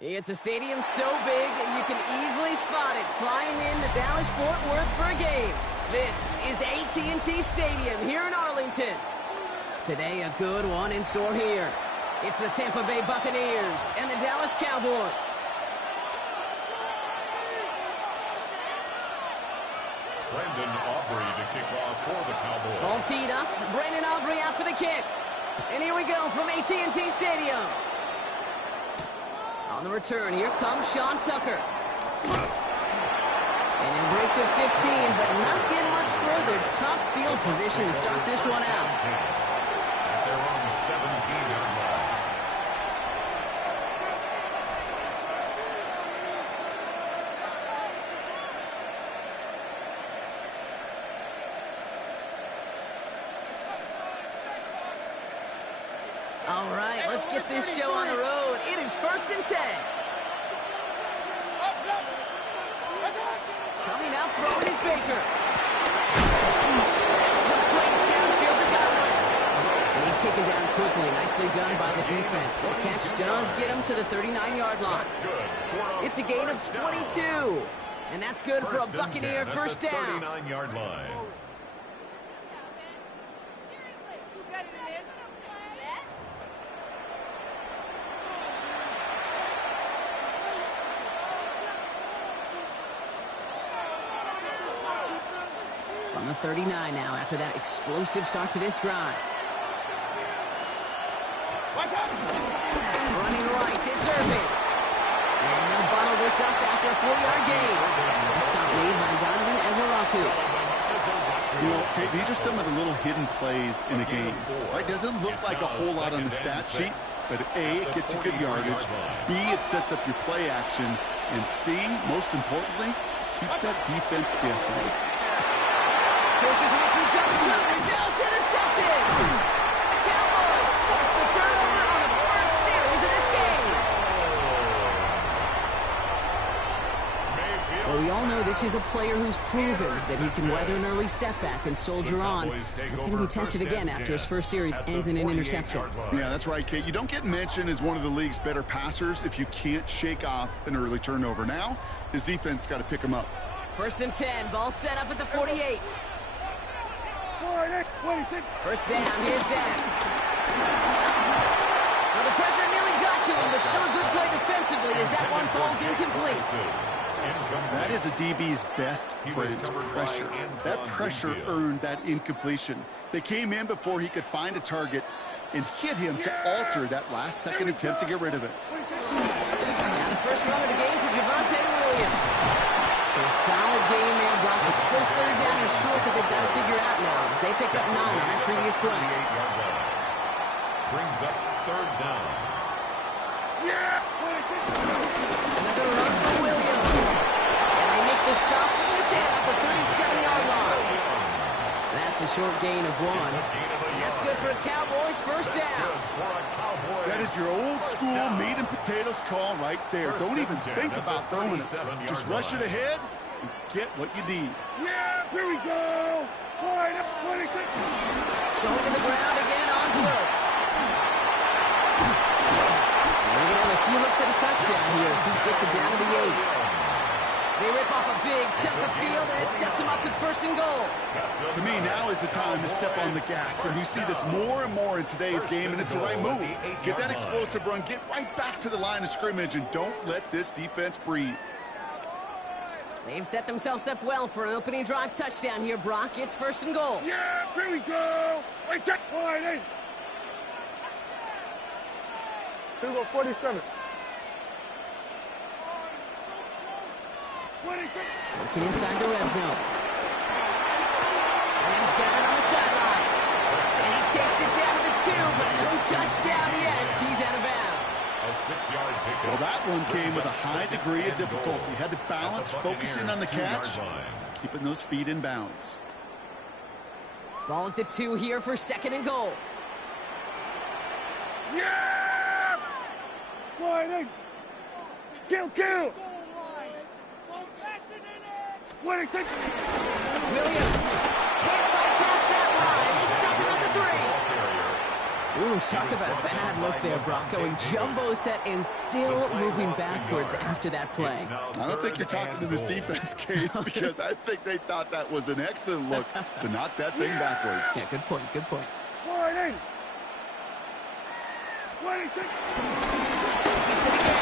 It's a stadium so big you can easily spot it flying in to Dallas-Fort Worth for a game. This is AT&T Stadium here in Arlington. Today, a good one in store here. It's the Tampa Bay Buccaneers and the Dallas Cowboys. Brandon Aubrey to kick off for the Cowboys. Ball teed up. Brandon Aubrey out for the kick. And here we go from AT&T Stadium. On the return, here comes Sean Tucker. And he'll break the 15, but not get much further. Tough field position to start this one out. They're on the 17-yard line. All right, let's get this show on the road. It is 1st and 10. Coming out, throwing is Baker. That's complete downfield to Godwin. And he's taken down quickly. Nicely done by the defense. But the catch does get him to the 39-yard line. It's a gain of 22. And that's good for a Buccaneer first down. 39-yard line. On the 39 now after that explosive start to this drive. Running right, it's Irvin. And they'll bottle this up after a 4-yard gain. That's not made by Donovan Ezeraku. You know, okay, these are some of the little hidden plays in a game. Right? Doesn't look like a whole lot on the stat sheet, but A, it gets you good yardage. B, it sets up your play action. And C, most importantly, keeps that defense guessing. Forces one through double coverage. Oh, it's intercepted. The Cowboys force the turnover on the first series of this game. Well, we all know this is a player who's proven that he can weather an early setback and soldier on. It's going to be tested again after his first series ends in an interception. Yeah, that's right, Kate. You don't get mentioned as one of the league's better passers if you can't shake off an early turnover. Now, his defense got to pick him up. 1st and 10. Ball set up at the 48. First down, here's Dak. Well, the pressure nearly got to him, but still a good play defensively as that one falls incomplete. That is a DB's best friend, pressure. That pressure earned that incompletion. They came in before he could find a target and hit him to alter that last-second attempt to get rid of it. Now the first run of the game for Javonte Williams. So a solid game there, Brock, but still 3rd down and short that they've got to figure out now as they pick up 9 on that previous play. Brings up 3rd down. Another run for Williams. And they make the stop with his head at the 37-yard line. That's a short gain of 1. And that's good for a Cowboys first down. That is your old-school meat and potatoes call right there. Don't even think about throwing it. Just rush it ahead and get what you need. Here we go. Going to the ground again on first. We're going to have a few looks at a touchdown here as he gets it down to the 8. They rip off a big chunk of field, and it sets them up with 1st and goal. To me, now is the time to step on the gas, and we see this more and more in today's game, and it's the right move. Get that explosive run, get right back to the line of scrimmage, and don't let this defense breathe. They've set themselves up well for an opening drive touchdown here, Brock. It's 1st and goal. Here we go. Wait, check. Here we go, 47. Working inside the red zone. And he's got it on the sideline. And he takes it down to the 2, but no touchdown yet. He's out of bounds. A 6-yard pickup. Well, that one came with a high degree of difficulty. Had to balance, focusing on the catch, keeping those feet in bounds. Ball at the 2 here for 2nd and goal. Kill. Williams can't bypass that line. They stop him at the 3. Ooh, talk about a bad look there, Brock. Going jumbo set and still moving backwards after that play. I don't think you're talking to this defense, Kate, because I think they thought that was an excellent look to knock that thing backwards. Yeah, good point, good point. 180. 26. Gets it again.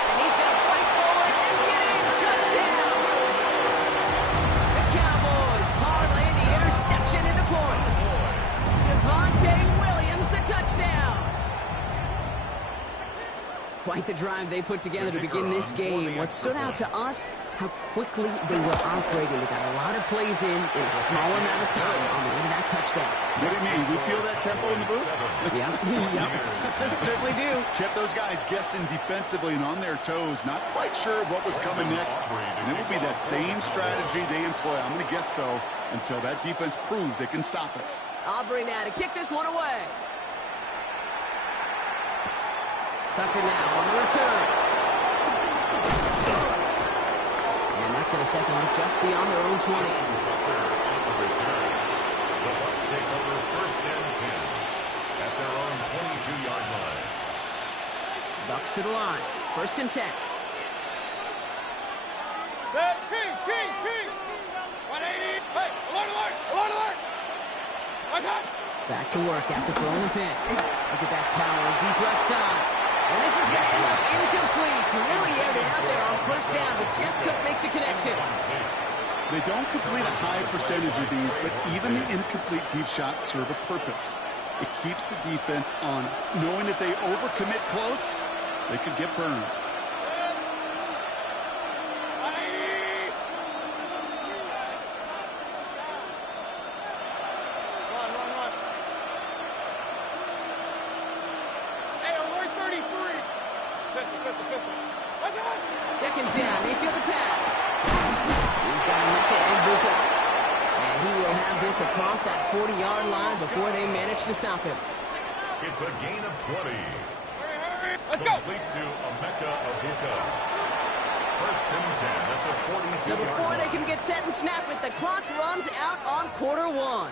And he's going to fight forward and get it. Touchdown. The Cowboys parlay the interception into points. Javonte Williams, the touchdown. Quite the drive they put together to begin this game. What stood out to us, how quickly they were operating. They got a lot of plays in a small amount of time on the way to that touchdown. What do you mean? We feel that tempo in the booth? Yep. Certainly do. Kept those guys guessing defensively and on their toes, not quite sure what was coming next. And it will be that same strategy they employ, I'm going to guess so, until that defense proves they can stop it. Aubrey now to kick this one away. Tucker now on the return. And that's going to set them up just beyond their own 20. Tucker on the return. The Bucs take over 1st and 10 at their own 22-yard line. Bucs to the line. 1st and 10. King. 180. Hey, alert. Back to work after throwing the pick. Look at that power, deep left side. And this is going to end up incomplete. He really aired it out there on 1st down, but just couldn't make the connection. They don't complete a high percentage of these, but even the incomplete deep shots serve a purpose. It keeps the defense honest. Knowing that they overcommit close, they could get burned. Second down, Mayfield to pass. He's got Emeka Egbuka. And he will have this across that 40-yard line before they manage to stop him. It's a gain of 20. Let's go. Complete to Emeka Egbuka. 1st and 10 at the 42-yard So before line. they can get set and snap it, the clock runs out on Q1.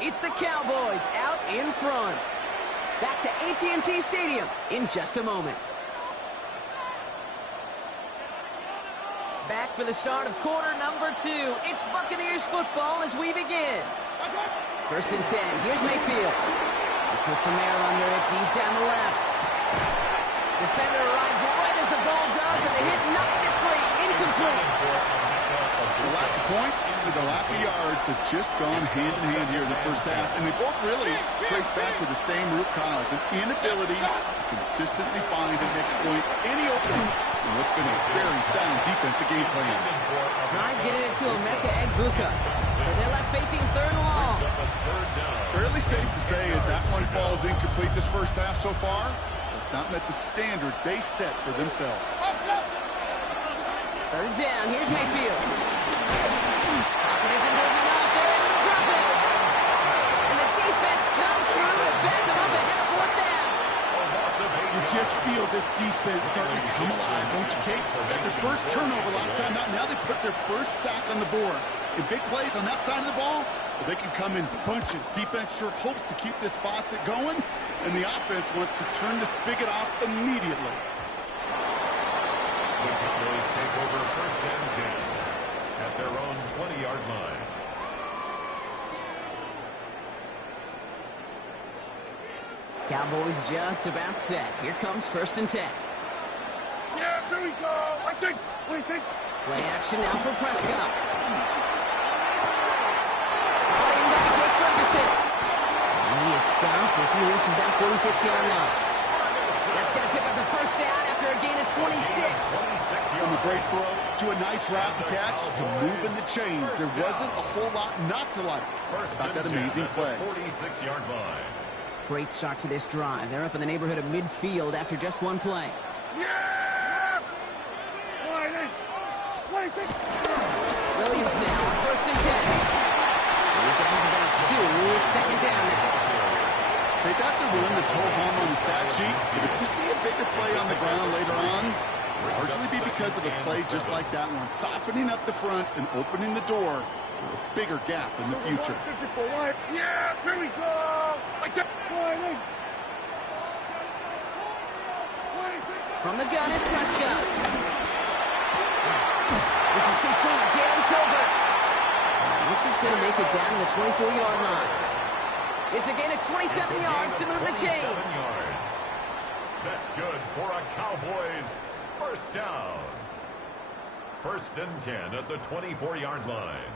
It's the Cowboys out in front. Back to AT&T Stadium in just a moment. Back for the start of quarter number 2. It's Buccaneers football as we begin. 1st and 10. Here's Mayfield. He puts some air under it deep down the left. Defender arrives right as the ball does, and the hit knocks it free. Incomplete. The lack of points and the lack of yards have just gone hand in hand here in the 1st half, and they both really trace back to the same root cause, an inability to consistently find and exploit any opening in what's been a very sound defensive game plan. Tried getting it to Emeka Egbuka. So they're left facing 3rd and long. Fairly safe to say as that one falls incomplete this 1st half so far, it's not met the standard they set for themselves. 3rd down. Here's Mayfield. Pocket isn't big enough. They're able to drop it. And the defense comes through to back them up ahead of 4th down. You just feel this defense starting to come alive, don't you, Kate? Got their first turnover last time out. Now they put their first sack on the board. In big plays on that side of the ball, well, they can come in bunches. Defense sure hopes to keep this faucet going, and the offense wants to turn the spigot off immediately. The Cowboys take over 1st and 10 at their own 20-yard line. Cowboys just about set. Here comes 1st and 10. Yeah, here we go. I think. Play action now for Prescott. Playing back Jake Ferguson. And he is stopped as he reaches that 46-yard line. That's going to pick up the 1st down after a gain of 26. From a great throw to a nice route and catch to moving the chains. There wasn't a whole lot not to like about that amazing play. 46-yard line. Great start to this drive. They're up in the neighborhood of midfield after just one play. Yeah! 26. Williams now on 1st and 10. He's going to have about 2. It's 2nd down now. Hey, that's a run that's hold home on the stat sheet. But if you see a bigger play on the ground later on, it'll largely be because of a play just like that one, softening up the front and opening the door for a bigger gap in the future. 54 wide. Yeah, here we go. From the gun is Prescott. This is complete. Jalen Tolbert. This is going to make it down to the 24-yard line. It's a gain of 27 yards to move the chains. That's good for a Cowboys first down. 1st and 10 at the 24-yard line.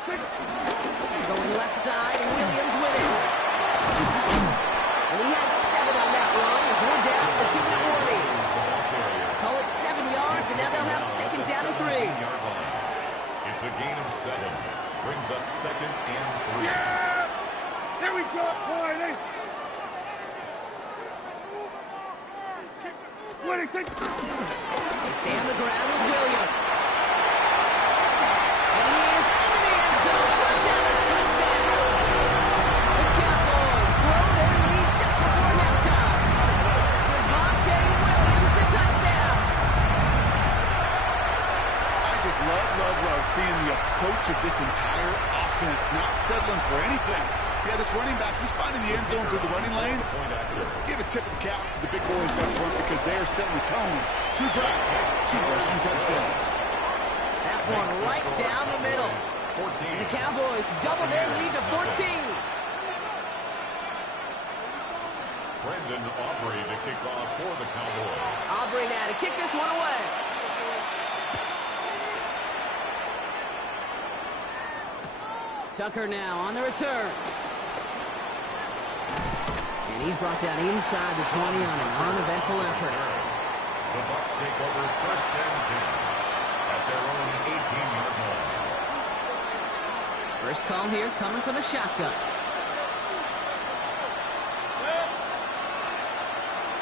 Going left side, and Williams with it. And he has 7 on that run as we're down at the 2-minute warning. Call it 7 yards, and now they'll have 2nd down and 3. It's a gain of 7. Brings up 2nd and 3. Yeah! There we go, Friday. They stay on the ground with Williams. And he is into the end zone for a Dallas touchdown. The Cowboys grow their lead just before halftime. Javonte Williams, the touchdown. I just love seeing the approach of this entire offense, not settling for anything. Yeah, this running back, he's finding the end zone through the running lanes. Let's give a tip of the cap to the big boys up front because they are setting the tone. 2 drives, 2 rushing touchdowns. That one right down the middle. And the Cowboys double their lead to 14. Brendan Aubrey to kick off for the Cowboys. Aubrey now to kick this one away. Tucker now on the return. And he's brought down inside the 20 on an uneventful effort. The Bucs take over 1st and 10 at their own 18-yard line. First call here coming from the shotgun.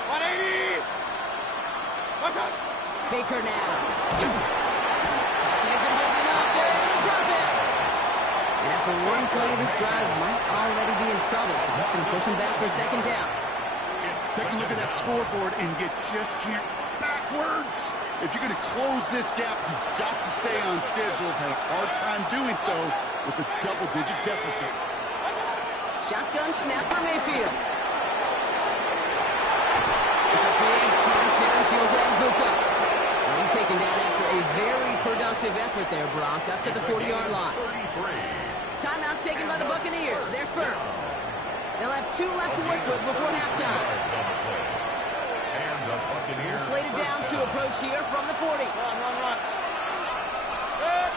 180. What's up? Baker now. He isn't moving up. They're able to drop it. And after one play, this drive might already be in trouble. That's going to push him back for 2nd down. Take a look at that scoreboard, and you just can't backwards. If you're going to close this gap, you've got to stay on schedule. Had a hard time doing so with a double-digit deficit. Shotgun snap for Mayfield. It's a big strike downfield to Mbuka. Well, he's taken down after a very productive effort there, Brock, up to the 40-yard line. 33. Timeout taken by the Buccaneers. They're first. They'll have 2 left to work with before halftime. And the Buccaneers Slated downs to approach here from the 40. Run. Good.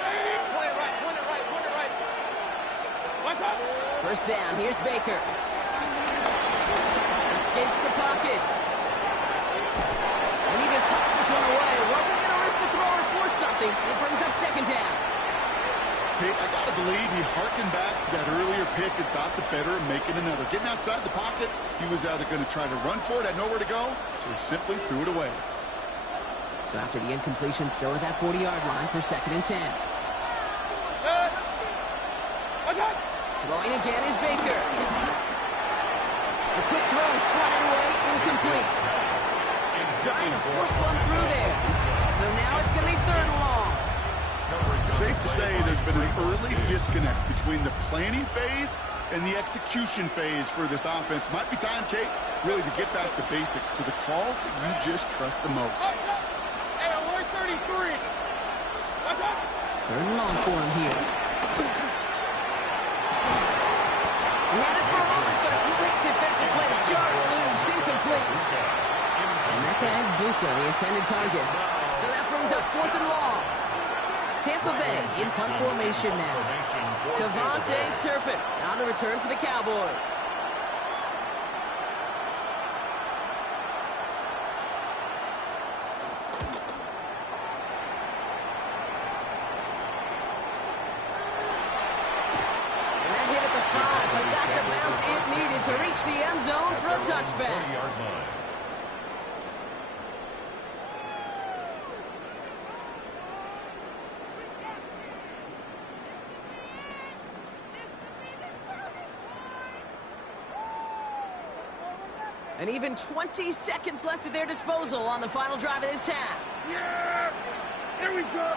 180. Point it right. What's up? First down. Here's Baker. Escapes the pocket. And he just hucks this one away. Wasn't going to risk a throw or force something. It brings up 2nd down. Hey, I got to believe he harkened back to that earlier pick and thought the better of making another. Getting outside the pocket, he was either going to try to run for it, had nowhere to go, so he simply threw it away. So after the incompletion, still at that 40-yard line for 2nd and 10. Good. What's up? Throwing again is Baker. The quick throw is swatted away, incomplete. Trying to force one through there. So now it's going to be 3rd and long. Safe to say there's been an early disconnect between the planning phase and the execution phase for this offense. Might be time, Kate, really to get back to basics, to the calls that you just trust the most. Hey, we're 33. What's up? 3rd and long for him here. He had it for a moment, but a great defensive play to jar it loose, incomplete. And that guy, Mbuka, the intended target. So that brings up 4th and long. Tampa Bay in punt formation now. Javonte Turpin on the return for the Cowboys. And that hit at the 5, but what needed to reach the end zone for a touchback. And even 20 seconds left at their disposal on the final drive of this half. Yeah! Here we go!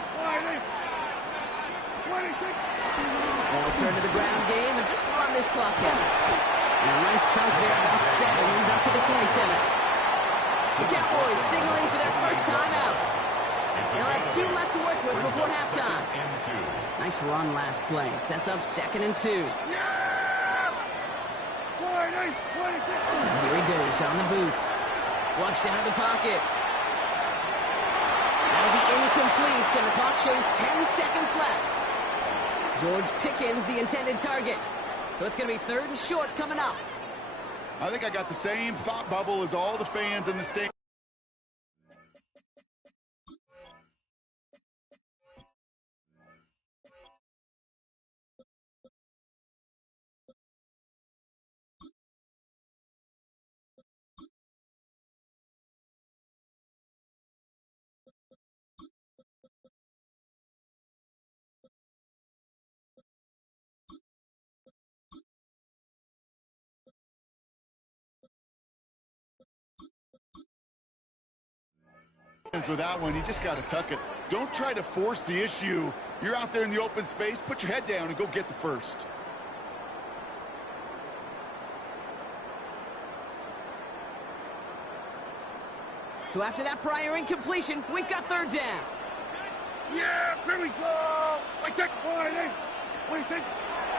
They'll turn to the ground game and just run this clock out. And a nice chunk there, about 7. He's up to the 27. The Cowboys signaling for their first time out. They'll have 2 left to work with before halftime. Nice run last play. Sets up 2nd and 2. Here he goes on the boot. Flushed out of the pocket. That'll be incomplete, and the clock shows 10 seconds left. George Pickens, the intended target. So it's going to be 3rd and short coming up. I think I got the same thought bubble as all the fans in the stadium. With that one, you just got to tuck it. Don't try to force the issue. You're out there in the open space. Put your head down and go get the first. So after that prior incompletion, we've got 3rd down. Yeah, here we go! I take one. What do you think?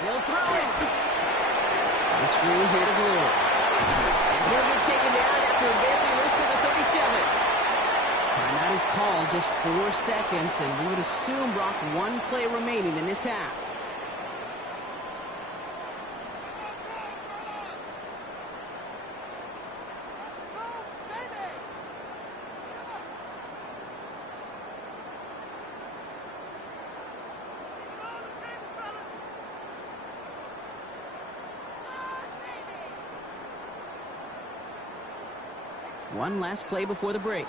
He'll throw it. The screen here to Blue. And he'll get taken down after advancing this to the 37. Timeout is called, just 4 seconds, and we would assume, Brock, 1 play remaining in this half. One last play before the break.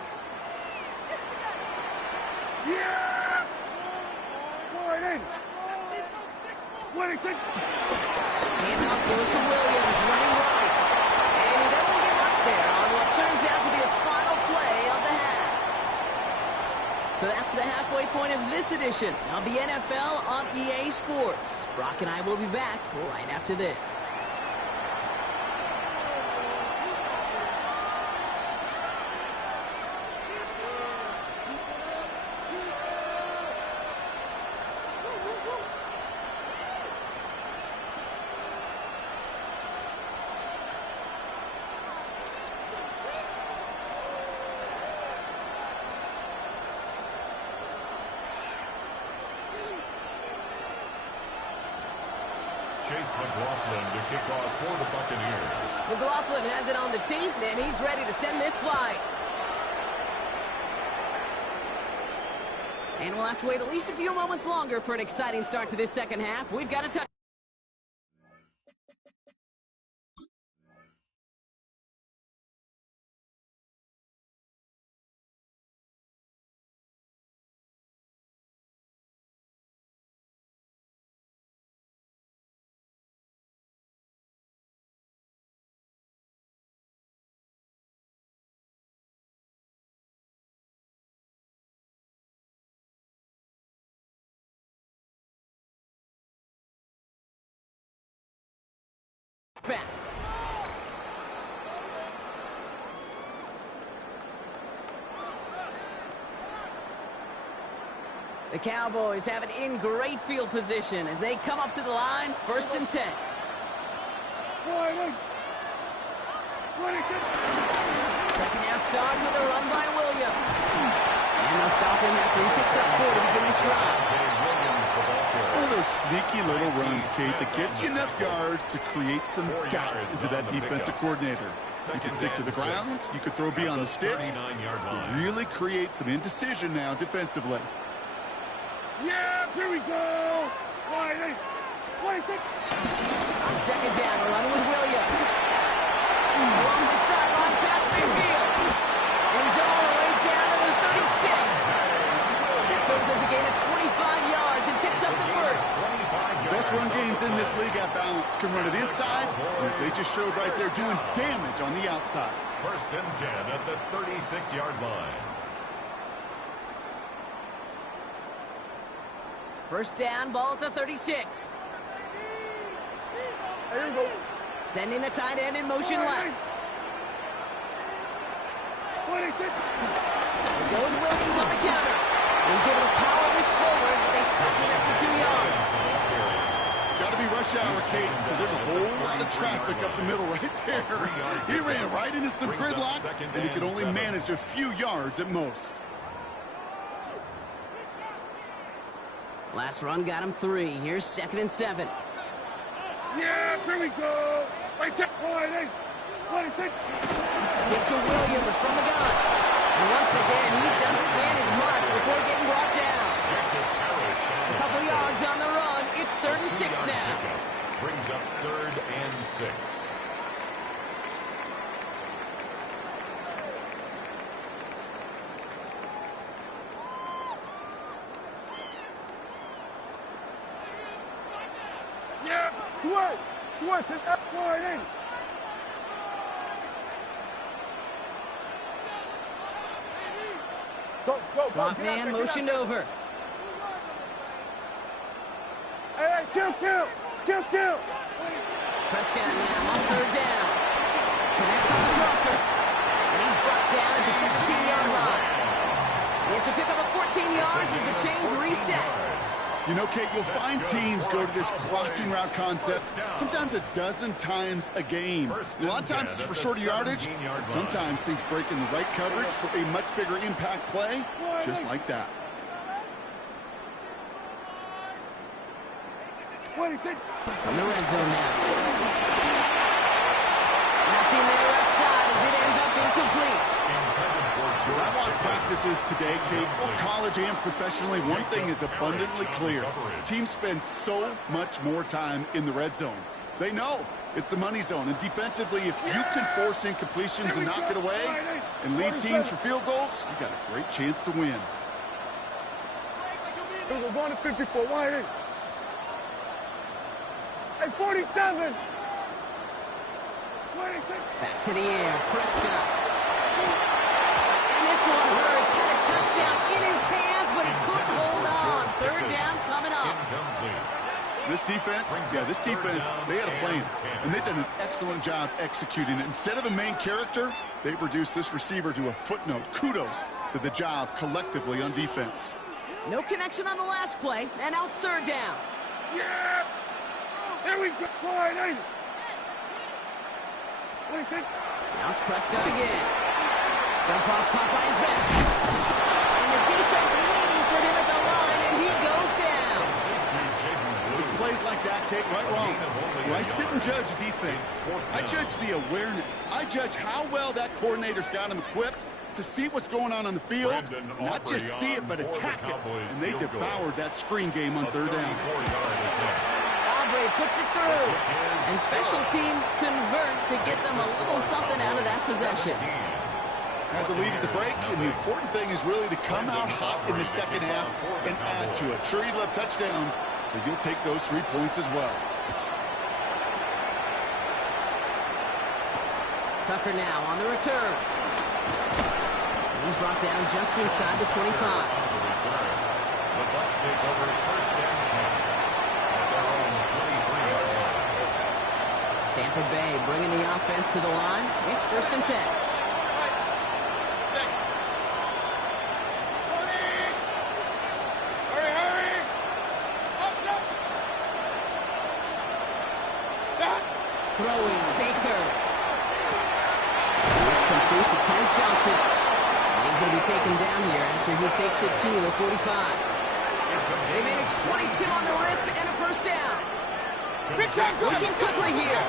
Yeah! Forward in! What do you think? Handoff goes to Williams, running right. And he doesn't get much there on what turns out to be the final play of the half. So that's the halfway point of this edition of the NFL on EA Sports. Brock and I will be back right after this. McLaughlin to kick off for the Buccaneers. McLaughlin has it on the tee, and he's ready to send this flying. And we'll have to wait at least a few moments longer for an exciting start to this second half. We've got a touch. Back. The Cowboys have it in great field position as they come up to the line, 1st and 10. Second half starts with a run by Williams. And they'll stop him after he picks up 4 to begin this drive. It's one of those sneaky little runs, Kate, that gets you enough yards to create some doubt into that defensive coordinator. You can stick to the ground, you could throw beyond the sticks, really create some indecision now defensively. Yeah, here we go! On second down, a run with Williams. Along the sideline, past midfield. And he's all the way down to the 36. That goes as a gain of 25 yards and picks up the first. Best run games in this league at balance can run it inside, as they just showed right there, doing damage on the outside. First and 10 at the 36-yard line. First down, ball at the 36. There you go. Sending the tight end in motion left. 26. There goes Williams on the counter. He's able to power this forward, but they stop him after 2 yards. Got to be rush hour, Kate, because there's a whole lot of traffic up the middle right there. He ran right into some gridlock, and he could only manage a few yards at most. Last run got him 3. Here's second and 7. Yeah, here we go. Right there. 26. Give to Williams from the gun. And once again, he doesn't manage much before getting brought down. A couple yards on the run. It's 3rd and 6 now. Brings up 3rd and 6. Yeah, switch to F-line in. Go. Slot Get man out there, motioned over. Hey, kill. Prescott now on 3rd down. Connects on the crosser. And he's brought down at the 17-yard line. It's a pickup of 14 yards as the chains reset. You know, Kate, you'll find teams go to this crossing route concept sometimes a dozen times a game. A lot of times it's for shorter yardage, but sometimes things break in the right coverage for a much bigger impact play, just like that. 26. From the red zone now. Nothing there left side as it ends up incomplete. As I watch practices today, Kate, both college and professionally, one thing is abundantly clear. Teams spend so much more time in the red zone. They know it's the money zone, and defensively, if you can force incompletions and knock it away and lead teams for field goals, you got a great chance to win. We're going to 54. Wide in. Hey, 47. 26. Back to the air, Prescott. And this one hurts. Had a touchdown in his hands, but he couldn't hold on. 3rd down coming up. This defense, they had a plan, and they've done an excellent job executing it. Instead of a main character, they've reduced this receiver to a footnote. Kudos to the job collectively on defense. No connection on the last play, and now it's 3rd down. Yeah. Here we go. Wide in. 26. Now it's Prescott again. Jump off caught by his back. And the defense waiting for him at the line, and he goes down. It's plays like that, Kate, right wrong. When I sit and judge defense, I judge the awareness. I judge how well that coordinator's got him equipped to see what's going on the field, not just see it, but attack it. And they devoured that screen game on 3rd down. Puts it through, and special teams convert to get them a little something out of that possession. Had the lead at the break, and the important thing is really to come out hot in the second half and add to it. Sure, you'd love touchdowns, but you'll take those 3 points as well. Tucker now on the return. He's brought down just inside the 25. The Bucs take over 1st and 10. Tampa Bay bringing the offense to the line. It's 1st and 10. Hurry. Up. Stop. Throwing Baker. It's complete to Tez Johnson. And he's going to be taken down here after he takes it to the 45. They managed 22 on the rip and a 1st down. Looking quickly here.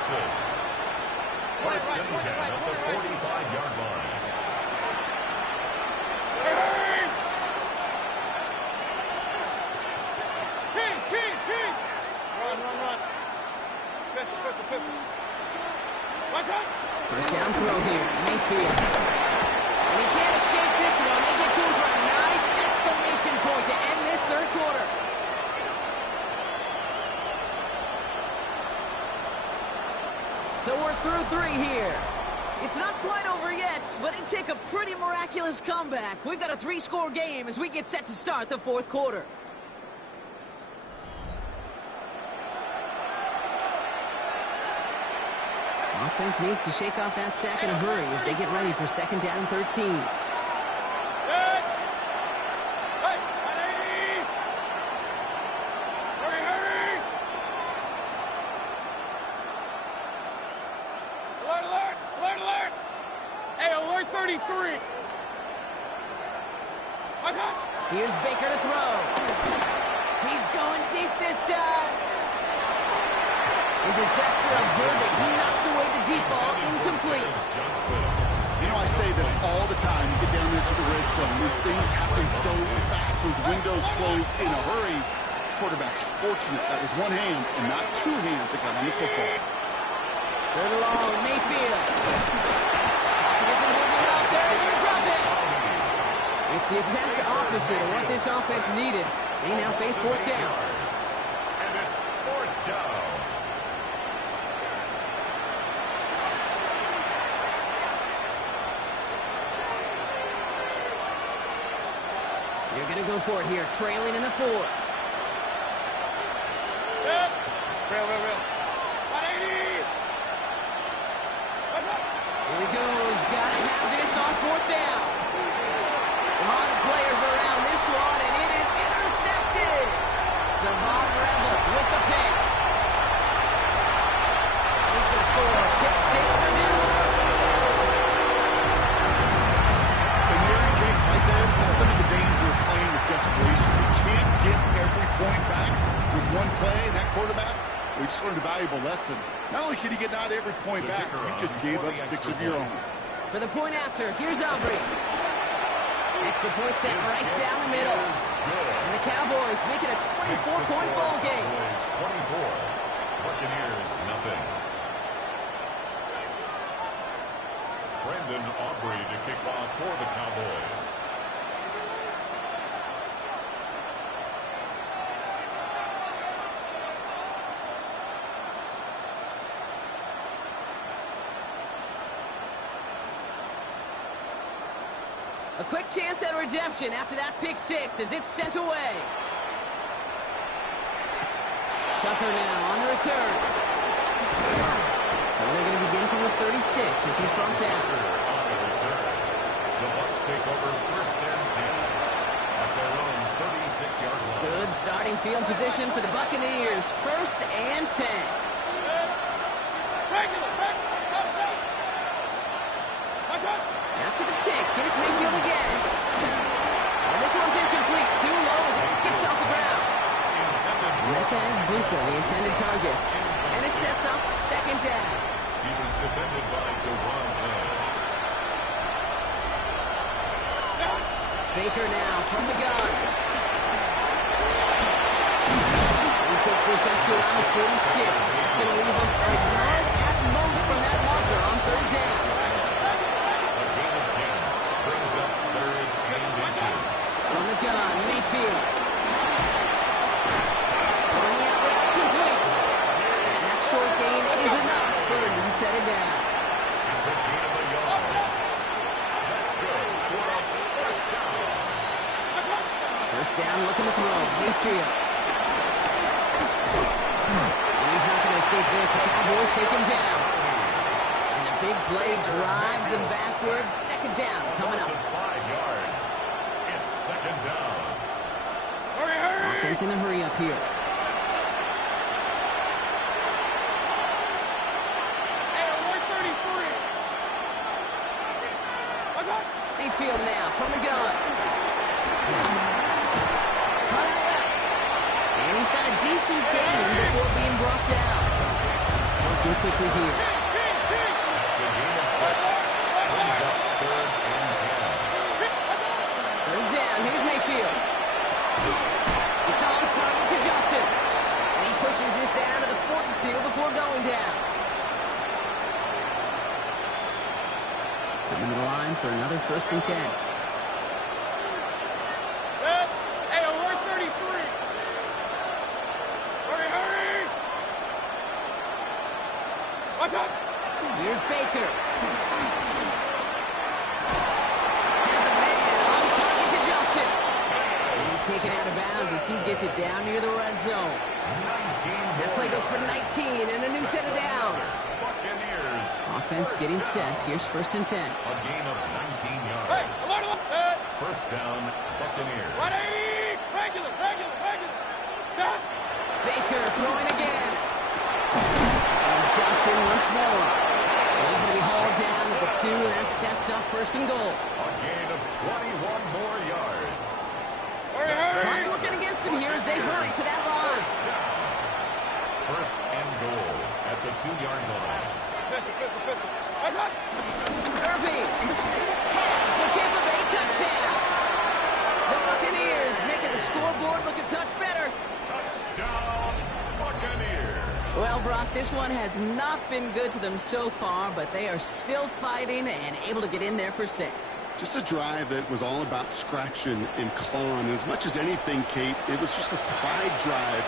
1st and 10 at the 45-yard line. Peace. Run. for 3 here. It's not quite over yet, but it'd take a pretty miraculous comeback. We've got a 3-score game as we get set to start the 4th quarter. Offense needs to shake off that sack in a hurry as they get ready for 2nd down and 13. Here's Baker to throw. He's going deep this time. A disaster averted. He knocks away the deep ball, incomplete. You know, I say this all the time. You get down there to the red zone. When things happen so fast, those windows close in a hurry. Quarterback's fortunate that was one hand and not 2 hands that got on the football. Good long, Mayfield. Pocket isn't moving up. They're able to drop it. It's the exact opposite of what this offense needed. They now face 4th down. And it's 4th down. You're going to go for it here, trailing in the 4th. Real. 180. Here he goes. Got to have this on 4th down. A lot of players around this one, and it is intercepted. Savon Rebel with the pick. And he's going to score a pick 6 for Dallas. And there, Jake, right there, that's some of the danger of playing with desperation. You can't get every point back with one play. That quarterback, we just learned a valuable lesson. Not only can you get not every point back, you just gave up 6 of your own. For the point after, here's Aubrey. Extra point set right down the middle. And the Cowboys make it a 24-point ball game. 24. Buccaneers, nothing. Brendan Aubrey to kick off for the Cowboys. A quick chance at redemption after that pick 6 as it's sent away. Tucker now on the return. So they're going to begin from the 36 as he's brought down. On the return. The Bucs take over 1st and 10 at their own 36-yard line. Good starting field position for the Buccaneers. 1st and 10. After the pick, here's Mayfield again. And this one's incomplete. Too low as it skips off the ground. Mecca Buka, the intended target. And it sets up 2nd down. He was defended by DeRon Bland. Baker now from the gun. He takes this up to around the 46. That's going to leave him a yard at most from that marker on 3rd down. From the gun, Mayfield. Throwing the outright complete. And that short gain is enough for a new set of down. It's a gain of a yard. That's good for a 1st down. 1st down, looking to throw. Mayfield. And he's not going to escape this. The Cowboys take him down. And the big play drives them backwards. 2nd down coming up. 5 yards. It's 2nd down. Offense in a hurry up here. Mayfield now from the gun. Cut out left. And he's got a decent gain before being brought down. Working quickly here. That's a gain of 6. Brings up 3rd and 10. 3rd down. Here's Mayfield. It's on target to Johnson. And he pushes this down to the 42 before going down. Coming to the line for another 1st and 10. Hey, we're 33. Hurry! Watch out! Here's Baker. Has a man on target to Johnson. And he's taken out of bounds as he gets it down near the red zone. That play goes for 19 and a new set of downs. Buccaneers. Offense getting set. Here's 1st and 10. A gain of 19 yards. Hey, First down, Buccaneers. regular. Stop. Baker throwing again. And Johnson once more. He's going to be hauled down at the 2. That sets up 1st and goal. A gain of 21 more yards. Clock working against him here as they hurry to that line. First and goal at the 2-yard line. Pistol. Irving has the Tampa Bay touchdown. The Buccaneers making the scoreboard look a touch better. Touchdown, Buccaneers. Well, Brock, this one has not been good to them so far, but they are still fighting and able to get in there for 6. Just a drive that was all about scratching and clawing. As much as anything, Kate, it was just a pride drive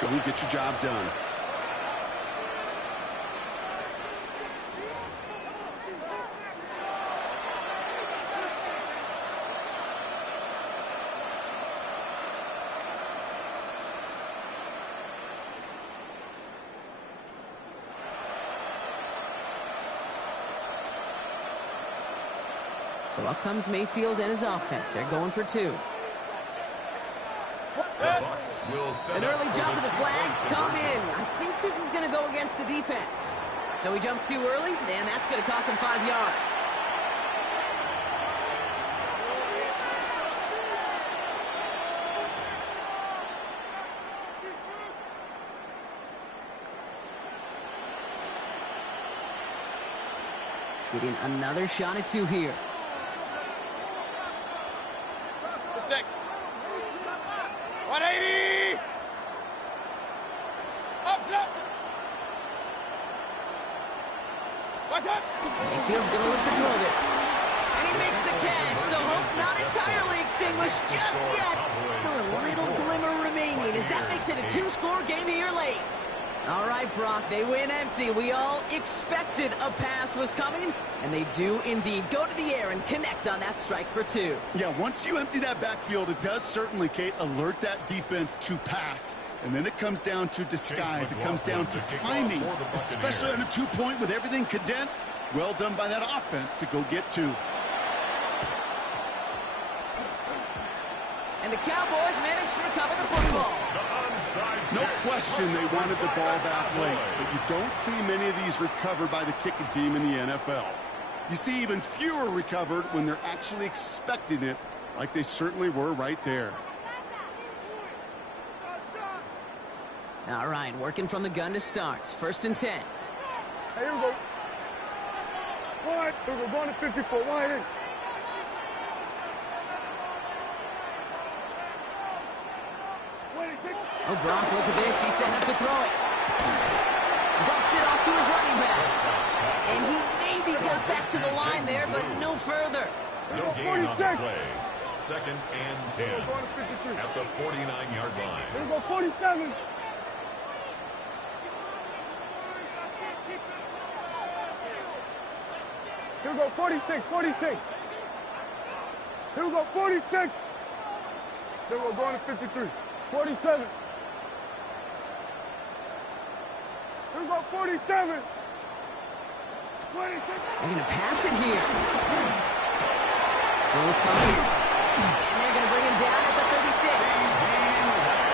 to go and get your job done. So up comes Mayfield and his offense. They're going for 2. An early jump of the flags come in. I think this is going to go against the defense. So we jump too early, and that's going to cost them 5 yards. Getting another shot at 2 here. 180. Up. What's up? Mayfield's going to look to throw this. And he makes the catch, so hope not entirely extinguished just yet. Still a little glimmer remaining as that makes it a 2-score game here late. All right, Brock, they win empty. We all expected a pass was coming, and they do indeed go to the air and connect on that strike for 2. Yeah, once you empty that backfield, it does certainly, Kate, alert that defense to pass. And then it comes down to disguise. It comes down to timing, especially on a 2-point with everything condensed. Well done by that offense to go get 2. And the Cowboys managed to recover the football. No question they wanted the ball back late, but you don't see many of these recovered by the kicking team in the NFL. You see even fewer recovered when they're actually expecting it, like they certainly were right there. All right, working from the gun to start. 1st and 10. Hey, here we go. Wide. Here we go. Going to 54. Wide in. Oh, Brock, look at this. He's setting up to throw it. Dumps it off to his running back. And he maybe got back to the line there, but no further. No gain on the play. 2nd and 10 at the 49-yard line. Here we go. 47. Here we go. 46. Here we go. 46. Then we're going to 53. 47. Here we go, 47. 26. They're going to pass it here. Willis coming. And they're going to bring him down at the 36.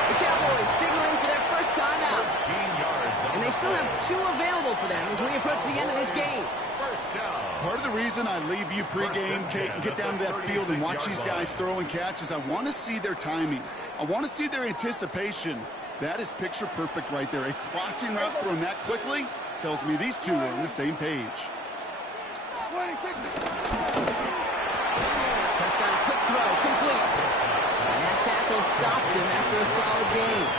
The Cowboys signaling for their first time out. And they still have 2 available for them as we approach the end of this game. Part of the reason I leave you pregame, Kate, and get down to that field and watch these guys throw and catch is I want to see their timing. I want to see their anticipation. That is picture perfect right there. A crossing route thrown that quickly tells me these 2 are on the same page. Prescott, a quick throw, complete. And that tackle stops him after a solid game.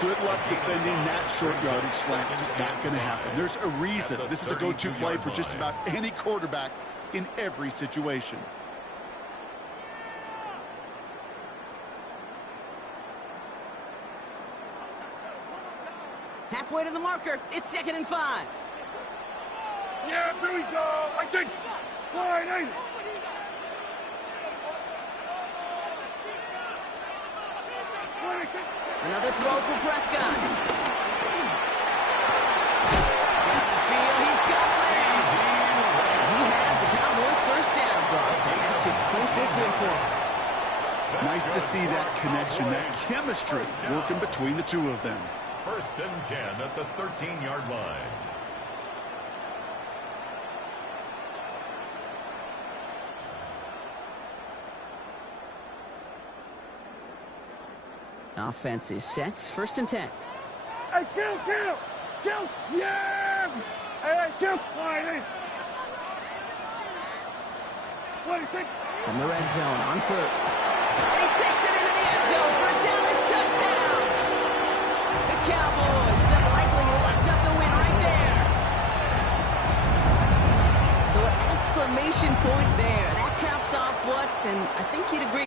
Good luck defending that short yardage slant. Just not going to happen. There's a reason this is a go-to play for just about any quarterback in every situation. Halfway to the marker. It's 2nd and 5. Yeah, there we go. I think. Wide, ain't it? Another throw for Prescott. Got the field. He's got it. He has the Cowboys first down, Brock. That should clinch this win for him. Nice to see that connection, that chemistry working between the two of them. First and 10 at the 13-yard line. Offense is set. First and 10. Hey, kill! Yeah! Hey, kill! Wide, ain't it? 26. From the red zone on first. And he takes it into the end zone for a Dallas touchdown. The Cowboys have likely locked up the win right there. So an exclamation point there. That caps off what, and I think you'd agree.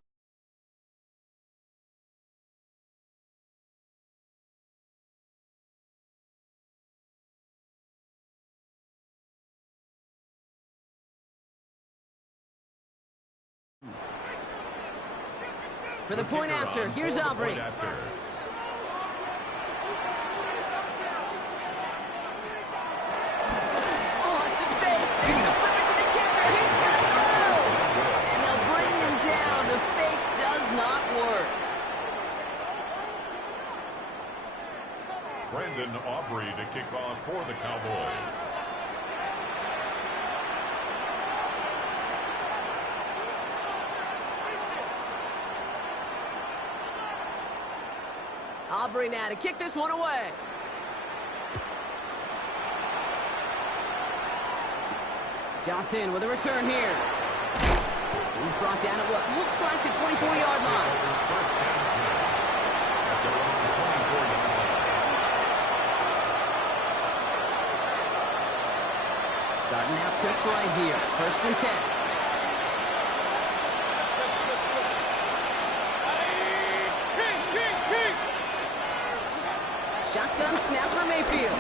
For the point after, here's Aubrey. Oh, it's a fake. They're going to flip it to the kicker. He's going to throw. And they'll bring him down. The fake does not work. Brandon Aubrey to kick off for the Cowboys. Aubrey now to kick this one away. Johnson with a return here. He's brought down at what looks like the 24-yard line. First and 10 at their own 24-yard line. Starting out trips right here. First and 10. Shotgun snap for Mayfield.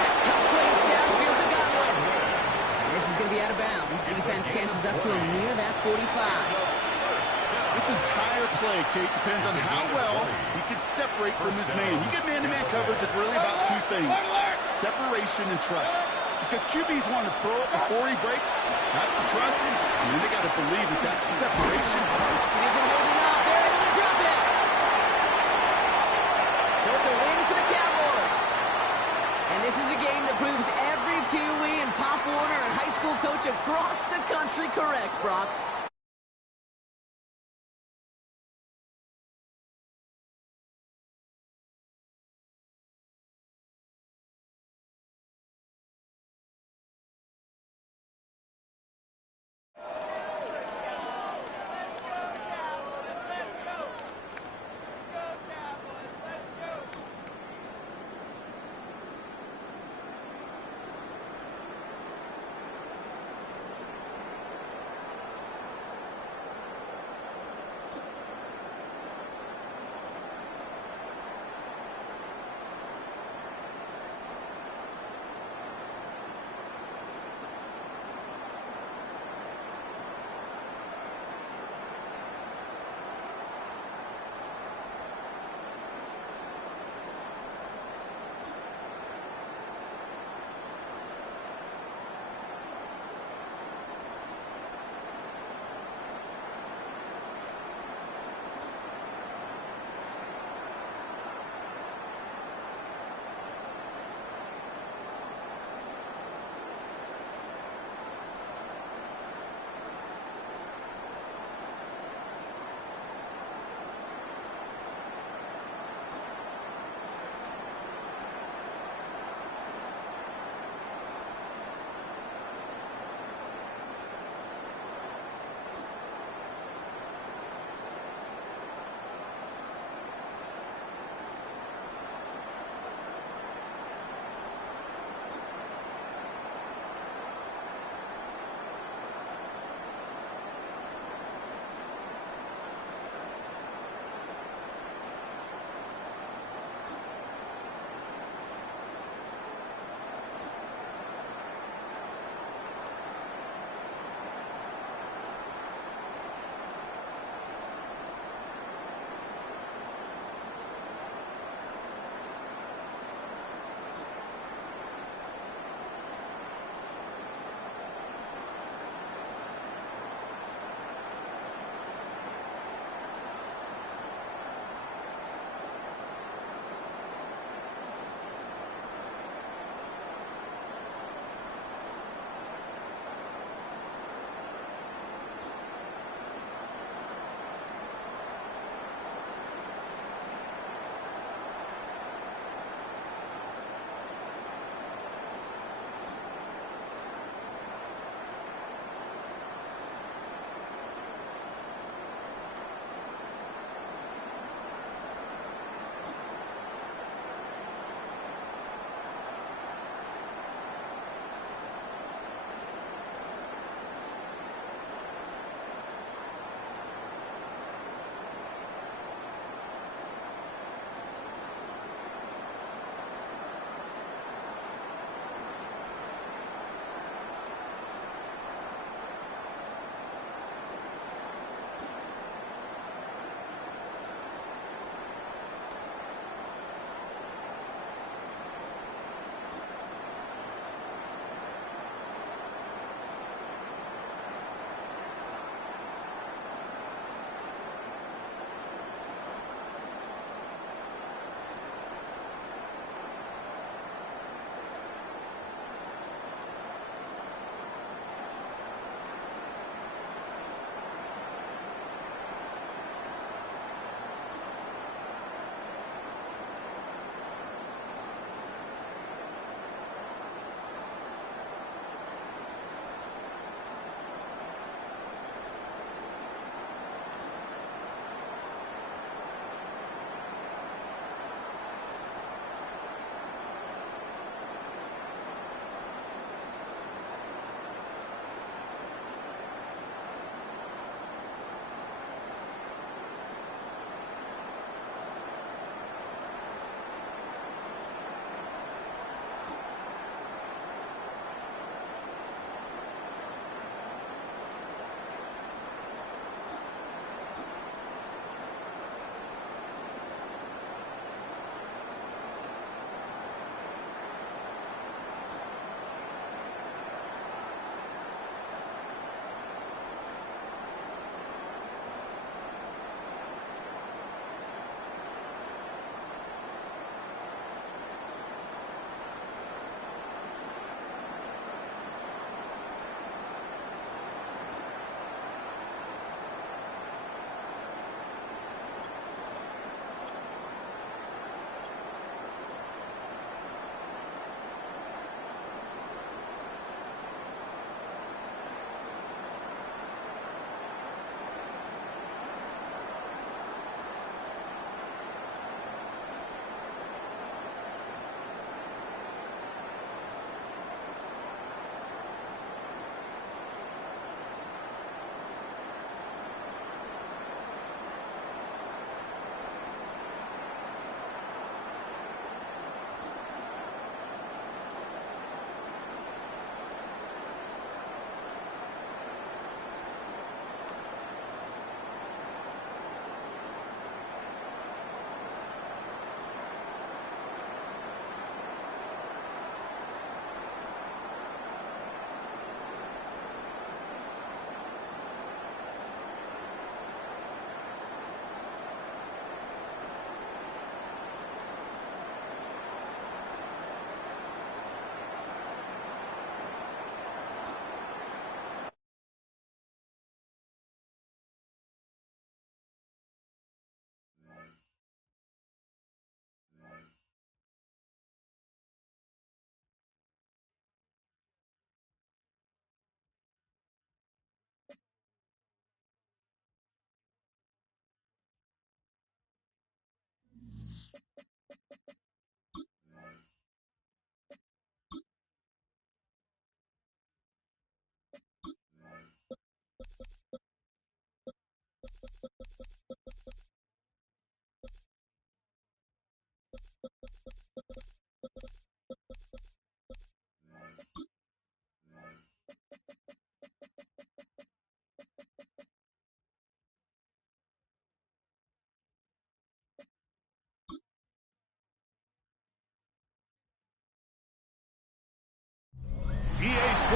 That's complete downfield to Godwin. And this is going to be out of bounds. Defense catches up to him near that 45. This entire play, Kate, depends on how well he can separate from his man. You get man-to-man coverage, it's really about two things: separation and trust. Because QBs want to throw it before he breaks. That's the trust. And then they got to believe that that's separation. It isn't holding up. They're able to drop it. So it's a win for the Cowboys. And this is a game that proves every Pee Wee and Pop Warner and high school coach across the country correct, Brock.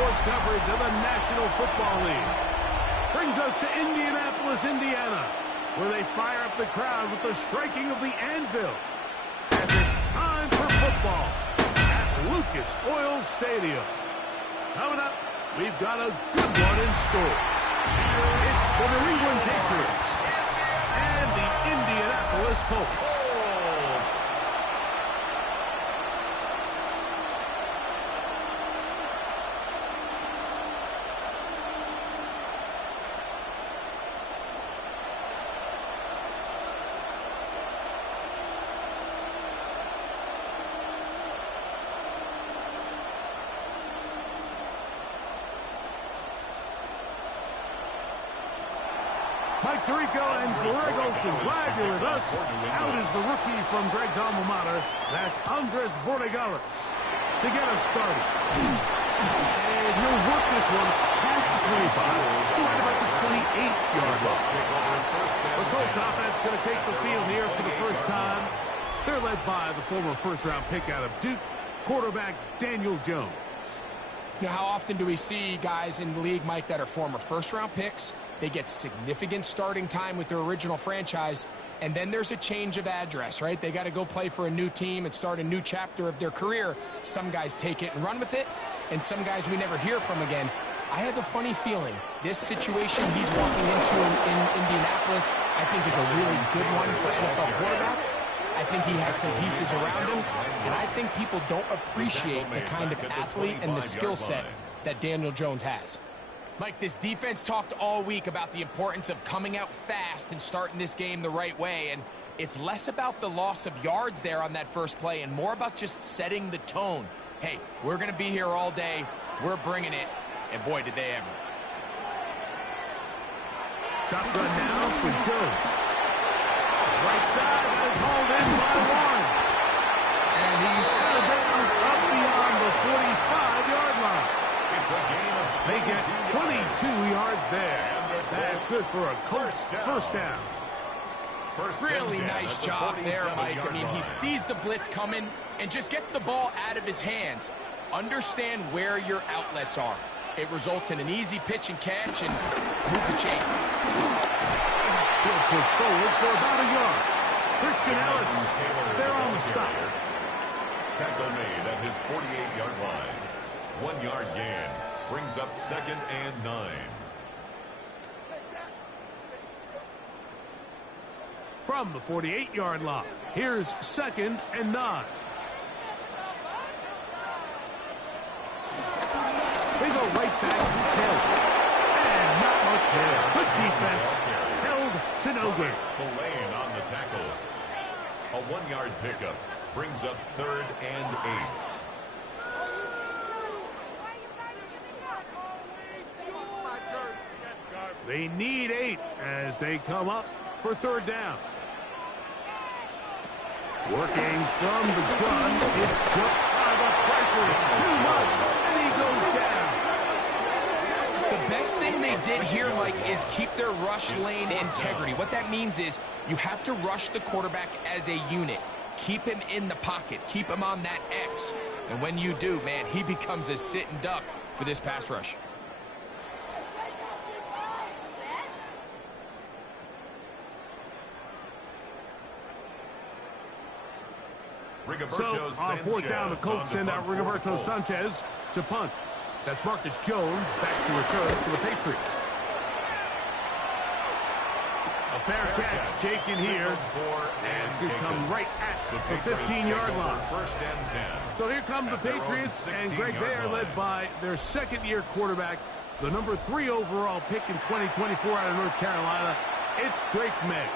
sports coverage of the National Football League. Brings us to Indianapolis, Indiana, where they fire up the crowd with the striking of the anvil. As it's time for football at Lucas Oil Stadium. Coming up, we've got a good one in store. It's the New England Patriots and the Indianapolis Colts. Mike Tirico and Greg Olsen, glad you're with us. Out is the rookie from Greg's alma mater. That's Andres Borregales to get us started. And he'll work this one past the 25 to right about the 28-yard line. The Colts offense going to take the field here for the first time. They're led by the former first-round pick out of Duke, quarterback Daniel Jones. You know, how often do we see guys in the league, Mike, that are former first-round picks? They get significant starting time with their original franchise, and then there's a change of address, right? They got to go play for a new team and start a new chapter of their career. Some guys take it and run with it, and some guys we never hear from again. I have a funny feeling this situation he's walking into in Indianapolis, I think, is a really good one for NFL quarterbacks. I think he has some pieces around him, and I think people don't appreciate the kind of athlete and the skill set that Daniel Jones has. Mike, this defense talked all week about the importance of coming out fast and starting this game the right way, and it's less about the loss of yards there on that first play and more about just setting the tone. Hey, we're going to be here all day. We're bringing it, and boy, did they ever. Shotgun now for Jones. Right side is hauled in by Warren. And he's out of bounds up beyond the 45-yard line. It's a gain of 22. They get 22 yards there. That's good for a Colts first down. Really nice job there, Mike. I mean, he sees the blitz coming and just gets the ball out of his hands. Understand where your outlets are. It results in an easy pitch and catch and move the chains. He'll push forward for about a yard. Christian Ellis, they're on the stop. Tackle made at his 48-yard line. 1 yard gain brings up 2nd and 9. From the 48-yard line, here's 2nd and 9. They go right back to Taylor. And not much there. Good defense. Held to no good. Spillane on the tackle. A 1 yard pickup brings up 3rd and 8. They need 8 as they come up for 3rd down. Working from the gun, it's jumped by the pressure. Too much, and he goes down. The best thing they did here, Mike, is keep their rush lane integrity. What that means is you have to rush the quarterback as a unit. Keep him in the pocket. Keep him on that X. And when you do, man, he becomes a sitting duck for this pass rush. So, on 4th down, the Colts send out Rigoberto Sanchez to punt. That's Marcus Jones back to return for the Patriots. A fair catch, Jake in here, and it's going to come right at the 15-yard line. 1st and 10. So here come the Patriots, and Greg, they are led by their 2nd-year quarterback, the number 3 overall pick in 2024 out of North Carolina. It's Drake May.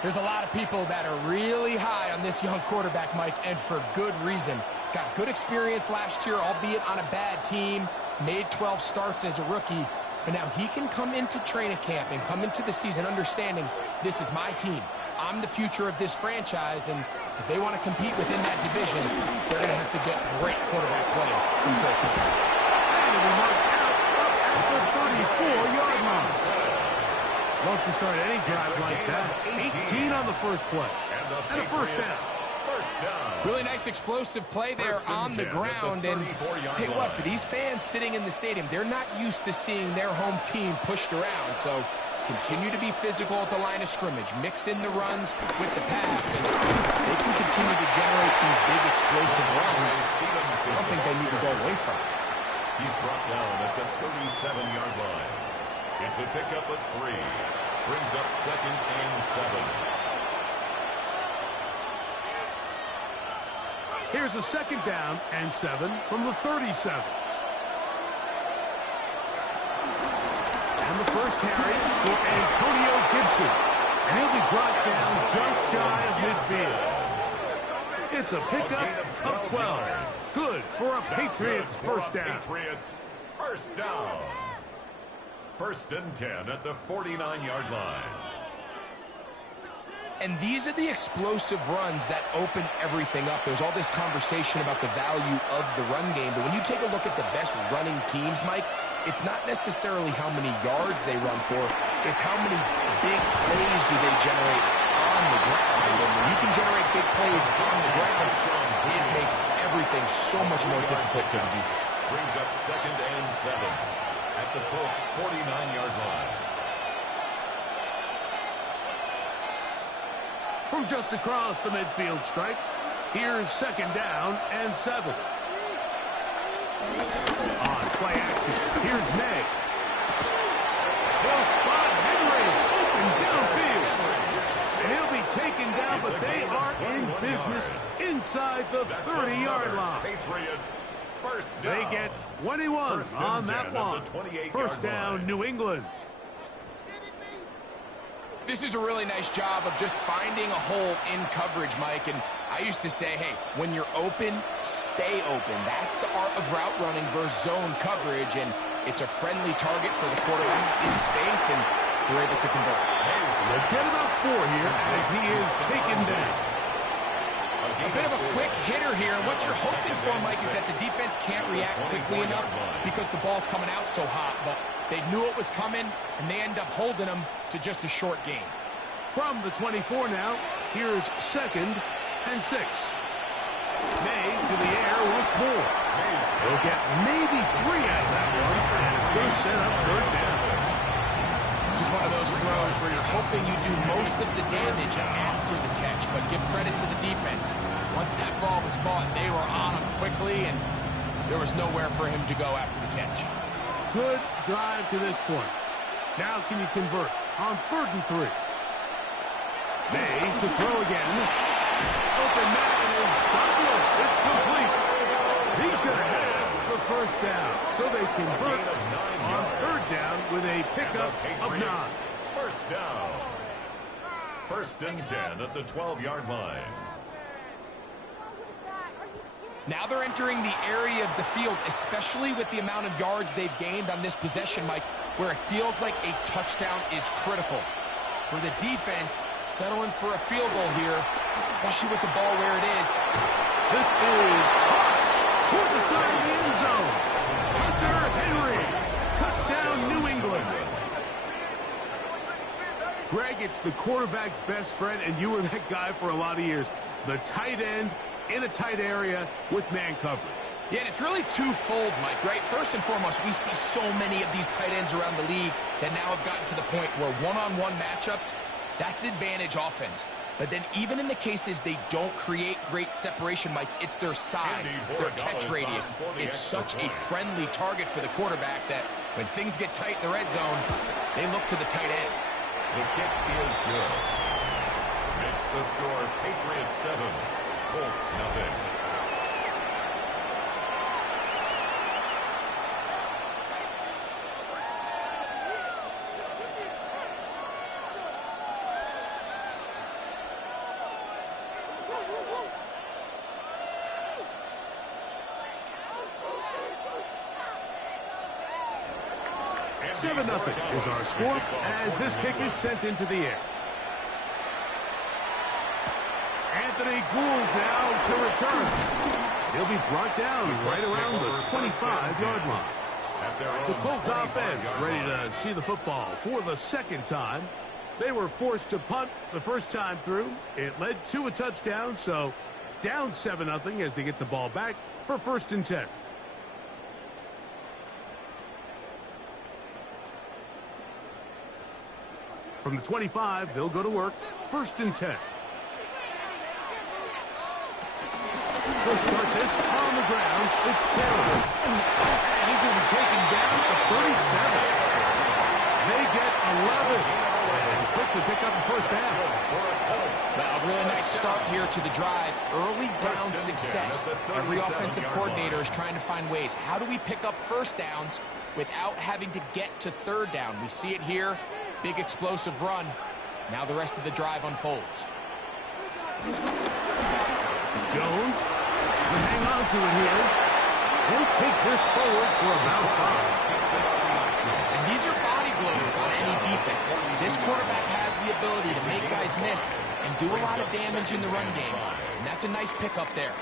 There's a lot of people that are really high on this young quarterback, Mike, and for good reason. Got good experience last year, albeit on a bad team. Made 12 starts as a rookie. But now he can come into training camp and come into the season understanding this is my team. I'm the future of this franchise, and if they want to compete within that division, they're going to have to get great quarterback play from Drake. And it'll be marked out up at the 34-yard line. Love to start any drive like that. 18 on the first play. And a first down. First down. Really nice explosive play there on the ground. And tell you what, for these fans sitting in the stadium, they're not used to seeing their home team pushed around. So continue to be physical at the line of scrimmage. Mix in the runs with the pass. And they can continue to generate these big explosive runs. I don't think they need to go away from it. He's brought down at the 37-yard line. It's a pickup at 3. Brings up 2nd and 7. Here's a 2nd down and 7 from the 37. And the first carry for Antonio Gibson. And he'll be brought down just shy of midfield. It's a pickup of 12. Good for a Patriots first down. Patriots first down. 1st and 10 at the 49-yard line. And these are the explosive runs that open everything up. There's all this conversation about the value of the run game, but when you take a look at the best running teams, Mike, it's not necessarily how many yards they run for, it's how many big plays do they generate on the ground. And when you can generate big plays on the ground, it makes everything so much more difficult for the defense. Brings up 2nd and 7 at the Colts' 49-yard line. From just across the midfield stripe, here's 2nd down and 7. On play action, here's May. They'll spot Henry open downfield. And he'll be taken down, but they are in business inside the 30-yard line. Patriots first They down. get 21 on that one. First down, New England. This is a really nice job of just finding a hole in coverage, Mike. And I used to say, hey, when you're open, stay open. That's the art of route running versus zone coverage. And it's a friendly target for the quarterback in space, and they're able to convert. They'll get about 4 here as he is taken down. A bit of a quick hitter here. And what you're hoping for, Mike, is that the defense can't react quickly enough because the ball's coming out so hot. But they knew it was coming, and they end up holding them to just a short gain. From the 24 now, here's 2nd and 6. May to the air once more. They'll get maybe 3 out of that one, and it's going to set up 3rd down. This is one of those throws where you're hoping you do most of the damage after the catch, but give credit to the defense. Once that ball was caught, they were on him quickly, and there was nowhere for him to go after the catch. Good drive to this point. Now can you convert on 3rd and 3? May to throw again. Open man is Douglas. It's complete. He's going to have the first down. So they convert on 3rd down with a pickup of 9. First down. 1st and 10 at the 12-yard line. Now they're entering the area of the field, especially with the amount of yards they've gained on this possession, Mike, where it feels like a touchdown is critical. For the defense, settling for a field goal here, especially with the ball where it is. This is toward the side of the end zone. Hunter Henry. Touchdown, New England. Greg, it's the quarterback's best friend, and you were that guy for a lot of years. The tight end in a tight area with man coverage. Yeah, and it's really twofold, Mike, right? First and foremost, we see so many of these tight ends around the league that now have gotten to the point where one-on-one matchups, that's advantage offense. But then even in the cases they don't create great separation, Mike, it's their size, their catch radius. It's such a friendly target for the quarterback that when things get tight in the red zone, they look to the tight end. The kick is good. Makes the score Patriots 7, Colts nothing. Seven 0 is our score as this kick is sent into the air. Anthony Gould now to return. He'll be brought down right around the 25-yard line. The Colts offense ready to see the football for the second time. They were forced to punt the first time through. It led to a touchdown, so down 7-0 as they get the ball back for 1st and 10. From the 25, they'll go to work. 1st and 10. They'll start this on the ground. It's Taylor. And he's going to be taken down at 37. They get 11. And quickly pick up the 1st down. A really nice start here to the drive. Early down success. Every offensive coordinator is trying to find ways. How do we pick up 1st downs without having to get to 3rd down? We see it here. Big explosive run. Now the rest of the drive unfolds. Jones will hang on to it here. He'll take this forward for about 5. And these are body blows on any defense. This quarterback has the ability to make guys miss and do a lot of damage in the run game. And that's a nice pickup there.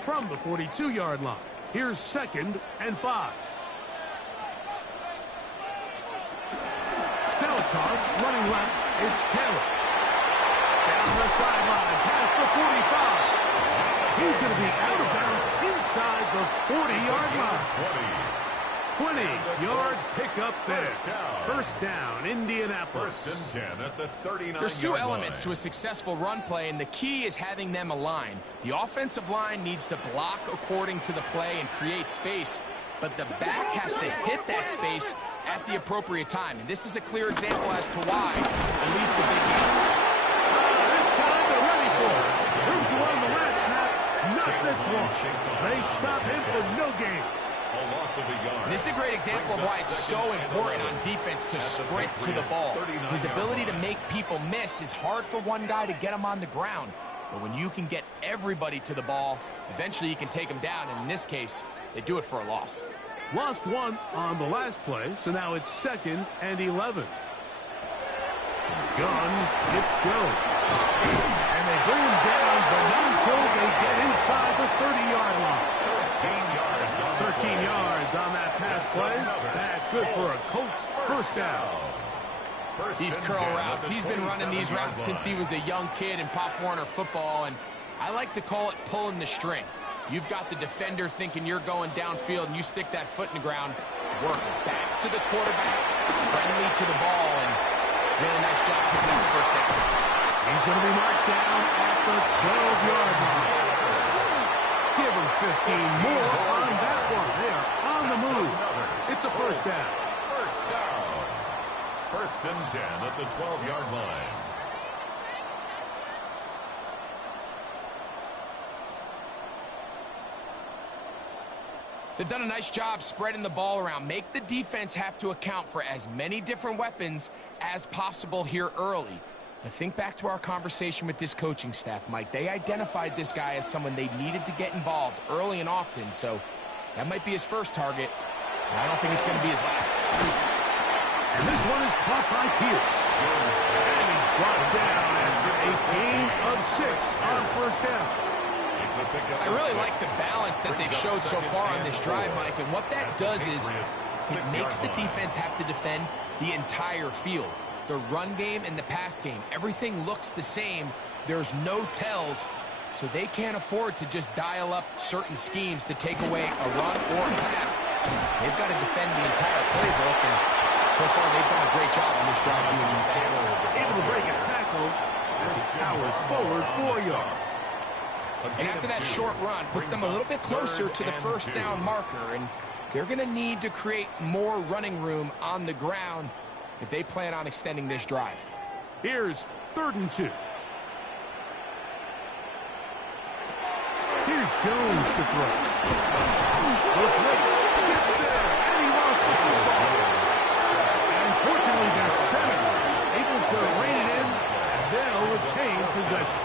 From the 42-yard line, here's 2nd and 5. Now a toss, running left, it's Taylor. Down the sideline, past the 45. He's going to be out of bounds inside the 40-yard line. 20-yard pickup there. 1st down, Indianapolis. 1st and 10 at the 39-yard line. There's 2 elements to a successful run play, and the key is having them align. The offensive line needs to block according to the play and create space, but the back has to hit that space at the appropriate time. And this is a clear example as to why it leads to big gains. This time they're ready for it. Room to run the last snap. Not this one. They stop him for no gain. A loss of a yard. This is a great example of why it's so important on defense to sprint to the ball. His ability to make people miss is hard for one guy to get him on the ground. But when you can get everybody to the ball, eventually you can take them down. And in this case, they do it for a loss. Lost 1 on the last play, so now it's 2nd and 11. Gun, it's Jones. And they bring him down, but not until they get inside the 30-yard line. 13 yards on that pass play. That's good for a Colts 1st down. These curl routes, he's been running these routes since he was a young kid in Pop Warner football, and I like to call it pulling the string. You've got the defender thinking you're going downfield, and you stick that foot in the ground, work back to the quarterback, friendly to the ball, and really nice job picking up the 1st down. He's going to be marked down at the 12-yard line. Give him 15 more on that one. They are on the move. It's a 1st down. 1st down. 1st and 10 at the 12-yard line. They've done a nice job spreading the ball around. Make the defense have to account for as many different weapons as possible here early. But think back to our conversation with this coaching staff, Mike. They identified this guy as someone they needed to get involved early and often, so that might be his 1st target. But I don't think it's going to be his last. And this one is caught by Pierce. And he's brought down after a gain of 6 on 1st down. I really like the balance that they've showed so far on this drive, Mike, and what that does is it makes the defense have to defend the entire field. The run game and the pass game, everything looks the same. There's no tells, so they can't afford to just dial up certain schemes to take away a run or a pass. They've got to defend the entire playbook, and so far they've done a great job on this drive doing just that. Able to break a tackle as he powers forward 4 yards. And after that short run, puts them a little bit closer to the 1st down marker, and they're going to need to create more running room on the ground if they plan on extending this drive. Here's 3rd and 2. Here's Jones to throw. The blitz gets there, and he lost the football. And unfortunately, their center able to rein it in, and they'll retain possession.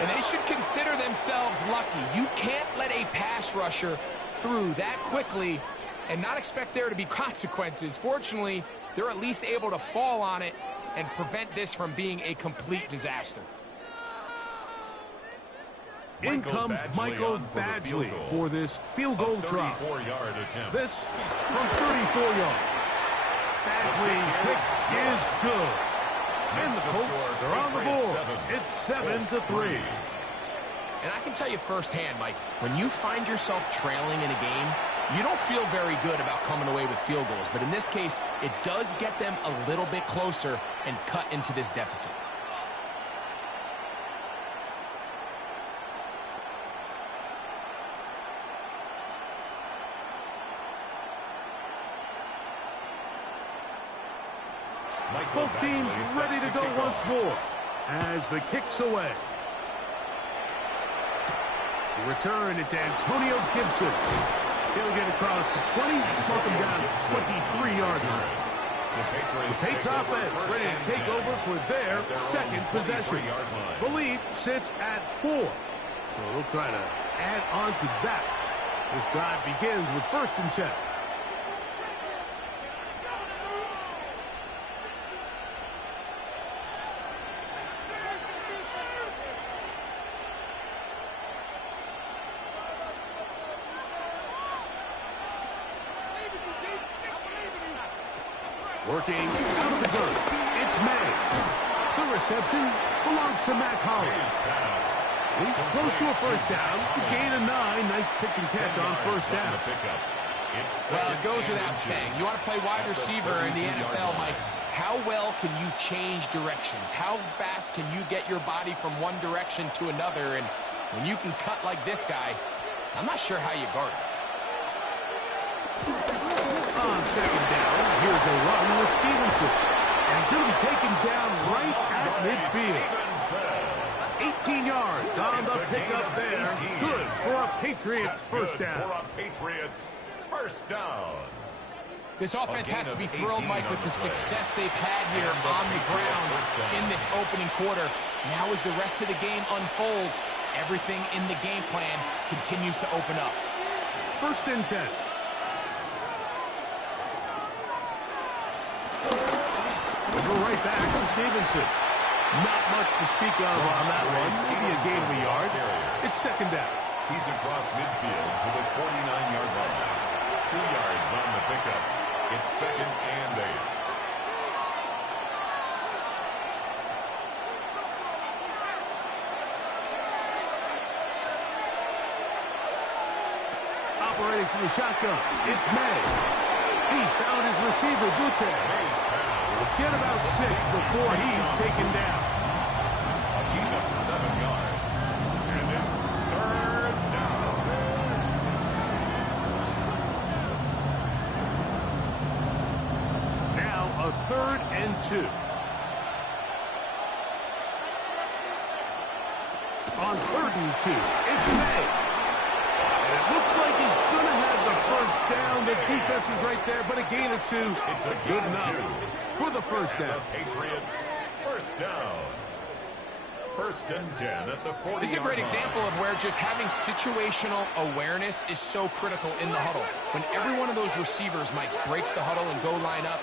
And they should consider themselves lucky. You can't let a pass rusher through that quickly and not expect there to be consequences. Fortunately, they're at least able to fall on it and prevent this from being a complete disaster. In comes Michael Badgley for this field goal try. This from 34 yards. Badgley's kick is good. And the Colts are on the board. It's 7-3. And I can tell you firsthand, Mike, when you find yourself trailing in a game, you don't feel very good about coming away with field goals. But in this case, it does get them a little bit closer and cut into this deficit. Both teams ready to go once more as the kick's away. To return, it's Antonio Gibson. He'll get across the 20, mark him down at the 23-yard line. The Patriots offense ready to take over for their second possession. The lead sits at 4, so they'll try to add on to that. This drive begins with 1st and 10. Working out of the dirt, it's May. The reception belongs to Matt Hollins. He's close to a 1st down, to gain a 9. Nice pitch and catch on 1st down. Well, it goes without saying. You want to play wide receiver in the NFL, Mike. How well can you change directions? How fast can you get your body from one direction to another? And when you can cut like this guy, I'm not sure how you guard it. On 2nd down, here's a run with Stevenson. And he's going to be taken down right at midfield. 18 yards on the pickup there. Good for a Patriots 1st down. This offense has to be thrilled, Mike, with the success they've had here on the ground in this opening quarter. Now as the rest of the game unfolds, everything in the game plan continues to open up. 1st and 10. We'll go right back to Stevenson. Not much to speak of on that one. Maybe a gain of a yard. It's 2nd down. He's across midfield to the 49-yard line. 2 yards on the pickup. It's 2nd and 8. Operating from the shotgun, it's May. He's found his receiver, Butte. Will get about 6 before he's taken down. A gain of 7 yards. And it's 3rd down. Now a 3rd and 2. On 3rd and 2, it's May. And it looks like he's going to have the 1st down. The defense is right there, but a gain of 2. It's a good enough for the 1st down. Patriots 1st down. 1st and 10 at the 40-yard line. This is a great example of where just having situational awareness is so critical in the huddle. When every one of those receivers, Mike, breaks the huddle and go line up,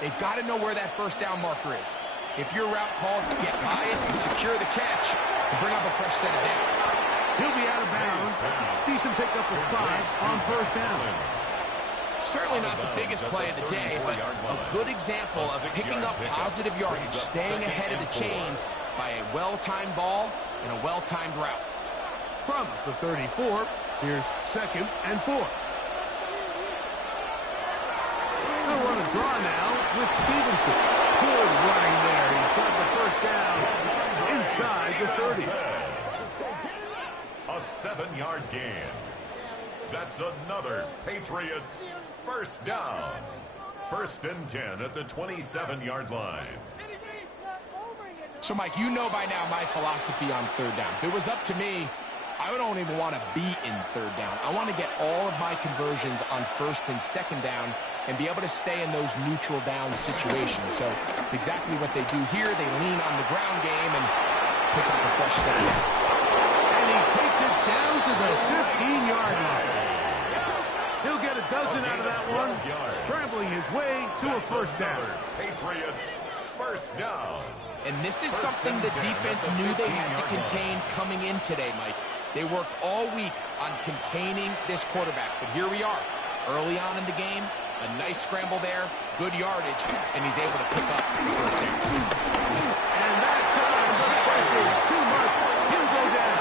they've got to know where that 1st down marker is. If your route calls, get by it, you secure the catch, and bring up a fresh set of downs. He'll be out of bounds. Decent pickup of 5 on 1st down. Certainly not the biggest play of the day, but a good example of picking up positive yardage, staying ahead of the chains by a well-timed ball and a well-timed route. From the 34, here's 2nd and 4. They'll run a draw now with Stevenson. Good running there. He's got the 1st down inside the 30. A 7-yard gain. That's another Patriots 1st down. 1st and 10 at the 27-yard line. So, Mike, you know by now my philosophy on 3rd down. If it was up to me, I don't even want to be in 3rd down. I want to get all of my conversions on 1st and 2nd down and be able to stay in those neutral down situations. So it's exactly what they do here. They lean on the ground game and pick up a fresh set of downs. And he takes it down to the 15-yard line. He'll get a dozen out of that one, scrambling his way to a 1st down. Patriots 1st down. And this is something the defense knew they had to contain coming in today, Mike. They worked all week on containing this quarterback, but here we are, early on in the game, A nice scramble there, good yardage, and he's able to pick up the first down. And that time, the pressure too much. He'll go down.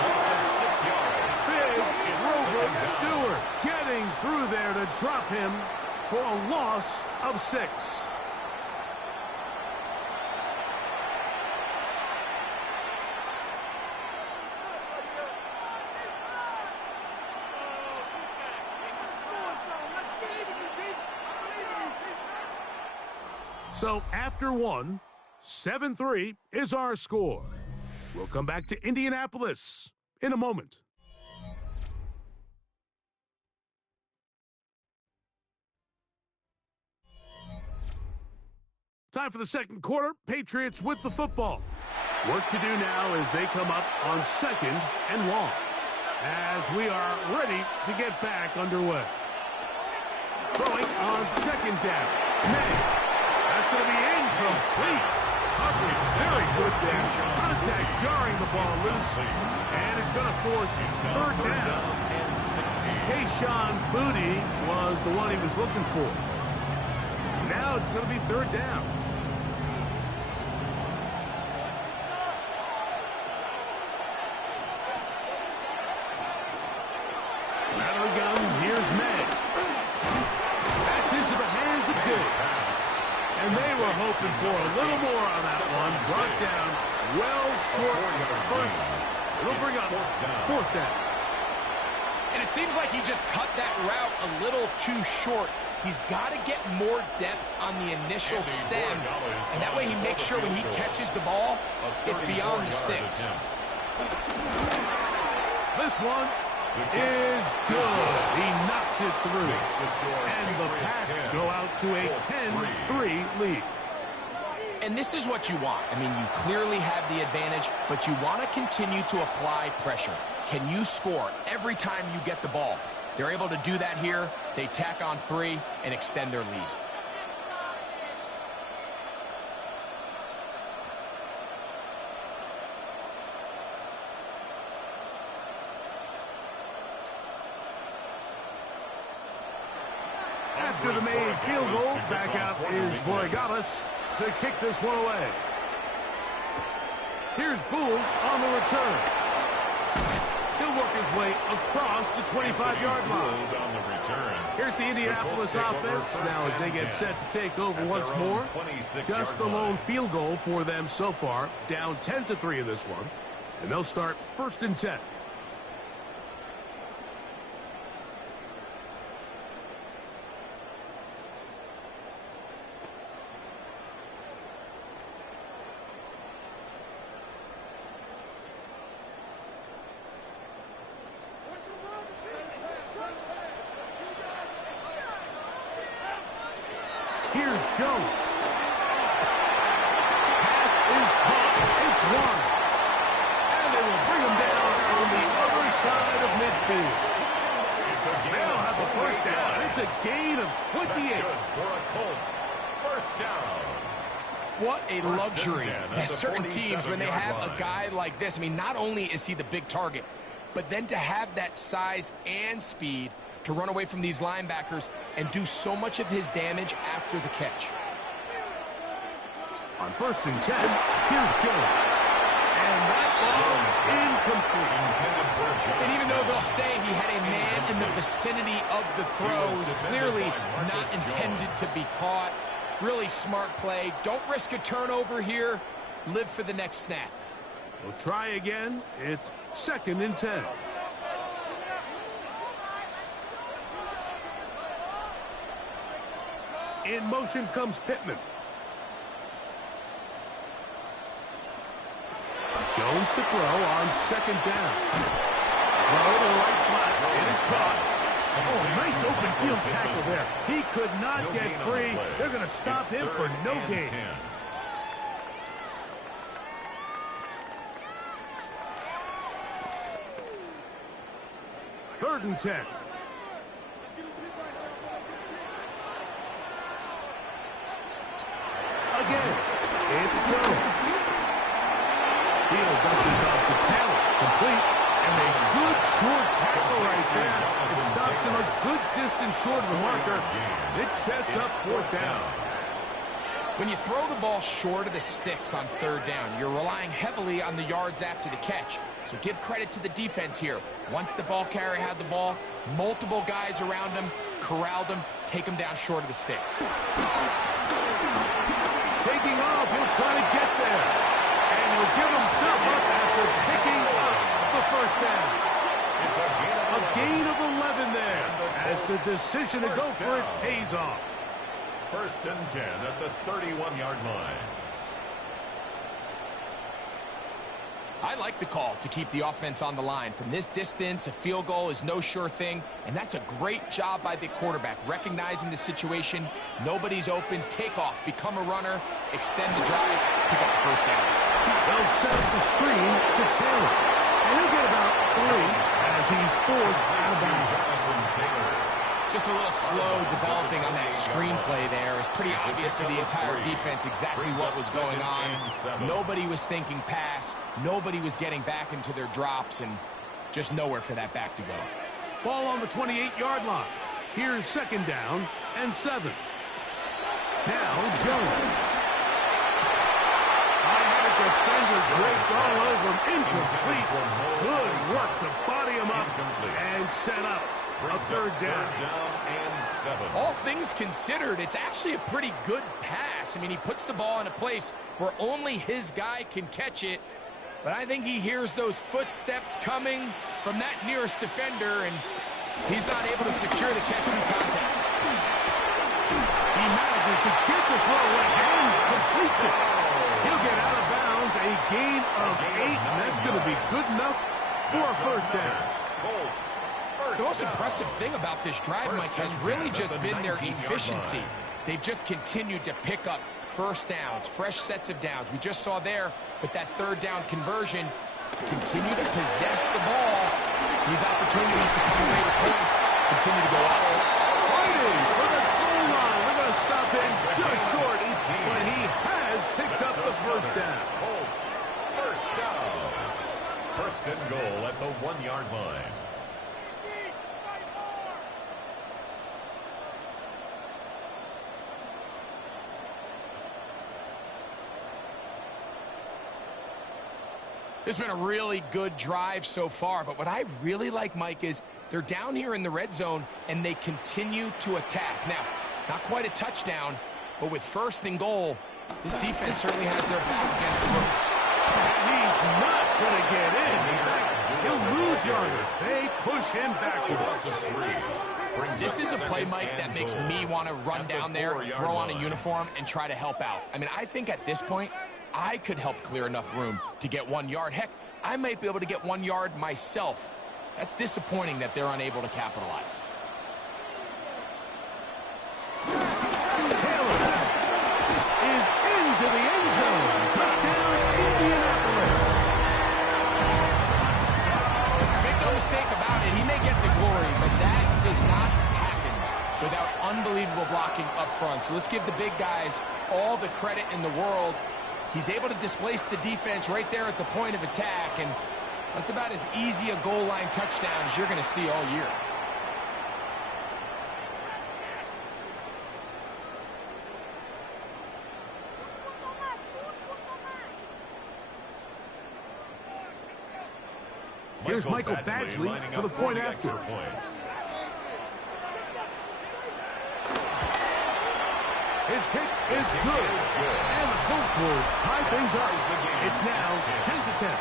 Big Rover Stewart getting through there to drop him for a loss of 6. So after 1, 7-3 is our score. We'll come back to Indianapolis in a moment. Time for the second quarter. Patriots with the football. Work to do now as they come up on 2nd and long. As we are ready to get back underway. Throwing on 2nd down. May. That's going to be incomplete. Coverage very good there. Contact jarring the ball loose. And it's going to force 3rd down. Kayshon Boutte was the one he was looking for. Now it's going to be 3rd down. Out of the gun, here's May. That's into the hands of Diggs. And they were hoping for a little more on that one. Brought down well short of the first. It'll bring up 4th down. And it seems like he just cut that route a little too short. He's got to get more depth on the initial stem. And that way he makes sure when he catches the ball, it's beyond the sticks. This one is good. He knocks it through. And the Pats go out to a 10-3 lead. And this is what you want. I mean, you clearly have the advantage, but you want to continue to apply pressure. Can you score every time you get the ball? They're able to do that here. They tack on 3 and extend their lead. After the made field goal, back out is Borregales to kick this one away. Here's Boole on the return. He'll work his way across the 25-yard line. Here's the Indianapolis offense now as they get set to take over once more. Just the lone field goal for them so far, down 10-3 in this one. And they'll start 1st and 10. Here's Jones. Pass is caught. It's 1. And they will bring him down on the other side of midfield. They'll have the 1st down. It's a gain of 28. For a Colts 1st down. What a luxury. There's certain teams, when they have a guy like this, I mean, not only is he the big target, but then to have that size and speed to run away from these linebackers and do so much of his damage after the catch. On 1st and 10, here's Jones. And that ball is incomplete. And even though they'll say he had a man in the vicinity of the throw, it was clearly not intended to be caught. Really smart play. Don't risk a turnover here. Live for the next snap. We'll try again. It's 2nd and 10. In motion comes Pittman. Jones to throw on 2nd down. Throw to the right flat. It is caught. Oh, nice open field tackle there. He could not get free. They're going to stop him for no gain. 3rd and 10. Again, it's Jones. He'll dust this off to Taylor. Complete. And a good short tackle right there. It stops him a good distance short of the marker. It sets up fourth down. When you throw the ball short of the sticks on third down, you're relying heavily on the yards after the catch. So give credit to the defense here. Once the ball carrier had the ball, multiple guys around him, corralled him, take him down short of the sticks. Taking off, he'll try to get there. And he'll give himself up after picking up the first down. It's A gain of 11 there, as the decision to go for it pays off. 1st and 10 at the 31-yard line. I like the call to keep the offense on the line. From this distance, a field goal is no sure thing, and that's a great job by the quarterback, recognizing the situation. Nobody's open. Take off, become a runner, extend the drive, pick up the first down. They'll set up the screen to Taylor, and he'll get about 3 as he's forced out of bounds. Just a little slow developing on that screenplay there. It's pretty obvious to the entire defense exactly what was going on. Nobody was thinking pass. Nobody was getting back into their drops, and just nowhere for that back to go. Ball on the 28-yard line. Here's 2nd down and 7. Now Jones. I had a defender draped all over him. Incomplete. Good work to body him up and set up a 3rd down. And 7. All things considered, it's actually a pretty good pass. I mean, he puts the ball in a place where only his guy can catch it. But I think he hears those footsteps coming from that nearest defender, and he's not able to secure the catch through contact. He manages to get the throw and completes it. He'll get out of bounds, a gain of 8, and that's going to be good enough for a 1st down. The most impressive thing about this drive, Mike, has really just been their efficiency. They've just continued to pick up first downs, fresh sets of downs. We just saw there with that 3rd down conversion, continue to possess the ball. These opportunities to come away with points continue to go up. Fighting for the goal line. They're going to stop him just short, but he has picked up the 1st down. Colts, 1st down. 1st and goal at the 1-yard line. This has been a really good drive so far, but what I really like, Mike, is they're down here in the red zone, and they continue to attack. Now, not quite a touchdown, but with 1st and goal, this defense certainly has their back against the ropes. And he's not going to get in. He'll lose yardage. They push him backwards. This is a play, Mike, that makes me want to run down there, throw on a uniform, and try to help out. I mean, I think at this point, I could help clear enough room to get 1 yard. Heck, I might be able to get 1 yard myself. That's disappointing that they're unable to capitalize. Taylor is into the end zone. Touchdown, Indianapolis. Make no mistake about it, he may get the glory, but that does not happen without unbelievable blocking up front. So let's give the big guys all the credit in the world. He's able to displace the defense right there at the point of attack, and that's about as easy a goal line touchdown as you're going to see all year. Here's Michael Badgley for the point after. His kick is good. And the Colts will tie things up. It's now 10-10.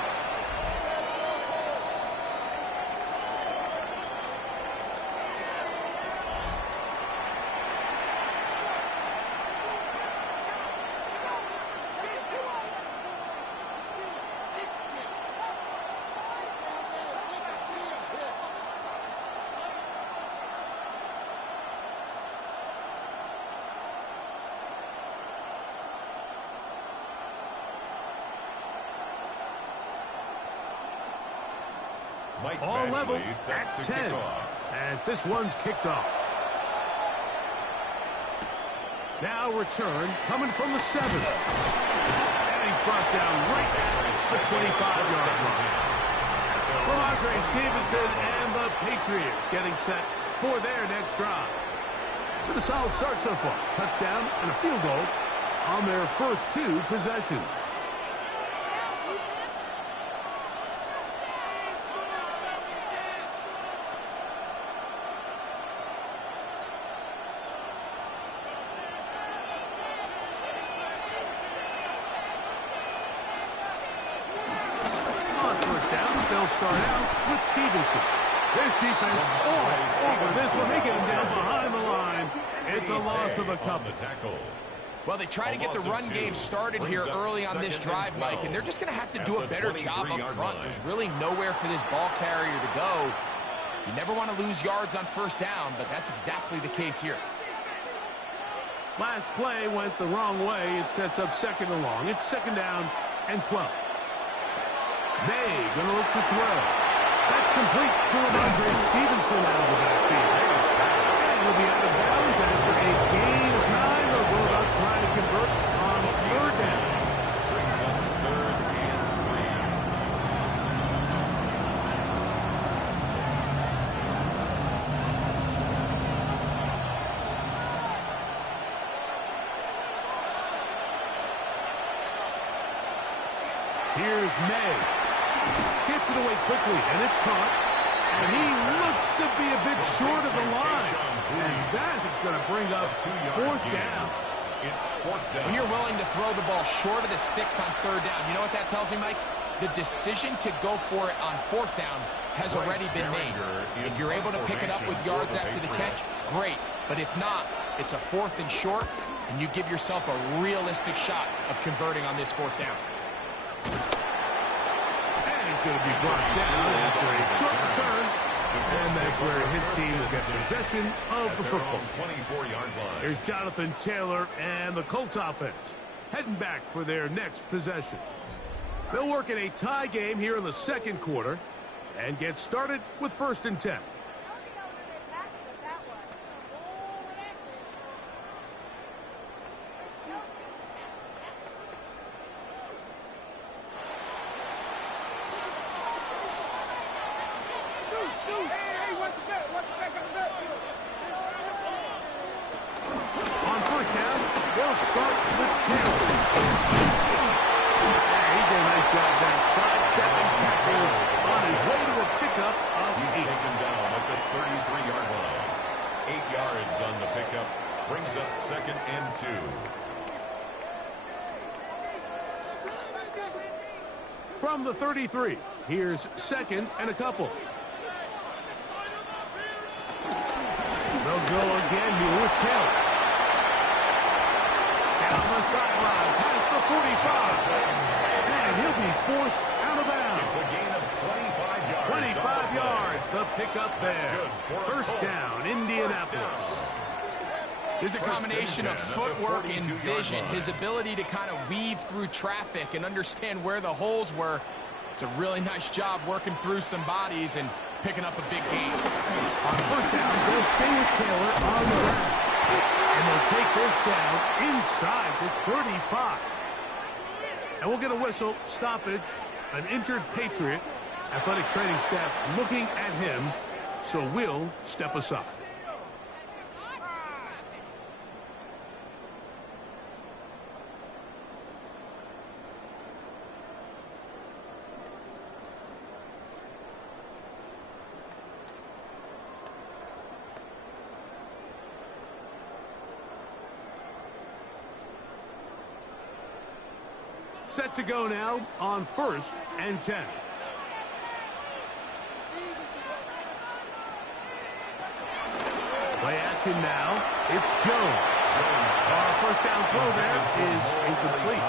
All level at 10 as this one's kicked off. Now return coming from the 7. And he's brought down right at the 25-yard line. Stevenson and the Patriots getting set for their next drive. With a solid start so far. Touchdown and a field goal on their first 2 possessions. They'll start out with Stevenson. This defense all over this one. They get him down behind the line. It's a loss of a couple. Well, they try to get the run game started here early on this drive, Mike, and they're just going to have to do a better job up front. There's really nowhere for this ball carrier to go. You never want to lose yards on first down, but that's exactly the case here. Last play went the wrong way. It sets up second and long. It's second down and 12. May going to look to throw. That's complete to Andre Stevenson out of the backfield. And he'll be out of bounds after a gain of 9. They'll go about trying to convert on third down. Brings up 3rd and 3. Here's May. Gets it away quickly, and it's caught. And he looks to be a bit short of the line. And that is going to bring up 4th down. It's 4th down. When you're willing to throw the ball short of the sticks on third down, you know what that tells me, Mike? The decision to go for it on 4th down has already been made. If you're able to pick it up with yards after the catch, great. But if not, it's a 4th and short, and you give yourself a realistic shot of converting on this 4th down. He's going to be brought down after a short return. And that's where his team will get possession of the football. 24-yard line. Here's Jonathan Taylor and the Colts offense heading back for their next possession. They'll work in a tie game here in the second quarter and get started with 1st and 10. Brings up 2nd and 2. From the 33, here's 2nd and a couple. They'll go again here with Taylor. Down the sideline, past the 45. And he'll be forced out of bounds. It's a gain of 25 yards. 25 yards, the pickup there. 1st down, Indianapolis. There's a combination of footwork and vision. His ability to kind of weave through traffic and understand where the holes were. It's a really nice job working through some bodies and picking up a big gain. On 1st down, they'll stay with Taylor on the ground. And they'll take this down inside the 35. And we'll get a whistle, stoppage, an injured Patriot. Athletic training staff looking at him, so we'll step aside. Set to go now on 1st and 10. Play action now. It's Jones. Our 1st down throw there is incomplete.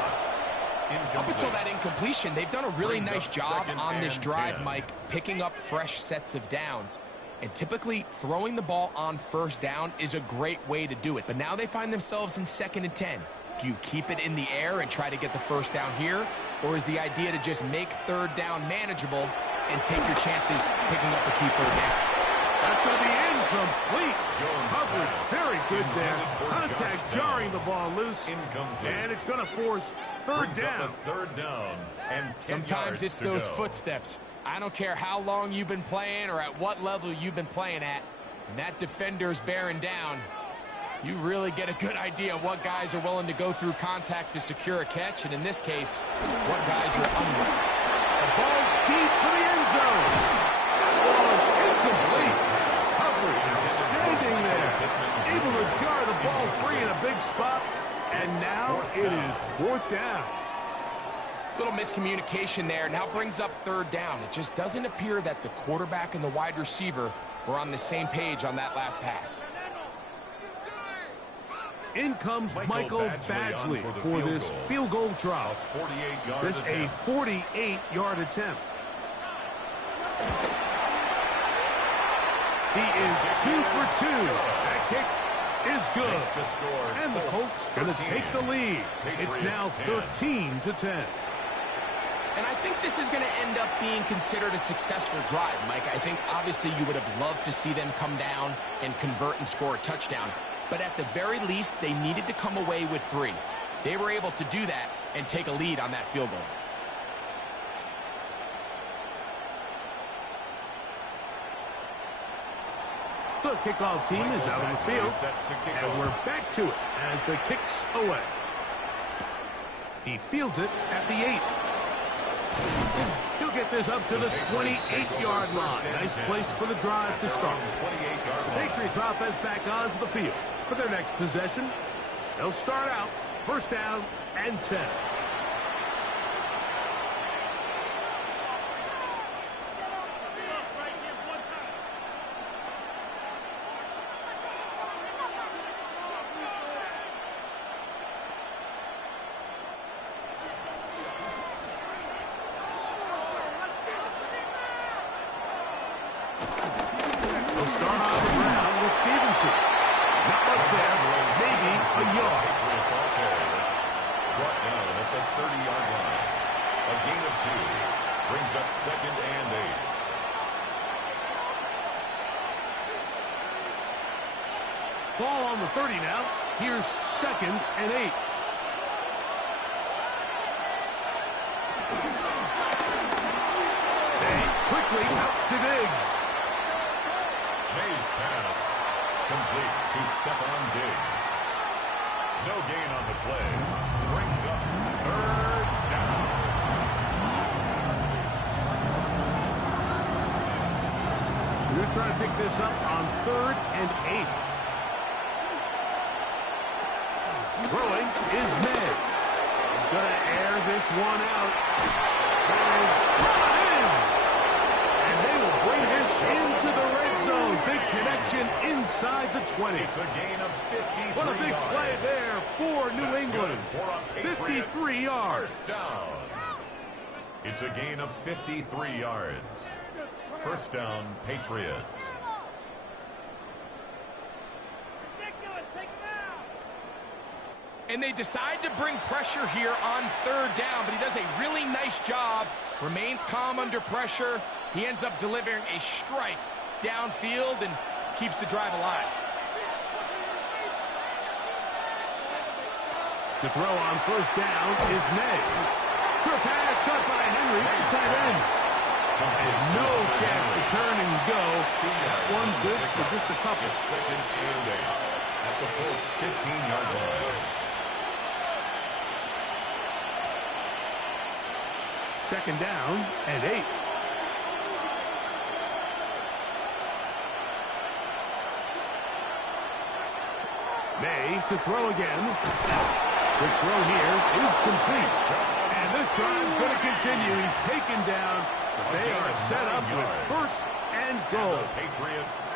Up until that incompletion, they've done a really nice job on this drive, Mike, picking up fresh sets of downs. And typically, throwing the ball on 1st down is a great way to do it. But now they find themselves in 2nd and 10. Do you keep it in the air and try to get the 1st down here? Or is the idea to just make 3rd down manageable and take your chances picking up a key 3rd down? That's going to be incomplete. Covered very good there. Contact jarring the ball loose. And it's going to force 3rd down. 3rd down. And sometimes it's those footsteps. I don't care how long you've been playing or at what level you've been playing at, when that defender's bearing down, you really get a good idea of what guys are willing to go through contact to secure a catch, and in this case, what guys are unwilling. The ball deep for the end zone. Oh, incomplete. Coverage is standing there, able to jar the ball free in a big spot, and now it is fourth down. Little miscommunication there. Now brings up third down. It just doesn't appear that the quarterback and the wide receiver were on the same page on that last pass. In comes Michael Badgley for this field goal drop. This a 48-yard attempt. He is 2 for 2. That kick is good. And the Colts going to take the lead. It's now 13-10. And I think this is going to end up being considered a successful drive, Mike. I think obviously you would have loved to see them come down and convert and score a touchdown. But at the very least, they needed to come away with 3. They were able to do that and take a lead on that field goal. The kickoff team is out on the field, and we're back to it as the kick's away. He fields it at the 8. He'll get this up to the 28-yard line. Nice place for the drive to start. Patriots offense back onto the field for their next possession. They'll start out first down and 10. Ball on the 30 now. Here's 2nd and 8. And quickly out to Diggs. May's pass complete to Stephon Diggs. No gain on the play. Brings up third down. We're going to try to pick this up on 3rd and 8. Throwing is May. He's going to air this one out. And is brought in. And they will bring this into the red zone. Big connection inside the 20. It's a gain of 53 What a big yards. play there for New That's England. good for a Patriots 53 yards. First down. It's a gain of 53 yards. First down, Patriots. And they decide to bring pressure here on third down, but he does a really nice job. Remains calm under pressure. He ends up delivering a strike downfield and keeps the drive alive. To throw on first down is May. Sure pass cut by Henry at the tight end. And no chance to turn and go. That one good for just a couple. It's 2nd and 8 at the Colts 15-yard line. 2nd down and 8. May to throw again. The throw here is complete. And this drive's going to continue. He's taken down. They are set up with 1st and goal. Patriots.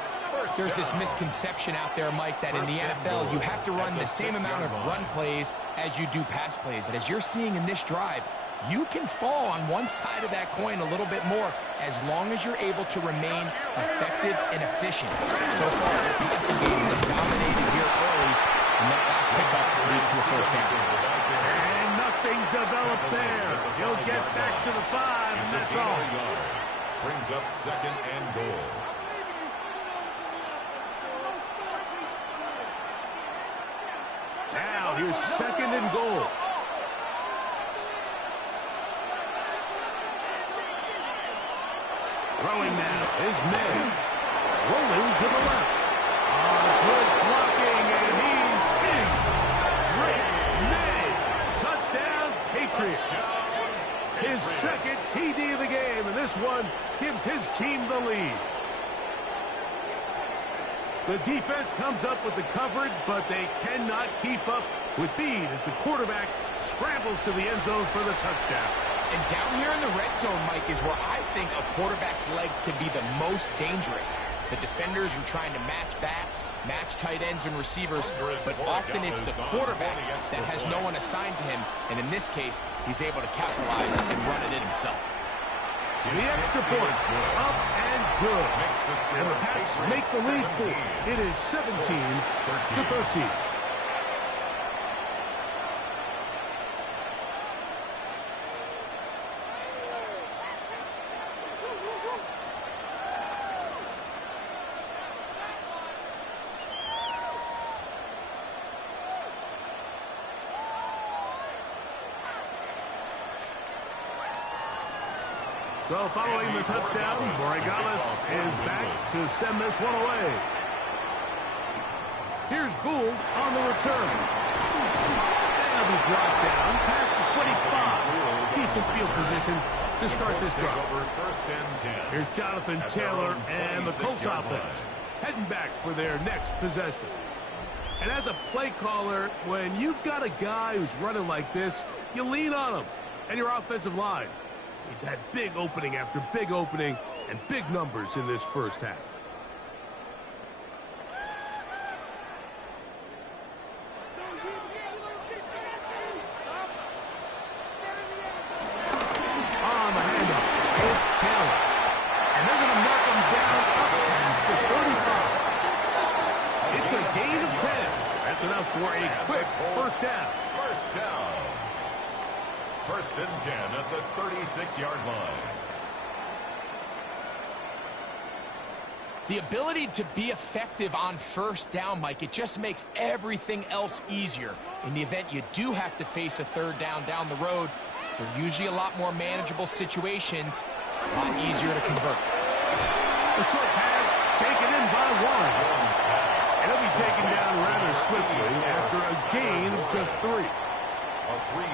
There's this misconception out there, Mike, that in the NFL you have to run the same amount of run plays as you do pass plays. And as you're seeing in this drive, you can fall on one side of that coin a little bit more as long as you're able to remain effective and efficient. So far, the passing game has dominated here early, and that last pickup leads to a first down. And nothing developed there. He'll get back to the 5, and that's all. Brings up 2nd and goal. Now here's 2nd and goal. Throwing now is May. Rolling to the left. Good blocking, and he's in. Great May. Touchdown, Patriots. His second TD of the game, and this one gives his team the lead. The defense comes up with the coverage, but they cannot keep up with speed as the quarterback scrambles to the end zone for the touchdown. And down here in the red zone, Mike, is where I think a quarterback's legs can be the most dangerous. The defenders are trying to match backs, match tight ends and receivers, but often it's the quarterback that has no one assigned to him, and in this case, he's able to capitalize and run it in himself. The extra point, up and good. And the Pats make the lead 4. It is 17-13. So following the touchdown, Borregales is back to send this one away. Here's Gould on the return. That'll be brought down past the 25. Decent field position to start this drive. Here's Jonathan Taylor and the Colts offense heading back for their next possession. And as a play caller, when you've got a guy who's running like this, you lean on him and your offensive line. He's had big opening after big opening and big numbers in this first half. On the handoff, it's Taylor. And they're going to mark him down up past the 35. It's a gain of 10. That's enough for a quick first down. First down. First and 10 at the 36-yard line. The ability to be effective on first down, Mike, it just makes everything else easier. In the event you do have to face a third down the road, they're usually a lot more manageable situations, a lot easier to convert. A short pass taken in by Warren. And he'll be taken down rather swiftly after a gain of just 3.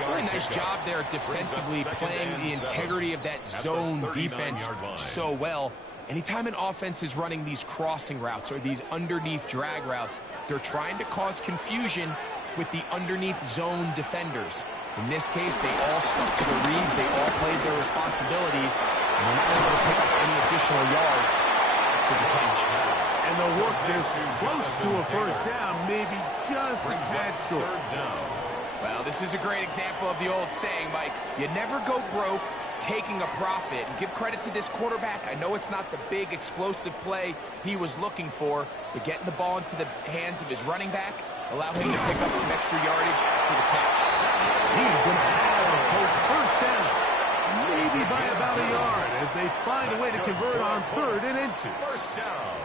Really nice job there defensively, playing the integrity of that zone defense so well. Anytime an offense is running these crossing routes or these underneath drag routes, they're trying to cause confusion with the underneath zone defenders. In this case, they all stuck to the reads, they all played their responsibilities, and they're not able to pick up any additional yards after the catch. And they'll work this close to a first down, maybe just a tad short. Well, this is a great example of the old saying, Mike, you never go broke taking a profit. And give credit to this quarterback. I know it's not the big explosive play he was looking for, but getting the ball into the hands of his running back, allow him to pick up some extra yardage after the catch. He's going to have a Colts first down, maybe by about a yard, as they find a way to convert on 3rd and inches. First down.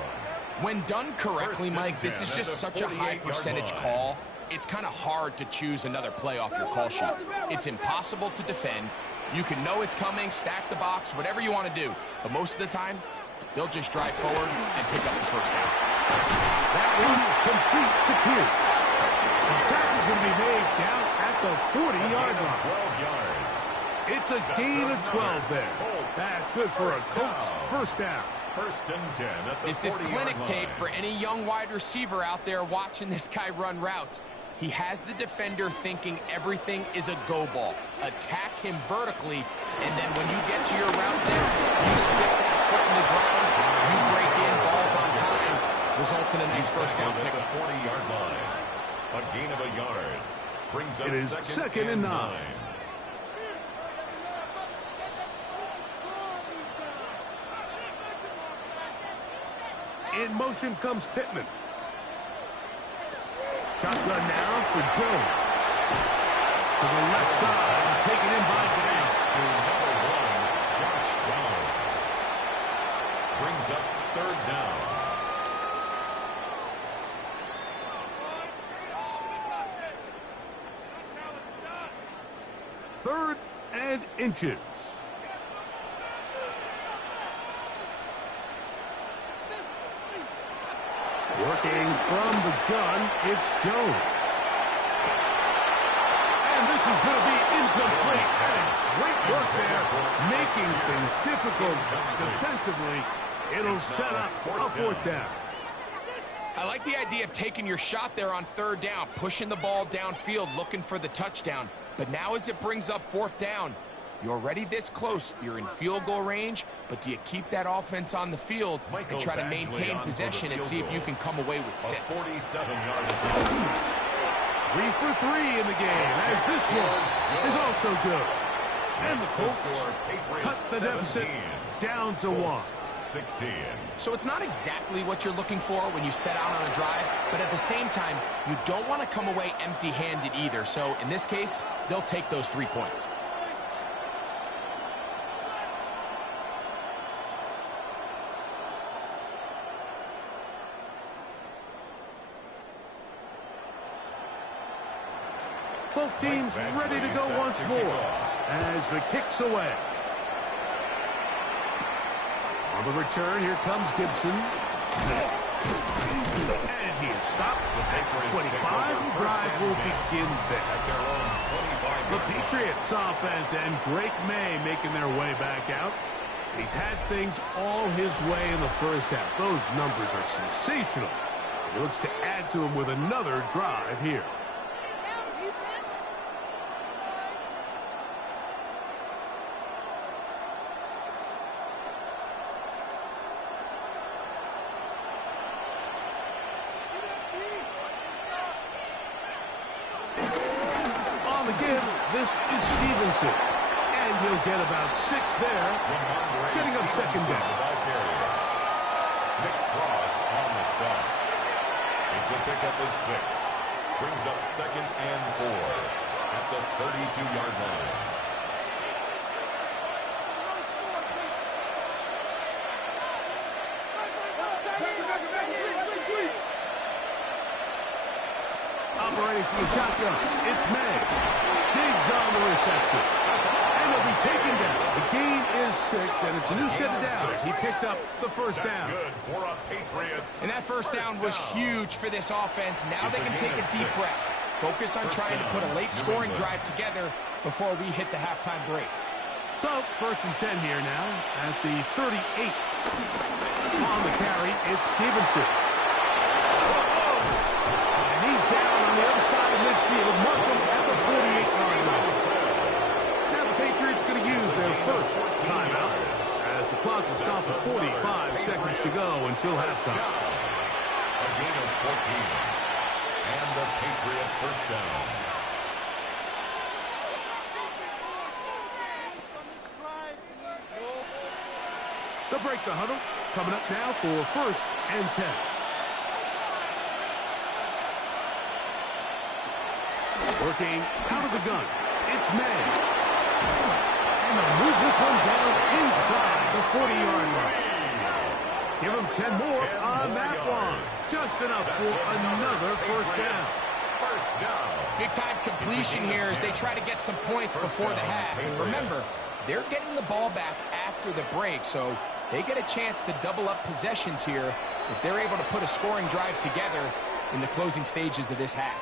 When done correctly, Mike, this is just such a high percentage call. It's kind of hard to choose another play off your call sheet. It's impossible to defend. You can know it's coming, stack the box, whatever you want to do. But most of the time, they'll just drive forward and pick up the first down. That one complete to Pierce. The tackle's going to be made down at the 40-yard line. 12 yards. It's a gain of 12 there. That's good for a Colts first down. First and 10 at the 40-yard line. This is clinic tape for any young wide receiver out there watching this guy run routes. He has the defender thinking everything is a go ball. Attack him vertically, and then when you get to your route there, you stick that foot in the ground, you break in, balls on time, results in a nice first down pickup. 40-yard line. A gain of a yard. Brings up It is second and 9. In motion comes Pittman. Shotgun now for Jones. To the left side, taken in by Downs. To number 1, Josh Downs. Brings up 3rd down. Third and inches. Working from the gun, it's Jones. And this is going to be incomplete. And it's great work there, making things difficult defensively. It'll set up a fourth down. I like the idea of taking your shot there on third down, pushing the ball downfield, looking for the touchdown. But now as it brings up fourth down, you're already this close. You're in field goal range, but do you keep that offense on the field and try to maintain possession and see if you can come away with 6? 47-yard attempt. 3 for 3 in the game, as this one is also good. And the Colts cut the deficit down to 1. 16. So it's not exactly what you're looking for when you set out on a drive, but at the same time, you don't want to come away empty-handed either. So in this case, they'll take those 3 points. Both teams ready to go once more as the kick's away. On the return, here comes Gibson. And he is stopped at 25. The drive will begin there. The Patriots offense and Drake May making their way back out. He's had things all his way in the first half. Those numbers are sensational. He looks to add to them with another drive here. This is Stevenson, and he'll get about 6 there, setting up second down. Nick Cross on the stop. It's a pickup of 6. Brings up 2nd and 4 at the 32-yard line. Operating from the shotgun, it's May. Digs on the reception. And he'll be taken down. The gain is 6, and it's a new set of downs. He picked up the first down. Good for a Patriots. And that first down was huge for this offense. Now they can take a deep breath. Focus on trying to put a late scoring drive together before we hit the halftime break. So, 1st and 10 here now at the 38. On the carry, it's Stevenson. And he's down on the other side of midfield. Markham at the 48-yard line. Now the Patriots going to use their first timeout as the clock will stop at 45 seconds to go until halftime. A gain of 14. And the Patriot first down. They'll break the huddle. Coming up now for 1st and 10. Working out of the gun. It's May. And they'll move this one down inside the 40-yard line. Give them 10 more on that one. Just enough for another first down. First down. Big-time completion here as they try to get some points before the half. And remember, they're getting the ball back after the break, so they get a chance to double up possessions here if they're able to put a scoring drive together in the closing stages of this half.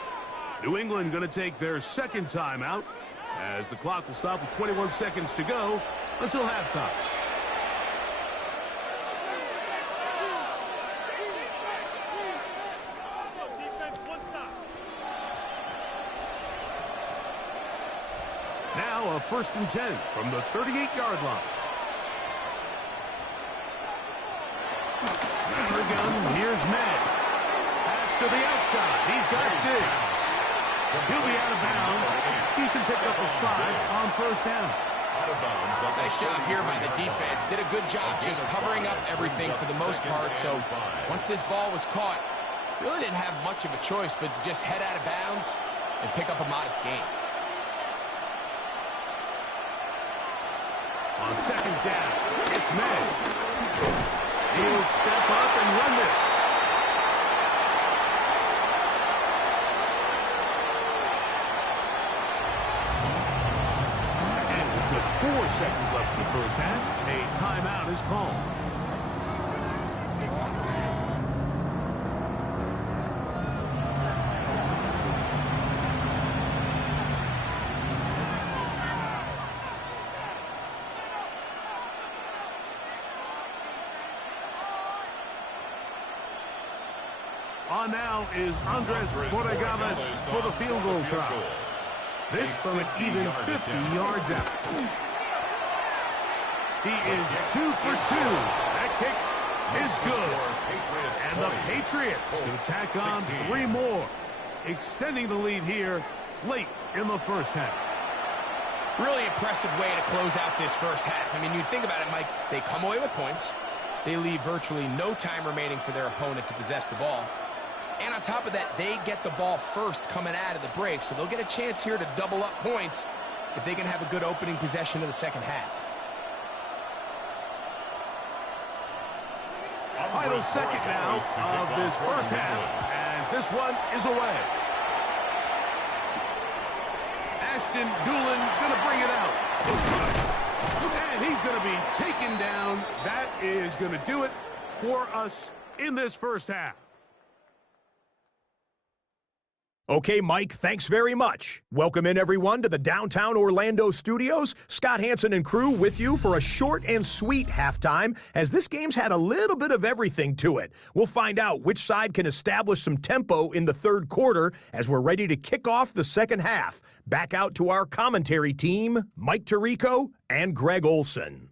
New England going to take their second timeout as the clock will stop with 21 seconds to go until halftime. Now a 1st and 10 from the 38-yard line. Here's May. To the outside. He's got Diggs. He'll be out of bounds. Decent pickup of 5 on first down. Out of bounds. Nice job here by the defense. Did a good job just covering up everything for the most part. So once this ball was caught, really didn't have much of a choice but to just head out of bounds and pick up a modest gain. On second down, it's May. He'll step up and run this. And with just 4 seconds left in the first half, a timeout is called. On now is Andres Borregales for the field goal try. This from an even 50 yards out. He is 2 for 2. That kick is good. And the Patriots can tack on 3 more, extending the lead here late in the first half. Really impressive way to close out this first half. I mean, you think about it, Mike, they come away with points. They leave virtually no time remaining for their opponent to possess the ball. And on top of that, they get the ball first coming out of the break, so they'll get a chance here to double up points if they can have a good opening possession of the second half. Final second now of this first half as this one is away. Ashton Doolin going to bring it out. And he's going to be taken down. That is going to do it for us in this first half. Okay, Mike, thanks very much. Welcome in, everyone, to the downtown Orlando studios. Scott Hansen and crew with you for a short and sweet halftime, as this game's had a little bit of everything to it. We'll find out which side can establish some tempo in the third quarter as we're ready to kick off the second half. Back out to our commentary team, Mike Tirico and Greg Olson.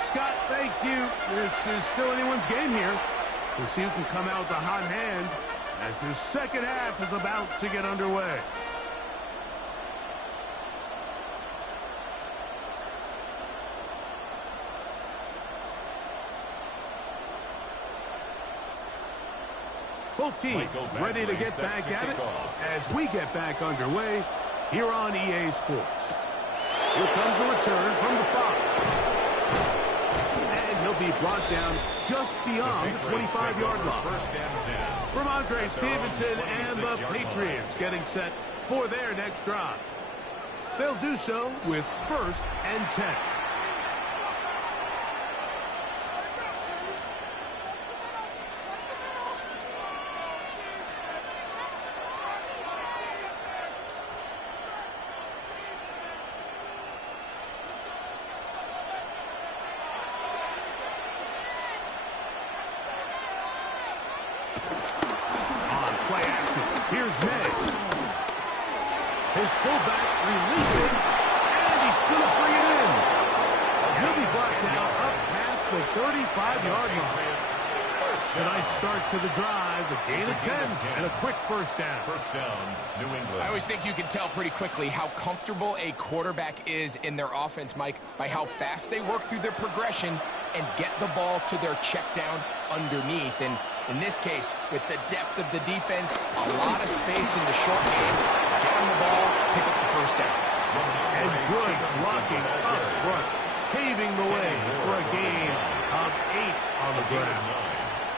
Scott, thank you. This is still anyone's game here. We'll see who can come out with a hot hand as this second half is about to get underway. Both teams ready to get back at it as we get back underway here on EA Sports. Here comes a return from the 5. He'll be brought down just beyond the 25-yard line. First and 10. From Andre Stevenson and the Patriots getting set for their next drive. They'll do so with 1st and 10. Here's May. His fullback releasing, and he's going to bring it in. He'll be brought down up past the 35-yard line. A nice start to the drive, a gain of 10, and a quick first down. First down, New England. I always think you can tell pretty quickly how comfortable a quarterback is in their offense, Mike, by how fast they work through their progression and get the ball to their check down underneath. And in this case, with the depth of the defense, a lot of space in the short game, get them the ball, pick up the first down. And good blocking up front, paving the way for a gain of 8 on the ground.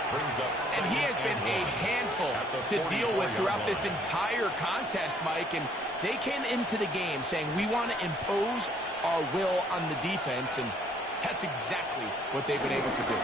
And he has been a handful to deal with throughout this entire contest, Mike. And they came into the game saying, we want to impose our will on the defense. And that's exactly what they've been able to do.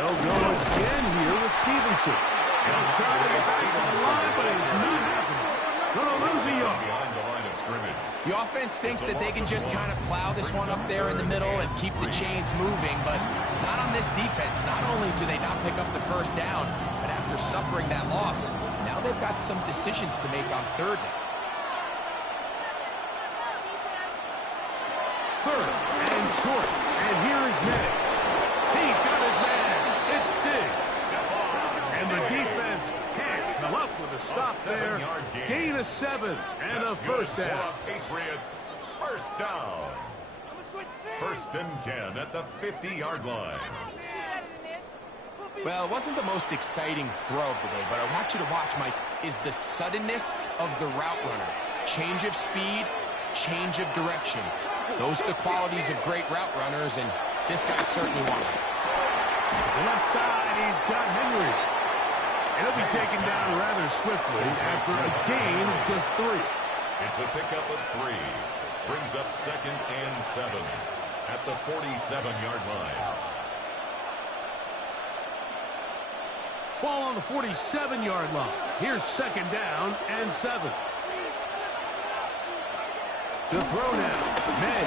They'll go again here with Stevenson. He'll try to get back to the line, but it's not happening. Going to lose a yard. Behind the line of scrimmage. The offense thinks that they can just kind of plow this one up there in the middle and keep the chains moving, but not on this defense. Not only do they not pick up the first down, but after suffering that loss, now they've got some decisions to make on third down. Third and short, and here is May. He's got his man. It's Diggs. And the defense can't come up with a stop there. Gain of 7 and a first down. Patriots, first down. First and 10 at the 50-yard line. Well, it wasn't the most exciting throw of the day, but I want you to watch, Mike, is the suddenness of the route runner. Change of speed, change of direction. Those are the qualities of great route runners, and this guy certainly one of them. Left side, he's got Henry. And he'll be taken down rather swiftly after a gain of just 3. It's a pickup of 3. Brings up 2nd and 7 at the 47-yard line. Ball on the 47-yard line. Here's 2nd down and 7. To throw now, May.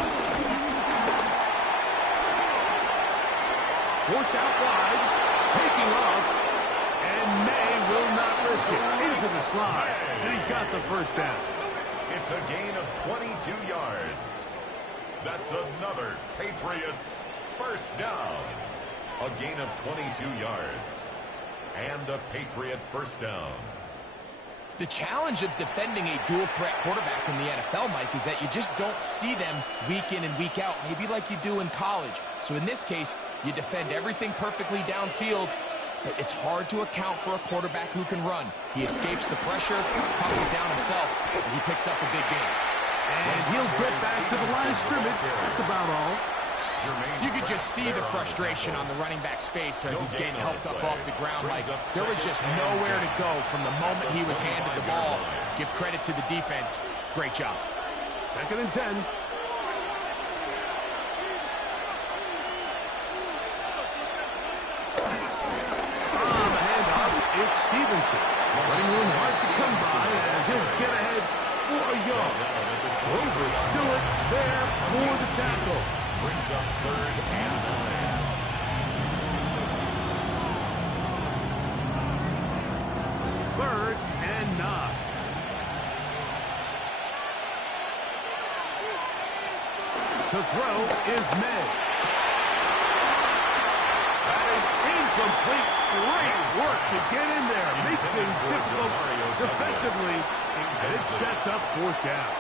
Forced out wide. Taking off. And May will not risk it. Into the slide. And he's got the first down. It's a gain of 22 yards. That's another Patriots first down. A gain of 22 yards. And a Patriot first down. The challenge of defending a dual-threat quarterback in the NFL, Mike, is that you just don't see them week in and week out, maybe like you do in college. So in this case, you defend everything perfectly downfield, but it's hard to account for a quarterback who can run. He escapes the pressure, tucks it down himself, and he picks up a big gain. And he'll get back to the line of scrimmage. That's about all. You could just see the frustration on the running back's face as he's getting helped up off the ground. Like, there was just nowhere to go from the moment he was handed the ball. Give credit to the defense. Great job. 2nd and 10. On the handoff, it's Stevenson. Letting room hard to come by as he'll get ahead for a yard. Rover Stewart there for the tackle. Brings up 3rd and 9. 3rd and 9. To throw is May. That is incomplete. Great work to get in there. Make things difficult defensively. And it sets up 4th down.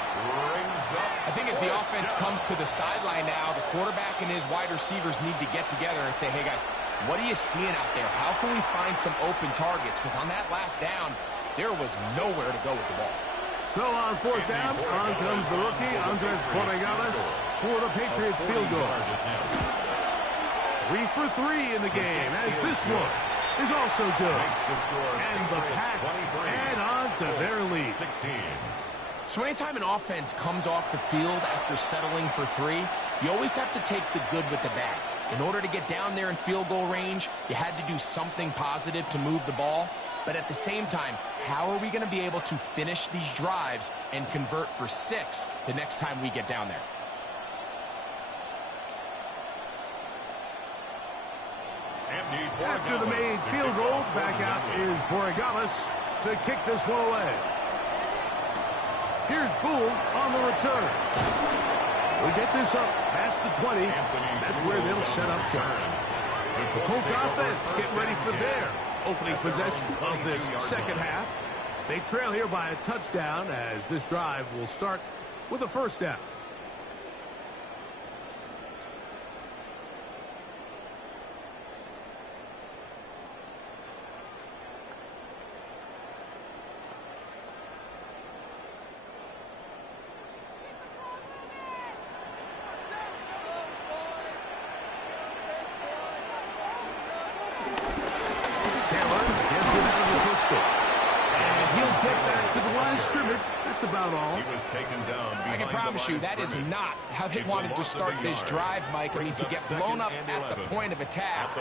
I think as the offense comes to the sideline now, the quarterback and his wide receivers need to get together and say, hey, guys, what are you seeing out there? How can we find some open targets? Because on that last down, there was nowhere to go with the ball. So on 4th down, on comes the rookie, Andres Borregales, for the Patriots field goal. 3 for 3 in the game, as this one is also good. And the Pats add on to their lead. 16. So anytime an offense comes off the field after settling for 3, you always have to take the good with the bad. In order to get down there in field goal range, you had to do something positive to move the ball. But at the same time, how are we going to be able to finish these drives and convert for 6 the next time we get down there? After the made field goal, back out is Borregales to kick this one away. Here's Gould on the return. We get this up past the 20. That's where they'll set up shop. The Colts offense get ready for their opening possession of this second half. They trail here by a touchdown as this drive will start with a first down. That's about all. He was taken down. I can promise you that is not how they wanted to start this drive, Mike. I mean, to get blown up at the point of attack,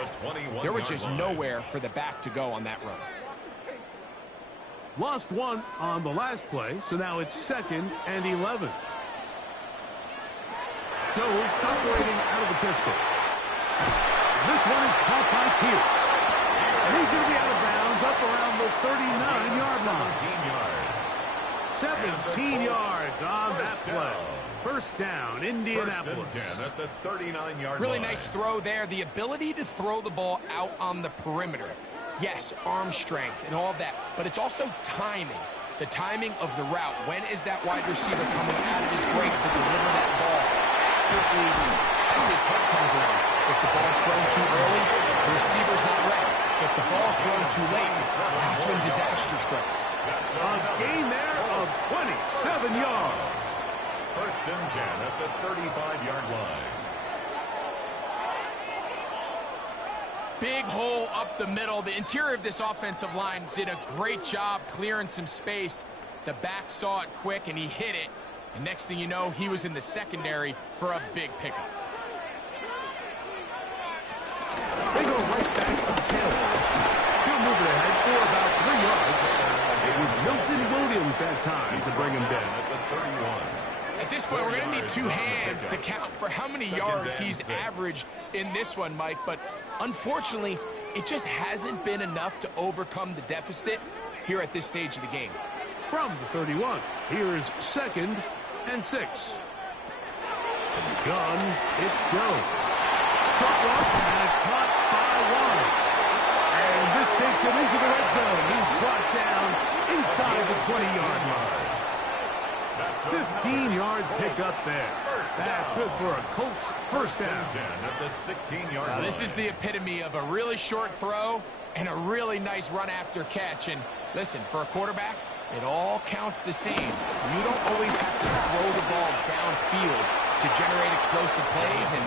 there was just nowhere for the back to go on that run. Lost 1 on the last play, so now it's 2nd and 11. Jones operating out of the pistol. This one is caught by Pierce. And he's going to be out of bounds up around the 39-yard line. 17 yards on that play. First down, Indianapolis. 1st and 10 at the 39-yard line. Really nice throw there. The ability to throw the ball out on the perimeter. Yes, arm strength and all of that, but it's also timing. The timing of the route. When is that wide receiver coming out of his break to deliver that ball accurately as his head comes around? If the ball's thrown too early, the receiver's not ready. If the ball's thrown too late, that's when disaster strikes. A gain there of 27 yards. 1st and 10 at the 35-yard line. Big hole up the middle. The interior of this offensive line did a great job clearing some space. The back saw it quick, and he hit it. And next thing you know, he was in the secondary for a big pickup. They go right back to Taylor. He'll move it ahead for about 3 yards. It was Milton Williams that time to bring him down. At the 31. At this point, we're going to need two hands to count for how many yards he's averaged in this one, Mike. But unfortunately, it just hasn't been enough to overcome the deficit here at this stage of the game. From the 31, here's 2nd and 6. From the gun, it's Jones. Short look, and it's caught by Warren. And this takes him into the red zone. He's brought down inside the 20-yard line. 15-yard pickup there. That's good for a Colts first down. At the 16-yard Now, this is the epitome of a really short throw and a really nice run after catch. And listen, for a quarterback, it all counts the same. You don't always have to throw the ball downfield to generate explosive plays, and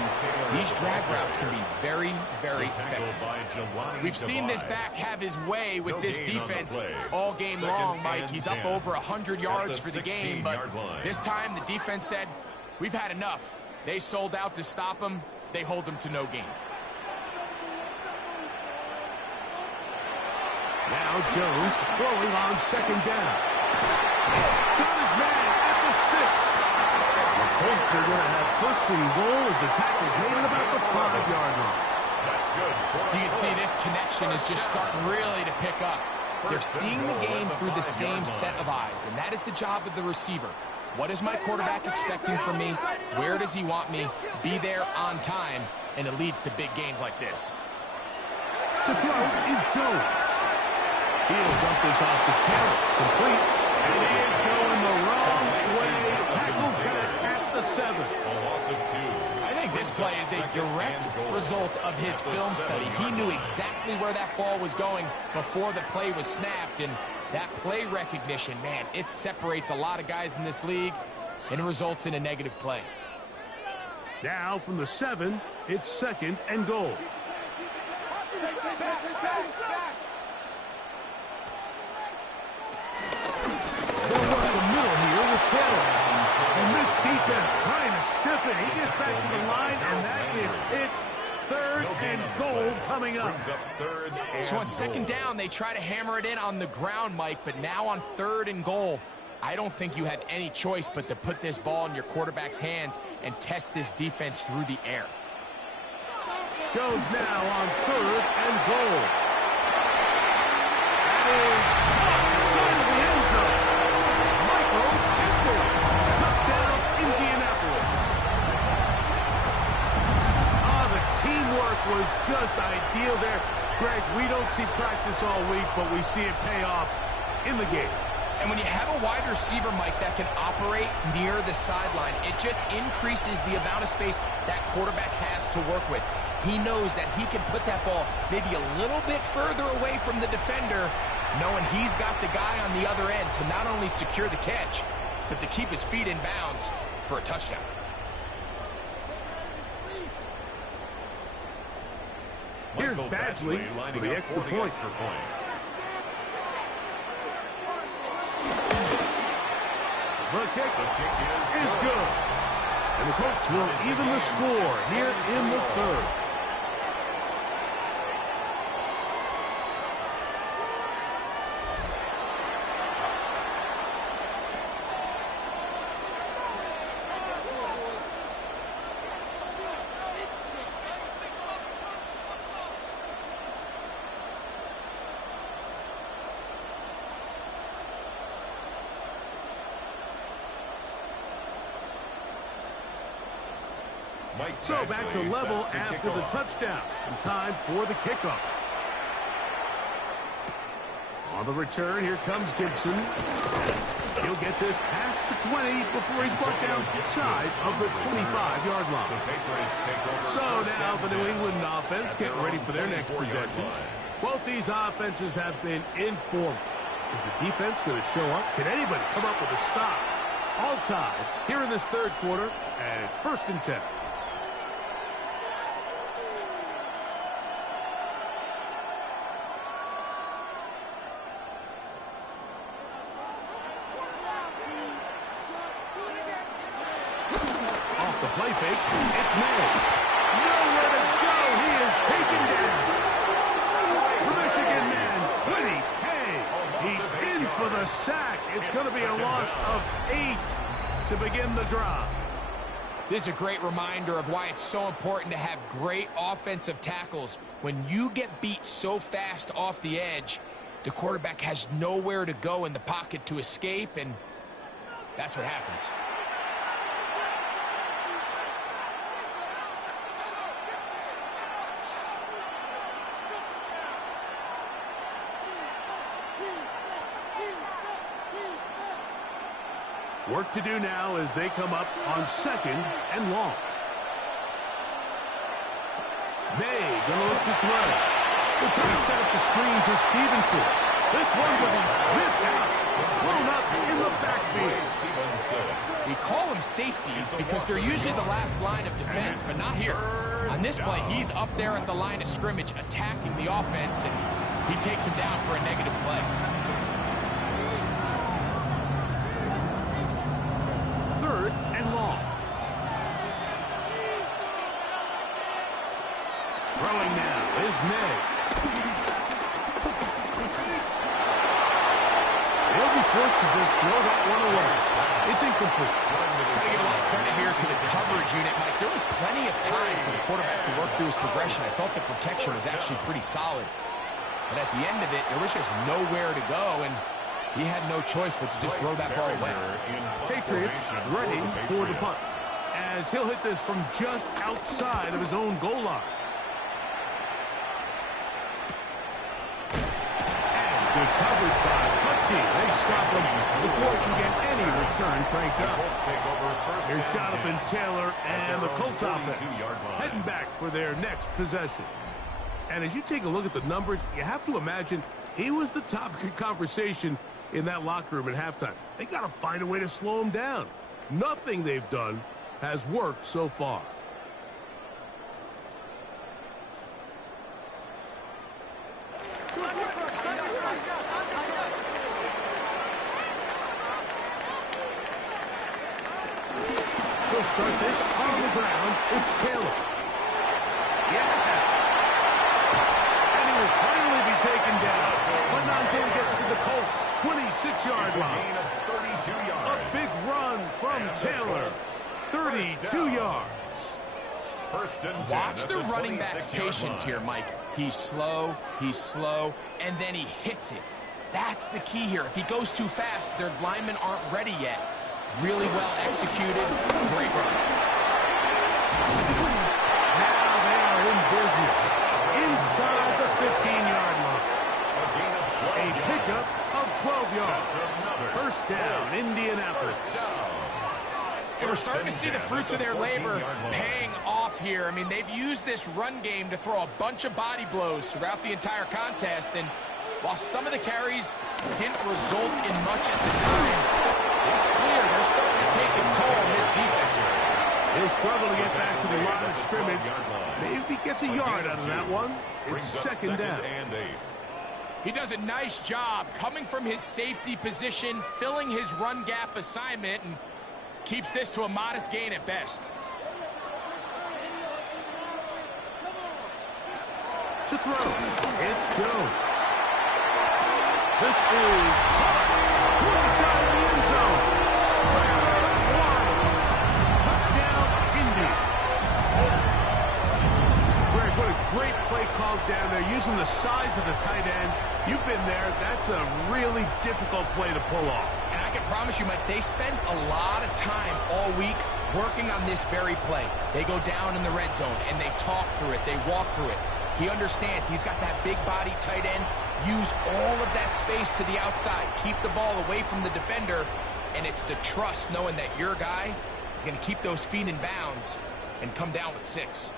these drag routes can be very, very effective. We've seen this back have his way with this defense all game long, Mike. He's up over 100 yards for the game, but this time the defense said, we've had enough. They sold out to stop him. They hold him to no gain. Now Jones throwing on 2nd down. Got his man at the 6. The Colts are going to have 1st and goal as the tackle's made at about the 5-yard line. That's good. You can see this connection is just starting really to pick up. They're seeing the game through the same set of eyes, and that is the job of the receiver. What is my quarterback expecting from me? Where does he want me? Be there on time, and it leads to big gains like this. To throw is Jones. He'll dump this off to Taylor. Complete. And he is going the wrong way. Tackles back at the 7. A loss of 2. I think this play is a direct result of his film study. He knew exactly where that ball was going before the play was snapped, and that play recognition, man, it separates a lot of guys in this league, and it results in a negative play. Now from the 7, it's 2nd and goal. They'll run the middle here with Taylor. And this defense trying to stiff it. He gets back to the line, and that is it. 3rd and goal coming up. So on 2nd down, they try to hammer it in on the ground, Mike, but now on 3rd and goal, I don't think you had any choice but to put this ball in your quarterback's hands and test this defense through the air. Jones now on 3rd and goal. That is outside of the end zone. Michael Edwards. Touchdown, Indianapolis. The teamwork was just ideal there. Greg, we don't see practice all week, but we see it pay off in the game. And when you have a wide receiver, Mike, that can operate near the sideline, it just increases the amount of space that quarterback has to work with. He knows that he can put that ball maybe a little bit further away from the defender, knowing he's got the guy on the other end to not only secure the catch, but to keep his feet in bounds for a touchdown. Here's Badgley for the extra point. The kick is good. And the Colts will even the score here in the 3rd. So back to level after the touchdown, and time for the kickoff. On the return, here comes Gibson. He'll get this past the 20 before he's brought down shy of the 25-yard line. So now the New England offense getting ready for their next possession. Both these offenses have been in form. Is the defense going to show up? Can anybody come up with a stop? All tied here in this 3rd quarter, and it's 1st and 10. Off the play fake, it's made. Nowhere to go. He is taken down. The Michigan man, Quiddy Tay. He's in for the sack. It's going to be a loss of 8. to begin the drive. This is a great reminder of why it's so important to have great offensive tackles. When you get beat so fast off the edge, the quarterback has nowhere to go in the pocket to escape, and that's what happens. Work to do now as they come up on 2nd and long. May gonna look to throw. They'll try to set up the screen to Stevenson. This one was missed out. Thrown up in the backfield. We call them safeties because they're usually the last line of defense, but not here. On this play, he's up there at the line of scrimmage attacking the offense, and he takes him down for a negative play. 3rd and long. Throwing now is May. They'll be forced to just throw that one away. It's incomplete. Gotta give a lot of credit here to the coverage unit, Mike. There was plenty of time for the quarterback to work through his progression. I thought the protection was actually pretty solid. But at the end of it, there was just nowhere to go, and he had no choice but to just throw that ball away. Patriots ready for the punt, as he'll hit this from just outside of his own goal line. And good coverage by Tucci. They stop him before he can get any return cranked up. Here's Jonathan Taylor and the Colts offense heading back for their next possession. And as you take a look at the numbers, you have to imagine he was the topic of conversation in that locker room at halftime. They got to find a way to slow him down. Nothing they've done has worked so far. They'll start this on the ground. It's Taylor. Yeah. And he will finally be taken down. But not until he gets to the Colts. 26-yard line. A big run from Taylor. 32 yards. Watch the running back's patience here, Mike. He's slow, and then he hits it. That's the key here. If he goes too fast, their linemen aren't ready yet. Really well executed. Great run. Now they are in business. Inside the 15-yard line. A pickup of 12 yards. First down, Indianapolis. And we're starting to see the fruits of their labor paying off here. I mean, they've used this run game to throw a bunch of body blows throughout the entire contest. And while some of the carries didn't result in much at the time, it's clear they're starting to take its toll on this defense. They'll struggle to get back to the line of scrimmage. Maybe gets a yard out of that one. It's second down. He does a nice job coming from his safety position, filling his run gap assignment, and keeps this to a modest gain at best. To throw, it's Jones. This is inside the end zone. Touchdown, Indy. Greg, what a great play called down there, using the size of the tight end. You've been there. That's a really difficult play to pull off. And I can promise you, Mike, they spent a lot of time all week working on this very play. They go down in the red zone, and they talk through it. They walk through it. He understands he's got that big body tight end. Use all of that space to the outside. Keep the ball away from the defender. And it's the trust knowing that your guy is going to keep those feet in bounds and come down with 6.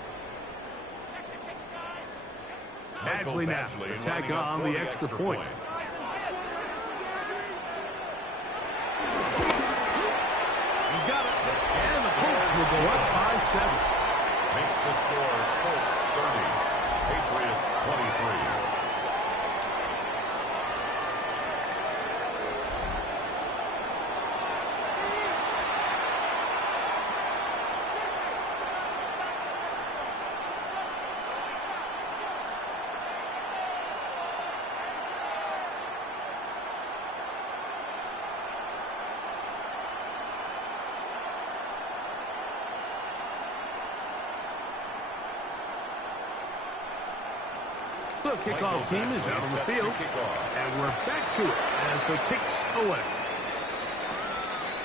Badgley now, attack on the extra point. He's got it. And the Colts will go up by 7. Makes the score Colts 30, Patriots 23. The kickoff team is out on the field, and we're back to it as the kick's away.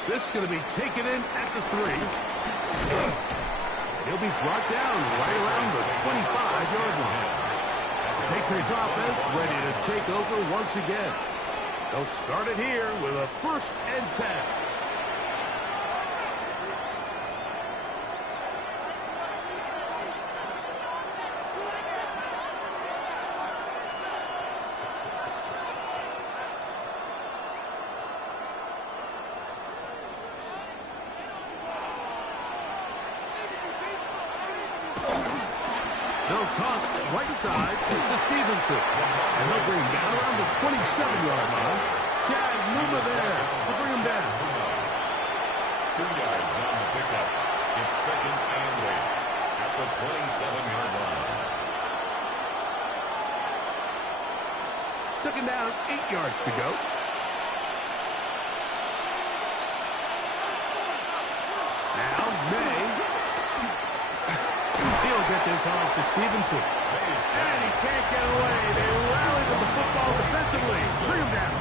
This is going to be taken in at the 3. He'll be brought down right around the 25-yard line. The Patriots offense ready to take over once again. They'll start it here with a 1st and 10. They'll toss right side to Stevenson. And they'll bring him down around the 27-yard line. Chad Numa there to bring him down. 2 yards on the pickup. It's 2nd and 8 at the 27-yard line. 2nd down, 8 yards to go. Now May. He'll get this off to Stevenson. And he can't get away. They rally to the football defensively. Bring him down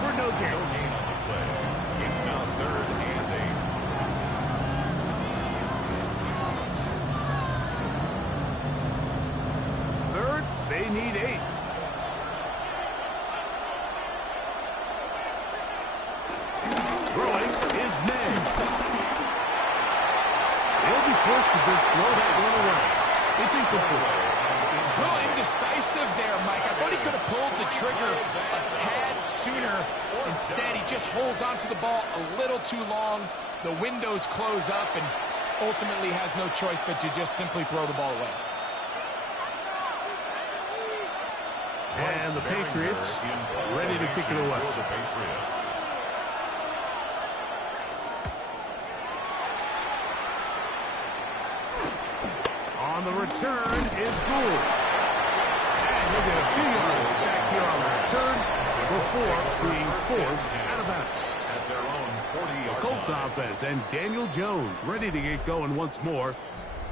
for no gain. No gain on the play. It's now 3rd and 8. 3rd, they need 8. Throwing is May. They'll be forced to just throw that one away. It's incomplete. A little indecisive there, Mike. I thought he could have pulled the trigger a tad sooner. Instead, he just holds onto the ball a little too long. The windows close up and ultimately has no choice but to just simply throw the ball away. And the Patriots ready to kick it away. The Patriots. On the return is Gould. And he'll get a few yards back here on the return before being forced out of bounds. At their own 40-yard Colts line. offense and Daniel Jones ready to get going once more.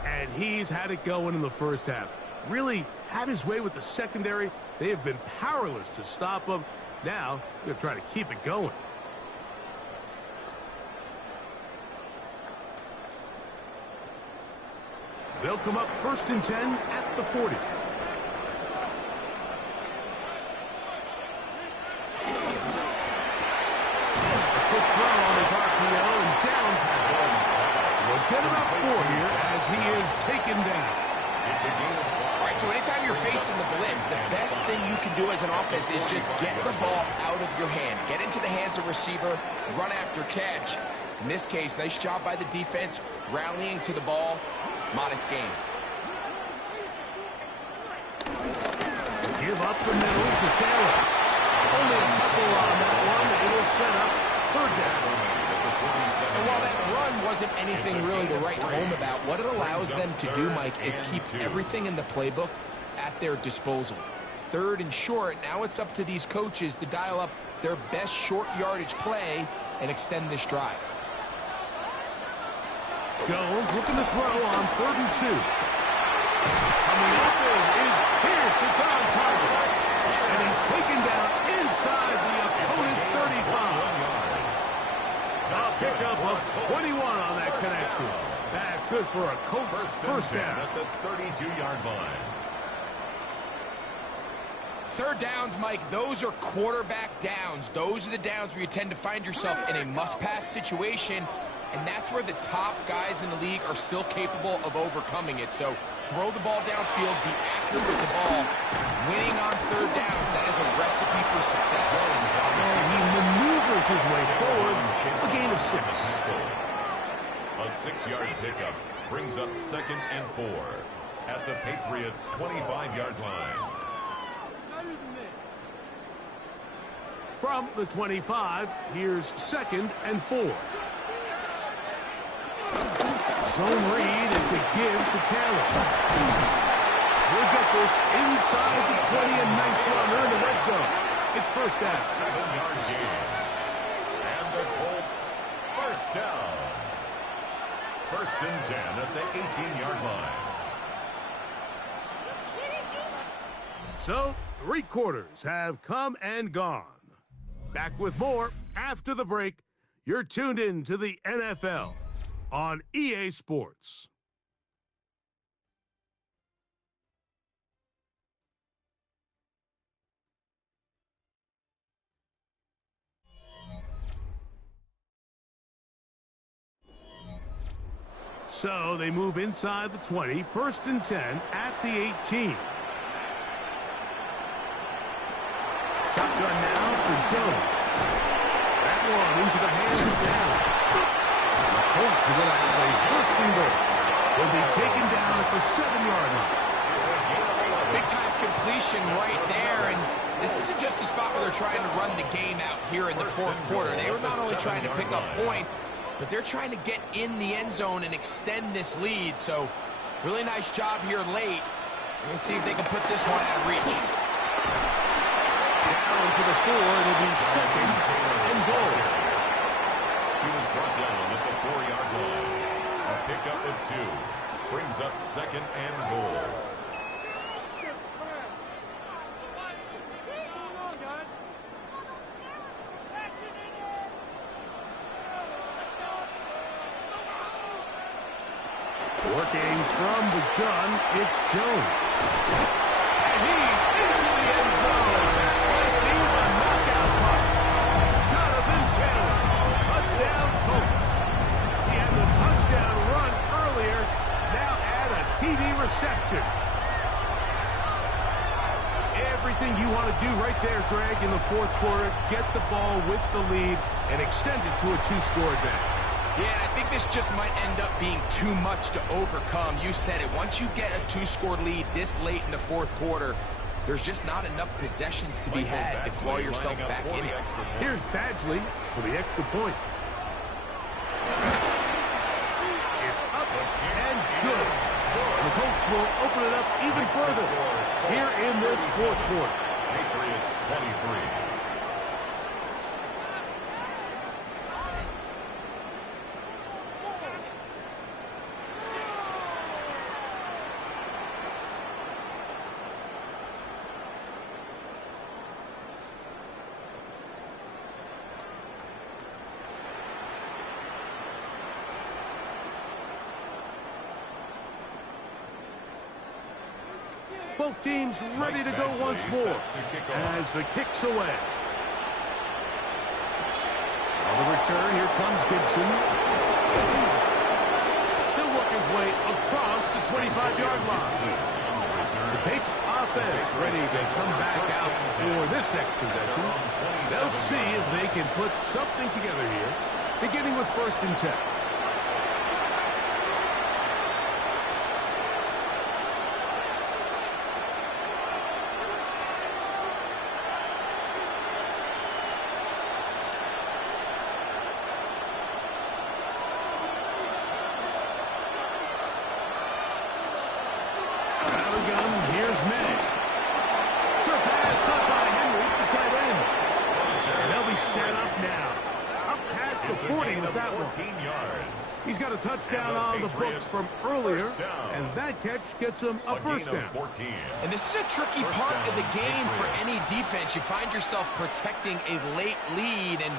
And he's had it going in the first half. Really had his way with the secondary. They have been powerless to stop him. Now they're trying to keep it going. They'll come up 1st and 10 at the 40. Quick throw on his RPO, and Downs has it. We'll get about 4 here as he is taken down. It's a game of All right, so anytime you're facing the blitz, the best thing you can do as an offense is just get the ball out of your hand. Get into the hands of receiver, run after catch. In this case, nice job by the defense, rallying to the ball. Modest gain. Give up the middle to Taylor. Only a couple on that one. It'll set up 3rd down. And while that run wasn't anything really to write home about, what it allows them to do, Mike, is keep everything in the playbook at their disposal. 3rd and short, now it's up to these coaches to dial up their best short yardage play and extend this drive. Jones looking to throw on 3rd and 2. Coming up is Pierce. It's on target. And he's taken down inside the opponent's 35. A pickup of 21 on that connection. That's good for a Colts first down. At the 32-yard line. 3rd downs, Mike, those are quarterback downs. Those are the downs where you tend to find yourself in a must-pass situation, and that's where the top guys in the league are still capable of overcoming it. So throw the ball downfield, be accurate with the ball. Winning on 3rd downs, that is a recipe for success. And he maneuvers his way forward. A gain of 6. A 6-yard pickup brings up 2nd and 4 at the Patriots' 25-yard line. From the 25, here's 2nd and 4. Zone read, it's a give to Taylor. We'll get this inside the 20, and nice runner in the red zone. It's 1st down. 7-yard gain. And the Colts, 1st down. 1st and 10 at the 18-yard line. So, 3 quarters have come and gone. Back with more after the break. You're tuned in to the NFL on EA Sports. So they move inside the 20, 1st and 10 at the 18. Shotgun now for Jones. That one into the hands of Down. The Colts are going to have a 1st and goal. They'll be taken down at the 7-yard line. Big-time completion right there, and this isn't just a spot where they're trying to run the game out here in the 4th quarter. They were not only trying to pick up points, but they're trying to get in the end zone and extend this lead. So, really nice job here late. We're going to see if they can put this one out of reach. Down to the 4, it'll be 2nd and goal. He was brought down at the 4-yard line. A pickup of 2 brings up 2nd and goal. Working from the gun, it's Jones. And he's into the end zone. That might be a knockout punch. Jonathan Taylor, touchdown Colts. He had the touchdown run earlier, now add a TD reception. Everything you want to do right there, Greg, in the 4th quarter, get the ball with the lead and extend it to a 2-score advantage. Yeah, I think this just might end up being too much to overcome. You said it. Once you get a 2-score lead this late in the 4th quarter, there's just not enough possessions to be had to claw yourself back in it. Here's Badgley for the extra point. It's up and good. The Colts will open it up even further here in this 4th quarter. Patriots 23. Both teams ready to go once more as the kick's away. On the return, here comes Gibson. He'll work his way across the 25-yard line. The Patriots offense ready to come back out for this next possession. They'll see if they can put something together here, beginning with 1st and 10. He's got a touchdown on the books from earlier, and that catch gets him a 1st down. And this is a tricky part of the game for any defense. You find yourself protecting a late lead, and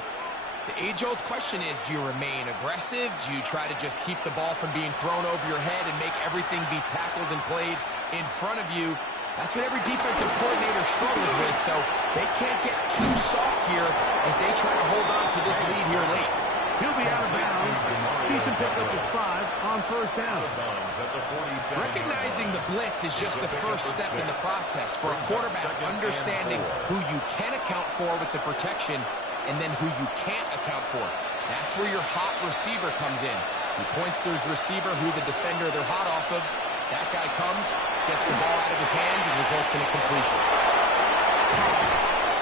the age-old question is, do you remain aggressive? Do you try to just keep the ball from being thrown over your head and make everything be tackled and played in front of you? That's what every defensive coordinator struggles with, so they can't get too soft here as they try to hold on to this lead here late. He'll be out of bounds. Decent pickup of 5 on 1st down. Recognizing the blitz is just the first step in the process for a quarterback, understanding who you can account for with the protection and then who you can't account for. That's where your hot receiver comes in. He points to his receiver, who the defender they're hot off of. That guy comes, gets the ball out of his hand, and results in a completion.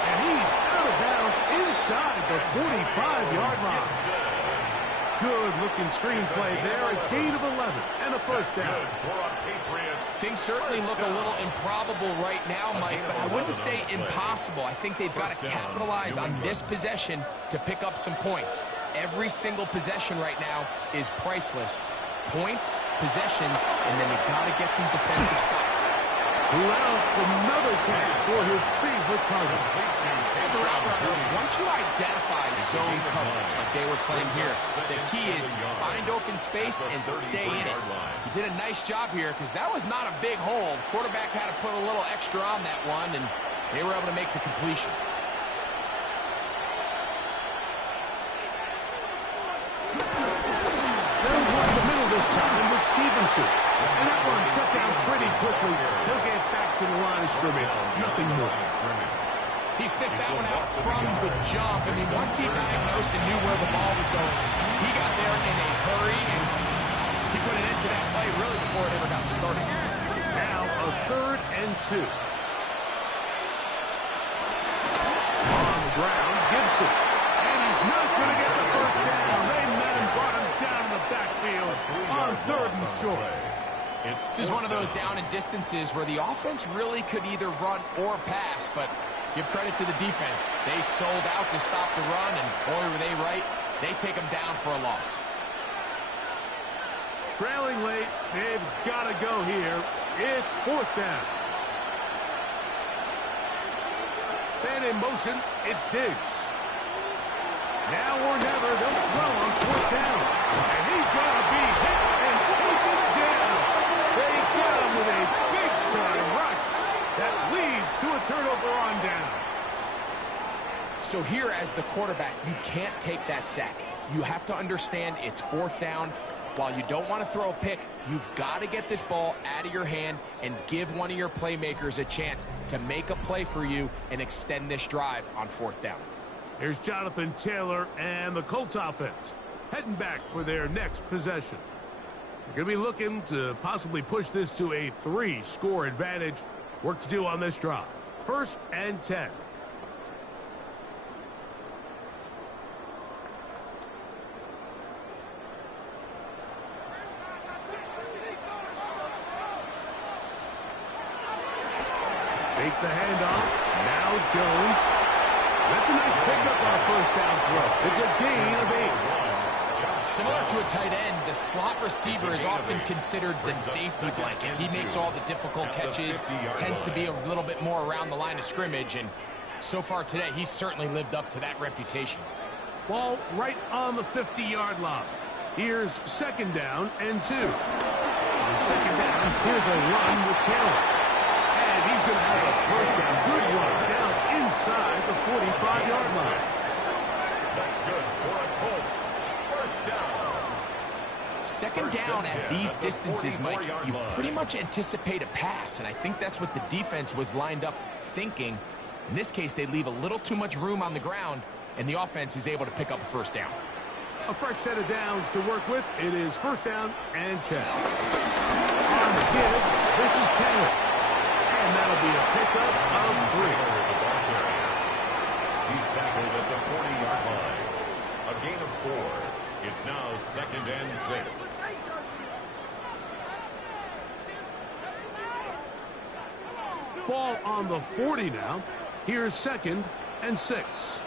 And he's out of bounds inside the 45-yard line. Good-looking screenplay there, a gain of 11 and a 1st down. Things certainly look a little improbable right now, Mike, but I wouldn't say impossible. I think they've got to capitalize on this possession to pick up some points. Every single possession right now is priceless. Points, possessions, and then they've got to get some defensive stops. who routes another catch for his favorite target. As a route runner, once you identify zone coverage like they were playing here, the key is find open space and stay in it. He did a nice job here because that was not a big hole. The quarterback had to put a little extra on that one, and they were able to make the completion. They'll go to the middle this time with Stevenson. And that one shut down pretty quickly. He'll get back to the line of scrimmage. Nothing more. He sniffed that one out from the jump. I mean, once he diagnosed and knew where the ball was going, he got there in a hurry, and he put an end to that play really before it ever got started. Now a 3rd and 2. On the ground, Gibson. And he's not going to get the first down. They met him, brought him down in the backfield on 3rd and short. This is one of those down and distances where the offense really could either run or pass, but give credit to the defense. They sold out to stop the run, and boy, were they right. They take them down for a loss. Trailing late, they've got to go here. It's 4th down. And in motion, it's Diggs. Now or never, they'll throw on 4th down. And he's going to be hit and taken down. They got him with a big-time rush that leads to a turnover on down. So here as the quarterback, you can't take that sack. You have to understand it's 4th down. While you don't want to throw a pick, you've got to get this ball out of your hand and give one of your playmakers a chance to make a play for you and extend this drive on 4th down. Here's Jonathan Taylor and the Colts offense heading back for their next possession. They're going to be looking to possibly push this to a 3-score advantage. Work to do on this drive. 1st and 10. Fake the handoff. Now Jones. That's a nice pickup on a 1st down throw. It's a gain of 8. Similar to a tight end, the slot receiver is often considered the safety blanket. He makes all the difficult catches, tends to be a little bit more around the line of scrimmage, and so far today, he's certainly lived up to that reputation. Ball right on the 50-yard line. Here's 2nd down and 2. On 2nd down, here's a run with Taylor. And he's going to have a 1st down. Good run down inside the 45-yard line. That's good for a Colts. 1st down. 2nd down at these distances, Mike, you pretty much anticipate a pass, and I think that's what the defense was lined up thinking. In this case, they leave a little too much room on the ground, and the offense is able to pick up a 1st down. A fresh set of downs to work with. It is 1st down and 10. On the give, this is Taylor. And that'll be a pickup of 3. He's tackled at the 40-yard line. A gain of 4. It's now 2nd and 6. Ball on the 40 now. Here's 2nd and 6.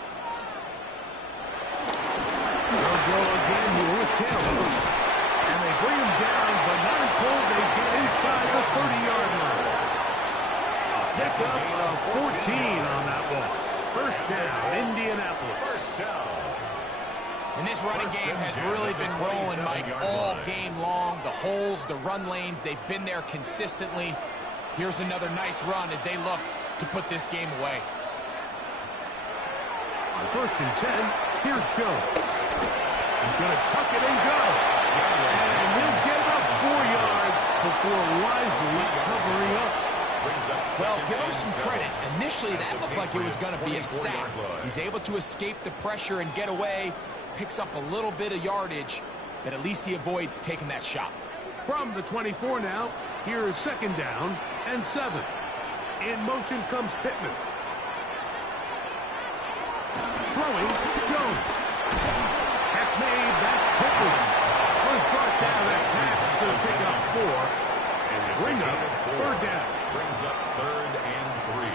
They'll go again here with Taylor. And they bring him down, but not until they get inside the 30-yard line. Pick up a 14 on that ball. 1st down, Indianapolis. 1st down. And this running game has really been rolling, Mike, all game long. The holes, the run lanes, they've been there consistently. Here's another nice run as they look to put this game away. On 1st and 10, here's Jones. He's going to tuck it and go. And he'll get about 4 yards before wisely covering up. Well, give him some credit. Initially, that looked like it was going to be a sack. He's able to escape the pressure and get away, picks up a little bit of yardage, but at least he avoids taking that shot. From the 24 now, here is 2nd down and 7. In motion comes Pittman. Throwing, Jones. Catch made, that's Pittman. Was brought down, that pass is going to pick up 4. And bring up 3rd down. Brings up 3rd and 3.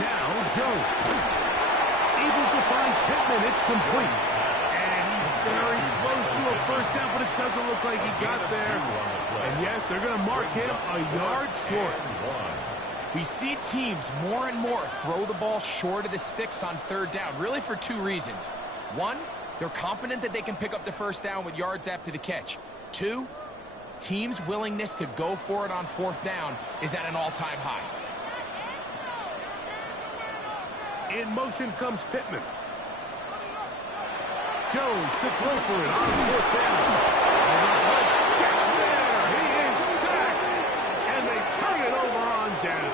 Now and it's complete. And he's very close to a first down, but it doesn't look like he got there. And yes, they're going to mark him a yard short. We see teams more and more throw the ball short of the sticks on third down, really for two reasons. One, they're confident that they can pick up the first down with yards after the catch. Two, teams' willingness to go for it on fourth down is at an all-time high. In motion comes Pittman. Jones to throw for it on fourth down. Gets there. He is sacked. And they turn it over on down.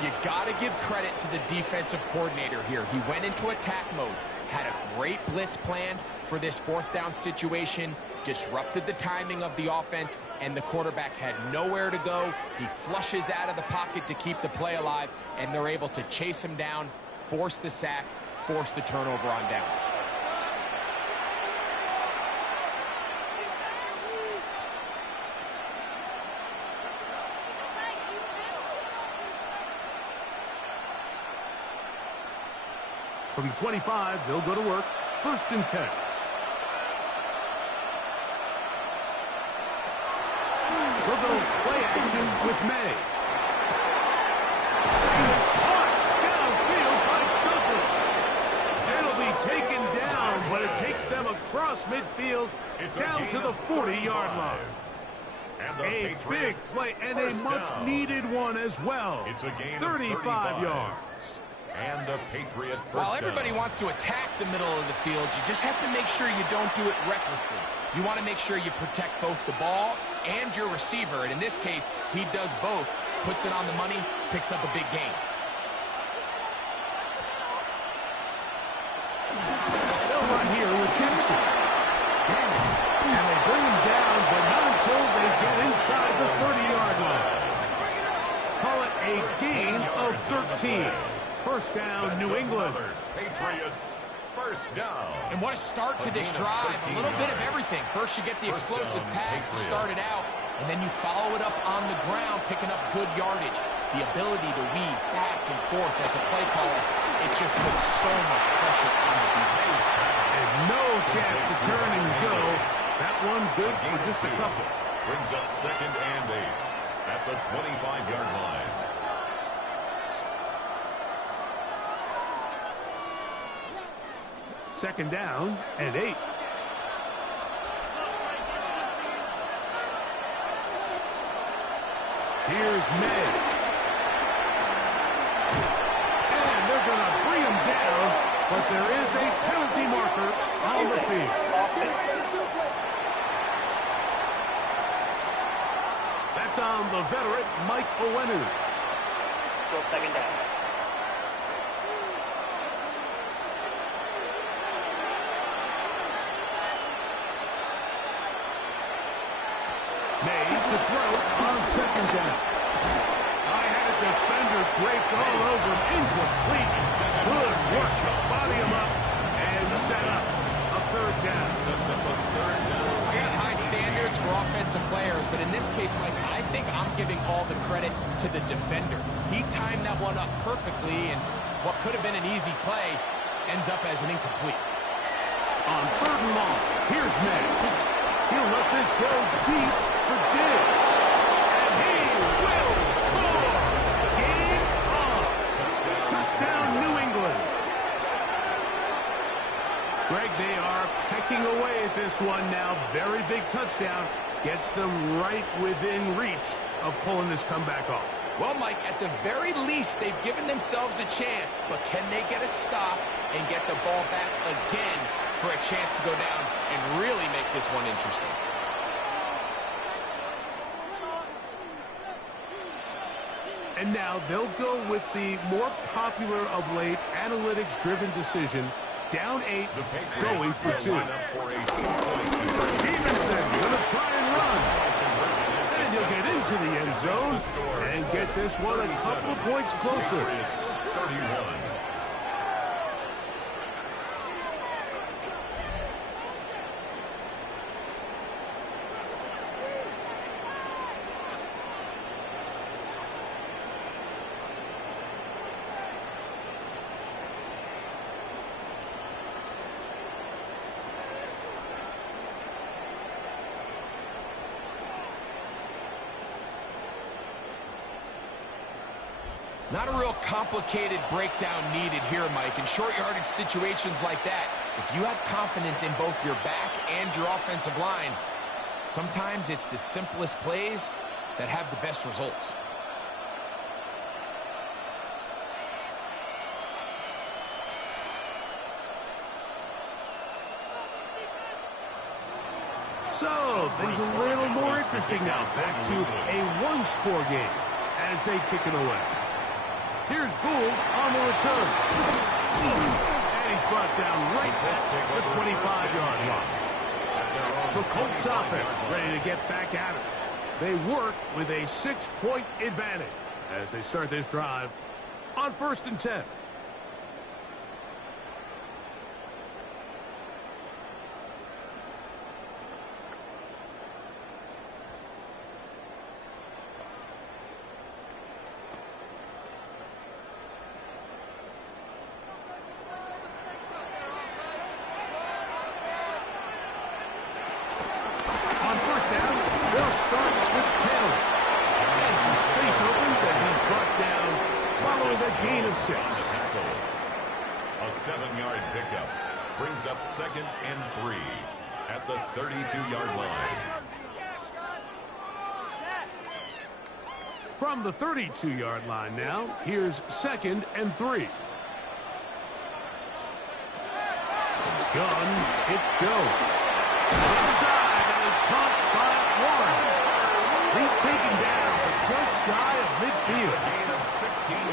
You got to give credit to the defensive coordinator here. He went into attack mode, had a great blitz plan for this fourth down situation, disrupted the timing of the offense, and the quarterback had nowhere to go. He flushes out of the pocket to keep the play alive, and they're able to chase him down, force the sack, force the turnover on downs. From the 25, they'll go to work. 1st and 10. They'll go play action with May. He is caught downfield by Douglas. It'll be taken down, but it takes them across midfield down to the 40-yard line. A big play and a much-needed one as well. It's a gain of 35 yards. And a Patriot first While everybody wants to attack the middle of the field, you just have to make sure you don't do it recklessly. You want to make sure you protect both the ball and your receiver, and in this case, he does both. Puts it on the money, picks up a big gain. They'll run here with Gibson. And they bring him down, but not until they get inside the 30-yard line. Call it a gain of 13. First down, New England. Patriots first down. And what a start to this drive. A little bit of everything. First, you get the explosive pass to start it out, and then you follow it up on the ground, picking up good yardage. The ability to weave back and forth as a play caller, it just puts so much pressure on the defense. There's no chance to turn and go. That one good for just a couple. Brings up 2nd and 8 at the 25-yard line. Second down and 8. Here's May. And they're going to bring him down, but there is a penalty marker on the field. That's on the veteran, Mike Owenu. Still 2nd down. May to throw on 2nd down. I had a defender draped all over him. Incomplete. Good work to body him up and set up a 3rd down. Sets up a 3rd down. I got high standards for offensive players, but in this case, Mike, I think I'm giving all the credit to the defender. He timed that one up perfectly, and what could have been an easy play ends up as an incomplete. On 3rd and long, here's May. He'll let this go deep for Diggs. And he will score! Game on! Touchdown, New England. Greg, they are pecking away at this one now. Very big touchdown. Gets them right within reach of pulling this comeback off. Well, Mike, at the very least, they've given themselves a chance, but can they get a stop and get the ball back again for a chance to go down and really make this one interesting? And now they'll go with the more popular of late analytics-driven decision. Down 8, going for 2. Stevenson going to try and run. And he'll get into the end zone and get this one a couple of points closer. 31. Not a real complicated breakdown needed here, Mike. In short yardage situations like that, if you have confidence in both your back and your offensive line, sometimes it's the simplest plays that have the best results. So, things a little more interesting now. Back to a one-score game as they kick it away. Here's Gould on the return. And he's brought down right at the 25-yard line. The Colts offense ready to get back at it. They work with a 6-point advantage as they start this drive on 1st and 10. Gain of 6. A 7-yard pickup brings up 2nd and 3 at the 32-yard line. From the 32-yard line now, here's 2nd and 3. Gun, it's Jones. Inside and is caught by Warren. He's taken down but just shy of midfield.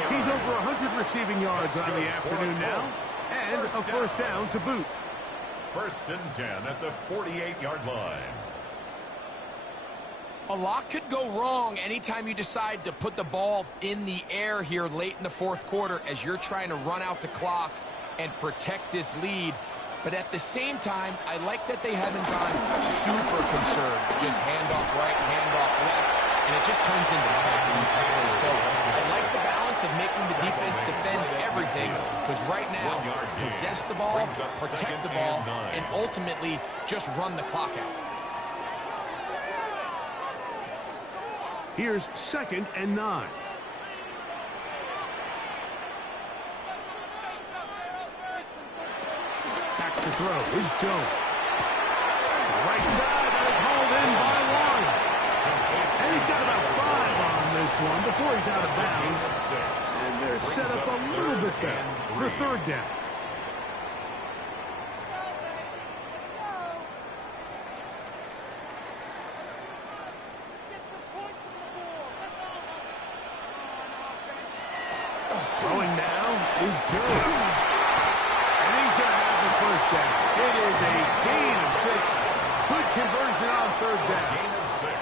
He's over 100 receiving yards on the afternoon now, and a first down to boot. 1st and 10 at the 48-yard line. A lot could go wrong anytime you decide to put the ball in the air here late in the 4th quarter as you're trying to run out the clock and protect this lead. But at the same time, I like that they haven't gone super conserved. Just handoff right, handoff left, and it just turns into tackling plays. So I like the balance of making the defense defend everything, because right now, possess the ball, protect the ball, and ultimately just run the clock out. Here's 2nd and 9. Back to throw is Jones. Right side, and it's hauled in by Warren. And he's got about 5 on this one before he's out of bounds. And they're set up a little bit better for 3rd down. Throwing now is Jones. And he's going to have the first down. It is a gain of 6. Good conversion on 3rd down. Gain of 6.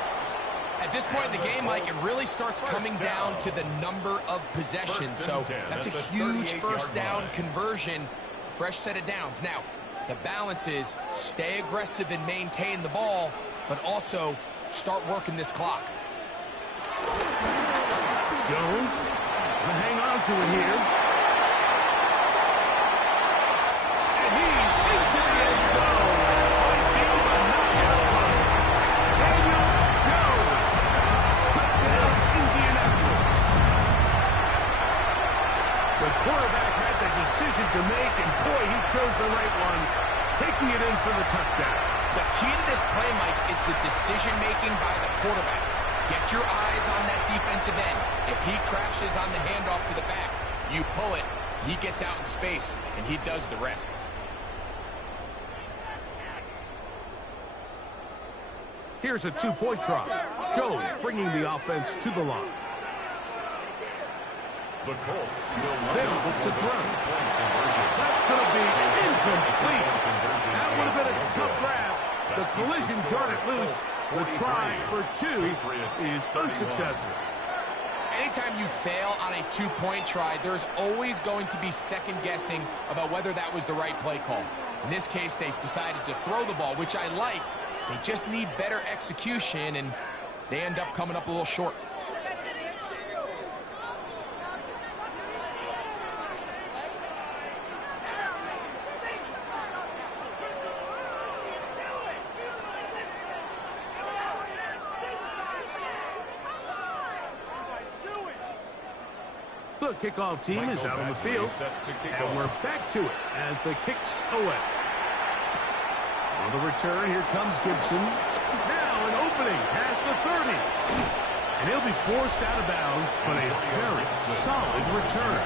At this point in the game, Mike, it really starts coming down to the number of possessions. So that's a huge first down conversion. Fresh set of downs. Now, the balance is stay aggressive and maintain the ball, but also start working this clock. Jones will hang on to it here. And he's into the end zone. I feel a knockout punch. Daniel Jones. Touchdown, Indianapolis. The quarterback had the decision to make, and boy, he chose the right one, taking it in for the touchdown. The key to this play, Mike, is the decision-making by the quarterback. Get your eyes on that defensive end. If he crashes on the handoff to the back, you pull it, he gets out in space, and he does the rest. Here's a 2-point try. Jones bringing the offense to the line. The Colts will Available to throw. That's going to be incomplete. That would have been a tough grab. The collision jarred it loose. The try for 2 is unsuccessful. Anytime you fail on a 2-point try, there's always going to be second guessing about whether that was the right play call. In this case, they decided to throw the ball, which I like. They just need better execution, and they end up coming up a little short. The kickoff team is out on the field, and we're back to it as the kick's away. On the return, here comes Gibson. Now an opening past the 30. And he'll be forced out of bounds, but a very solid return.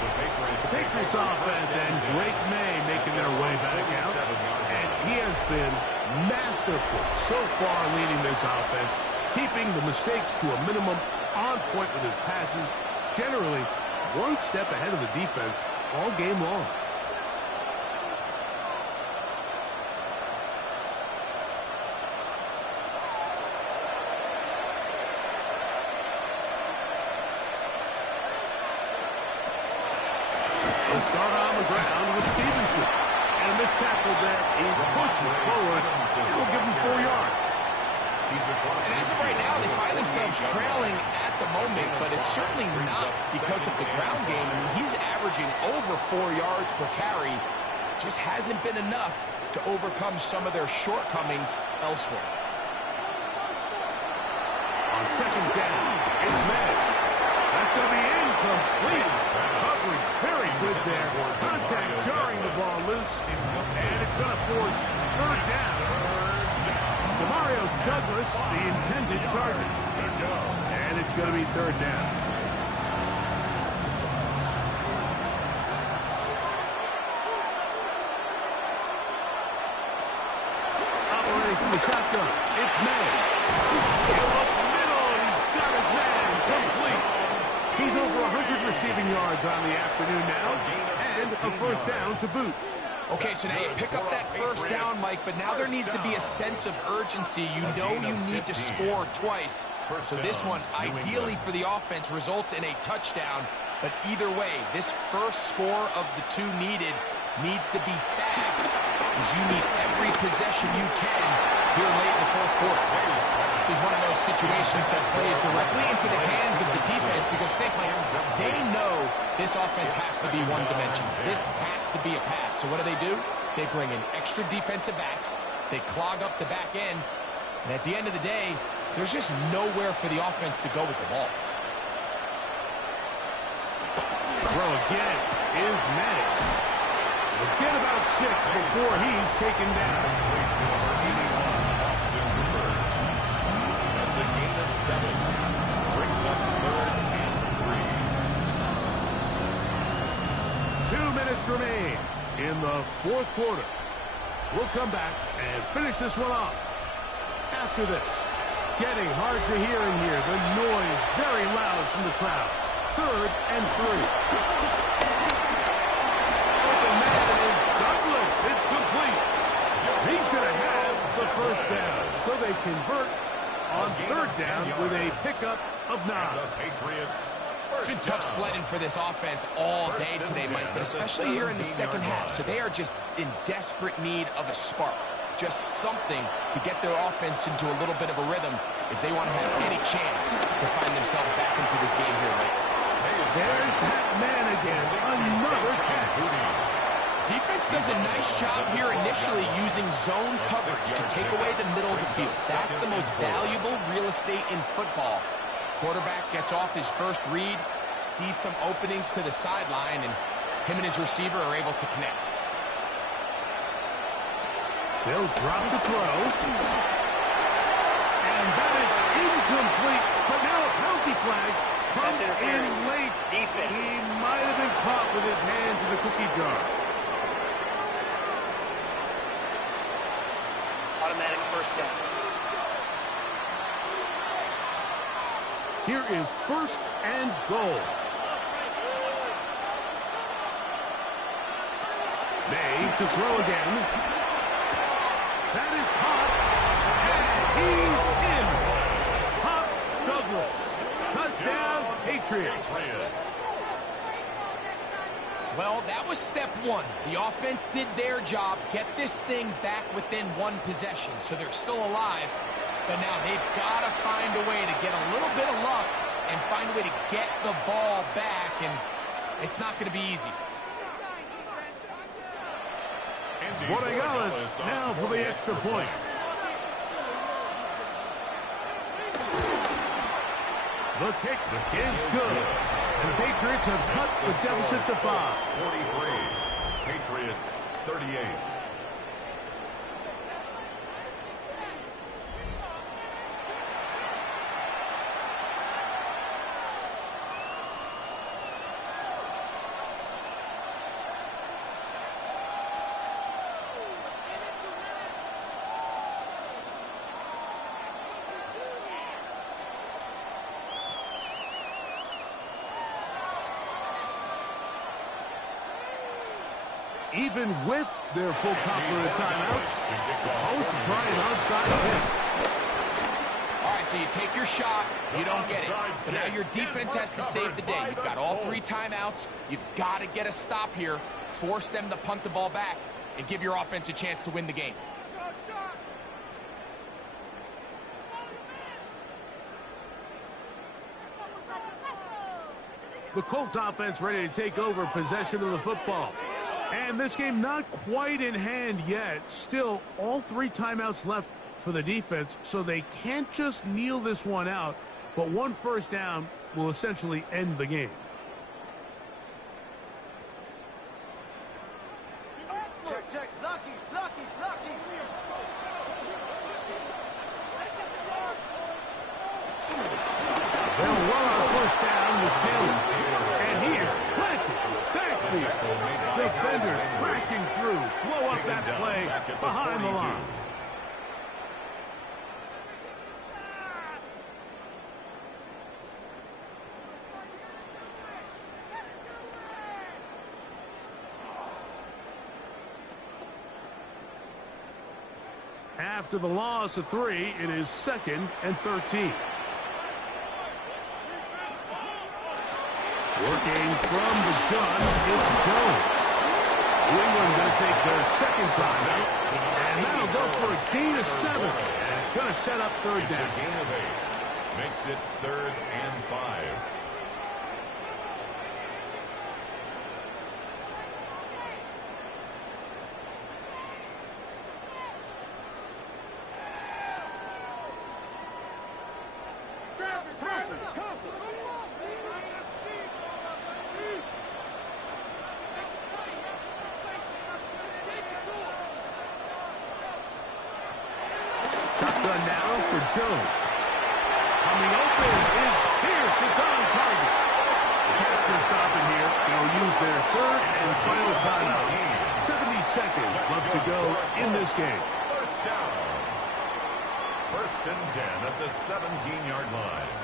The Patriots offense and Drake May making their way back out. And he has been masterful so far leading this offense, keeping the mistakes to a minimum, on point with his passes, generally one step ahead of the defense all game long. Let's start on the ground with Stevenson. And this tackle there, he pushes forward. It'll give him 4 yards. And as of right now, they find themselves trailing at the moment, but it's certainly not because of the ground game. I mean, he's averaging over 4 yards per carry. Just hasn't been enough to overcome some of their shortcomings elsewhere. On second down, it's May. That's going to be incomplete. Coverage very good there. Contact jarring the ball loose. And it's going to force third down. Demario Douglas, the intended target. And it's going to be third down. Operating from the shotgun, it's May. He'll up middle, and he's got his man complete. He's over 100 receiving yards on the afternoon now, and a first down to boot. Okay, so now you pick up that first down, Mike, but now there needs to be a sense of urgency. You know you need to score twice. So this one, ideally for the offense, results in a touchdown. But either way, this first score of the two needed needs to be fast, because you need every possession you can here late in the fourth quarter. This is one of those situations that plays directly into the hands of the defense, because think, Mike, they know this offense has to be one-dimensional. This has to be a pass. So what do? They bring in extra defensive backs. They clog up the back end. And at the end of the day, there's just nowhere for the offense to go with the ball. Throw again is May. We'll get about 6 before he's taken down. That's a gain of 7. Brings up third and 3. 2 minutes remain in the fourth quarter. We'll come back and finish this one off. After this, getting hard to hear in here. The noise very loud from the crowd. Third and 3. Open man is Douglas. It's complete. He's going to have the first down. So they convert on third down with a pickup of 9. The Patriots. It's been tough sledding for this offense all day today, Mike, but especially here in the second half. So they are just in desperate need of a spark. Just something to get their offense into a little bit of a rhythm if they want to have any chance to find themselves back into this game here late. There's that man again. Another catch. Defense does a nice job here initially using zone coverage to take away the middle of the field. That's the most valuable real estate in football. Quarterback gets off his first read, sees some openings to the sideline, and him and his receiver are able to connect. They'll drop the throw. And that is incomplete. But now a penalty flag comes in late. He might have been caught with his hands in the cookie jar. Automatic first down. Here is first and goal. May to throw again. That is caught. And he's in. Pop Douglas. Touchdown, Patriots. Well, that was step one. The offense did their job, get this thing back within one possession, so they're still alive. But now they've got to find a way to get a little bit of luck and find a way to get the ball back, and it's not going to be easy. Borregales now for the extra point. The kick is good. And the Patriots have cut the deficit to 5. 43. Patriots 38. Even with their full complement of timeouts, the Colts try an onside kick. All right, so you take your shot, you don't get it. But now your defense has to save the day. You've got all 3 timeouts. You've got to get a stop here, force them to punt the ball back, and give your offense a chance to win the game. The Colts offense ready to take over possession of the football. And this game not quite in hand yet. Still, all 3 timeouts left for the defense, so they can't just kneel this one out. But 1 first down will essentially end the game. Check, check. Lucky, lucky, lucky. They'll run on first down with Taylor. And he is planted. Backfield. Defenders crashing through. Blow up that play behind the line. After the loss of 3, it is 2nd and 13. Working from the gun, it's Jones. New England going to take their 2nd timeout, and that'll go for a gain of 7. And it's going to set up 3rd down. It's a gain of 8. Makes it 3rd and 5. Shotgun now for Jones. Coming open is Pierce. It's on target. The Pats can stop it here. They'll use their 3rd and final timeout. 70 seconds left to go in this game. First down. 1st and 10 at the 17-yard line.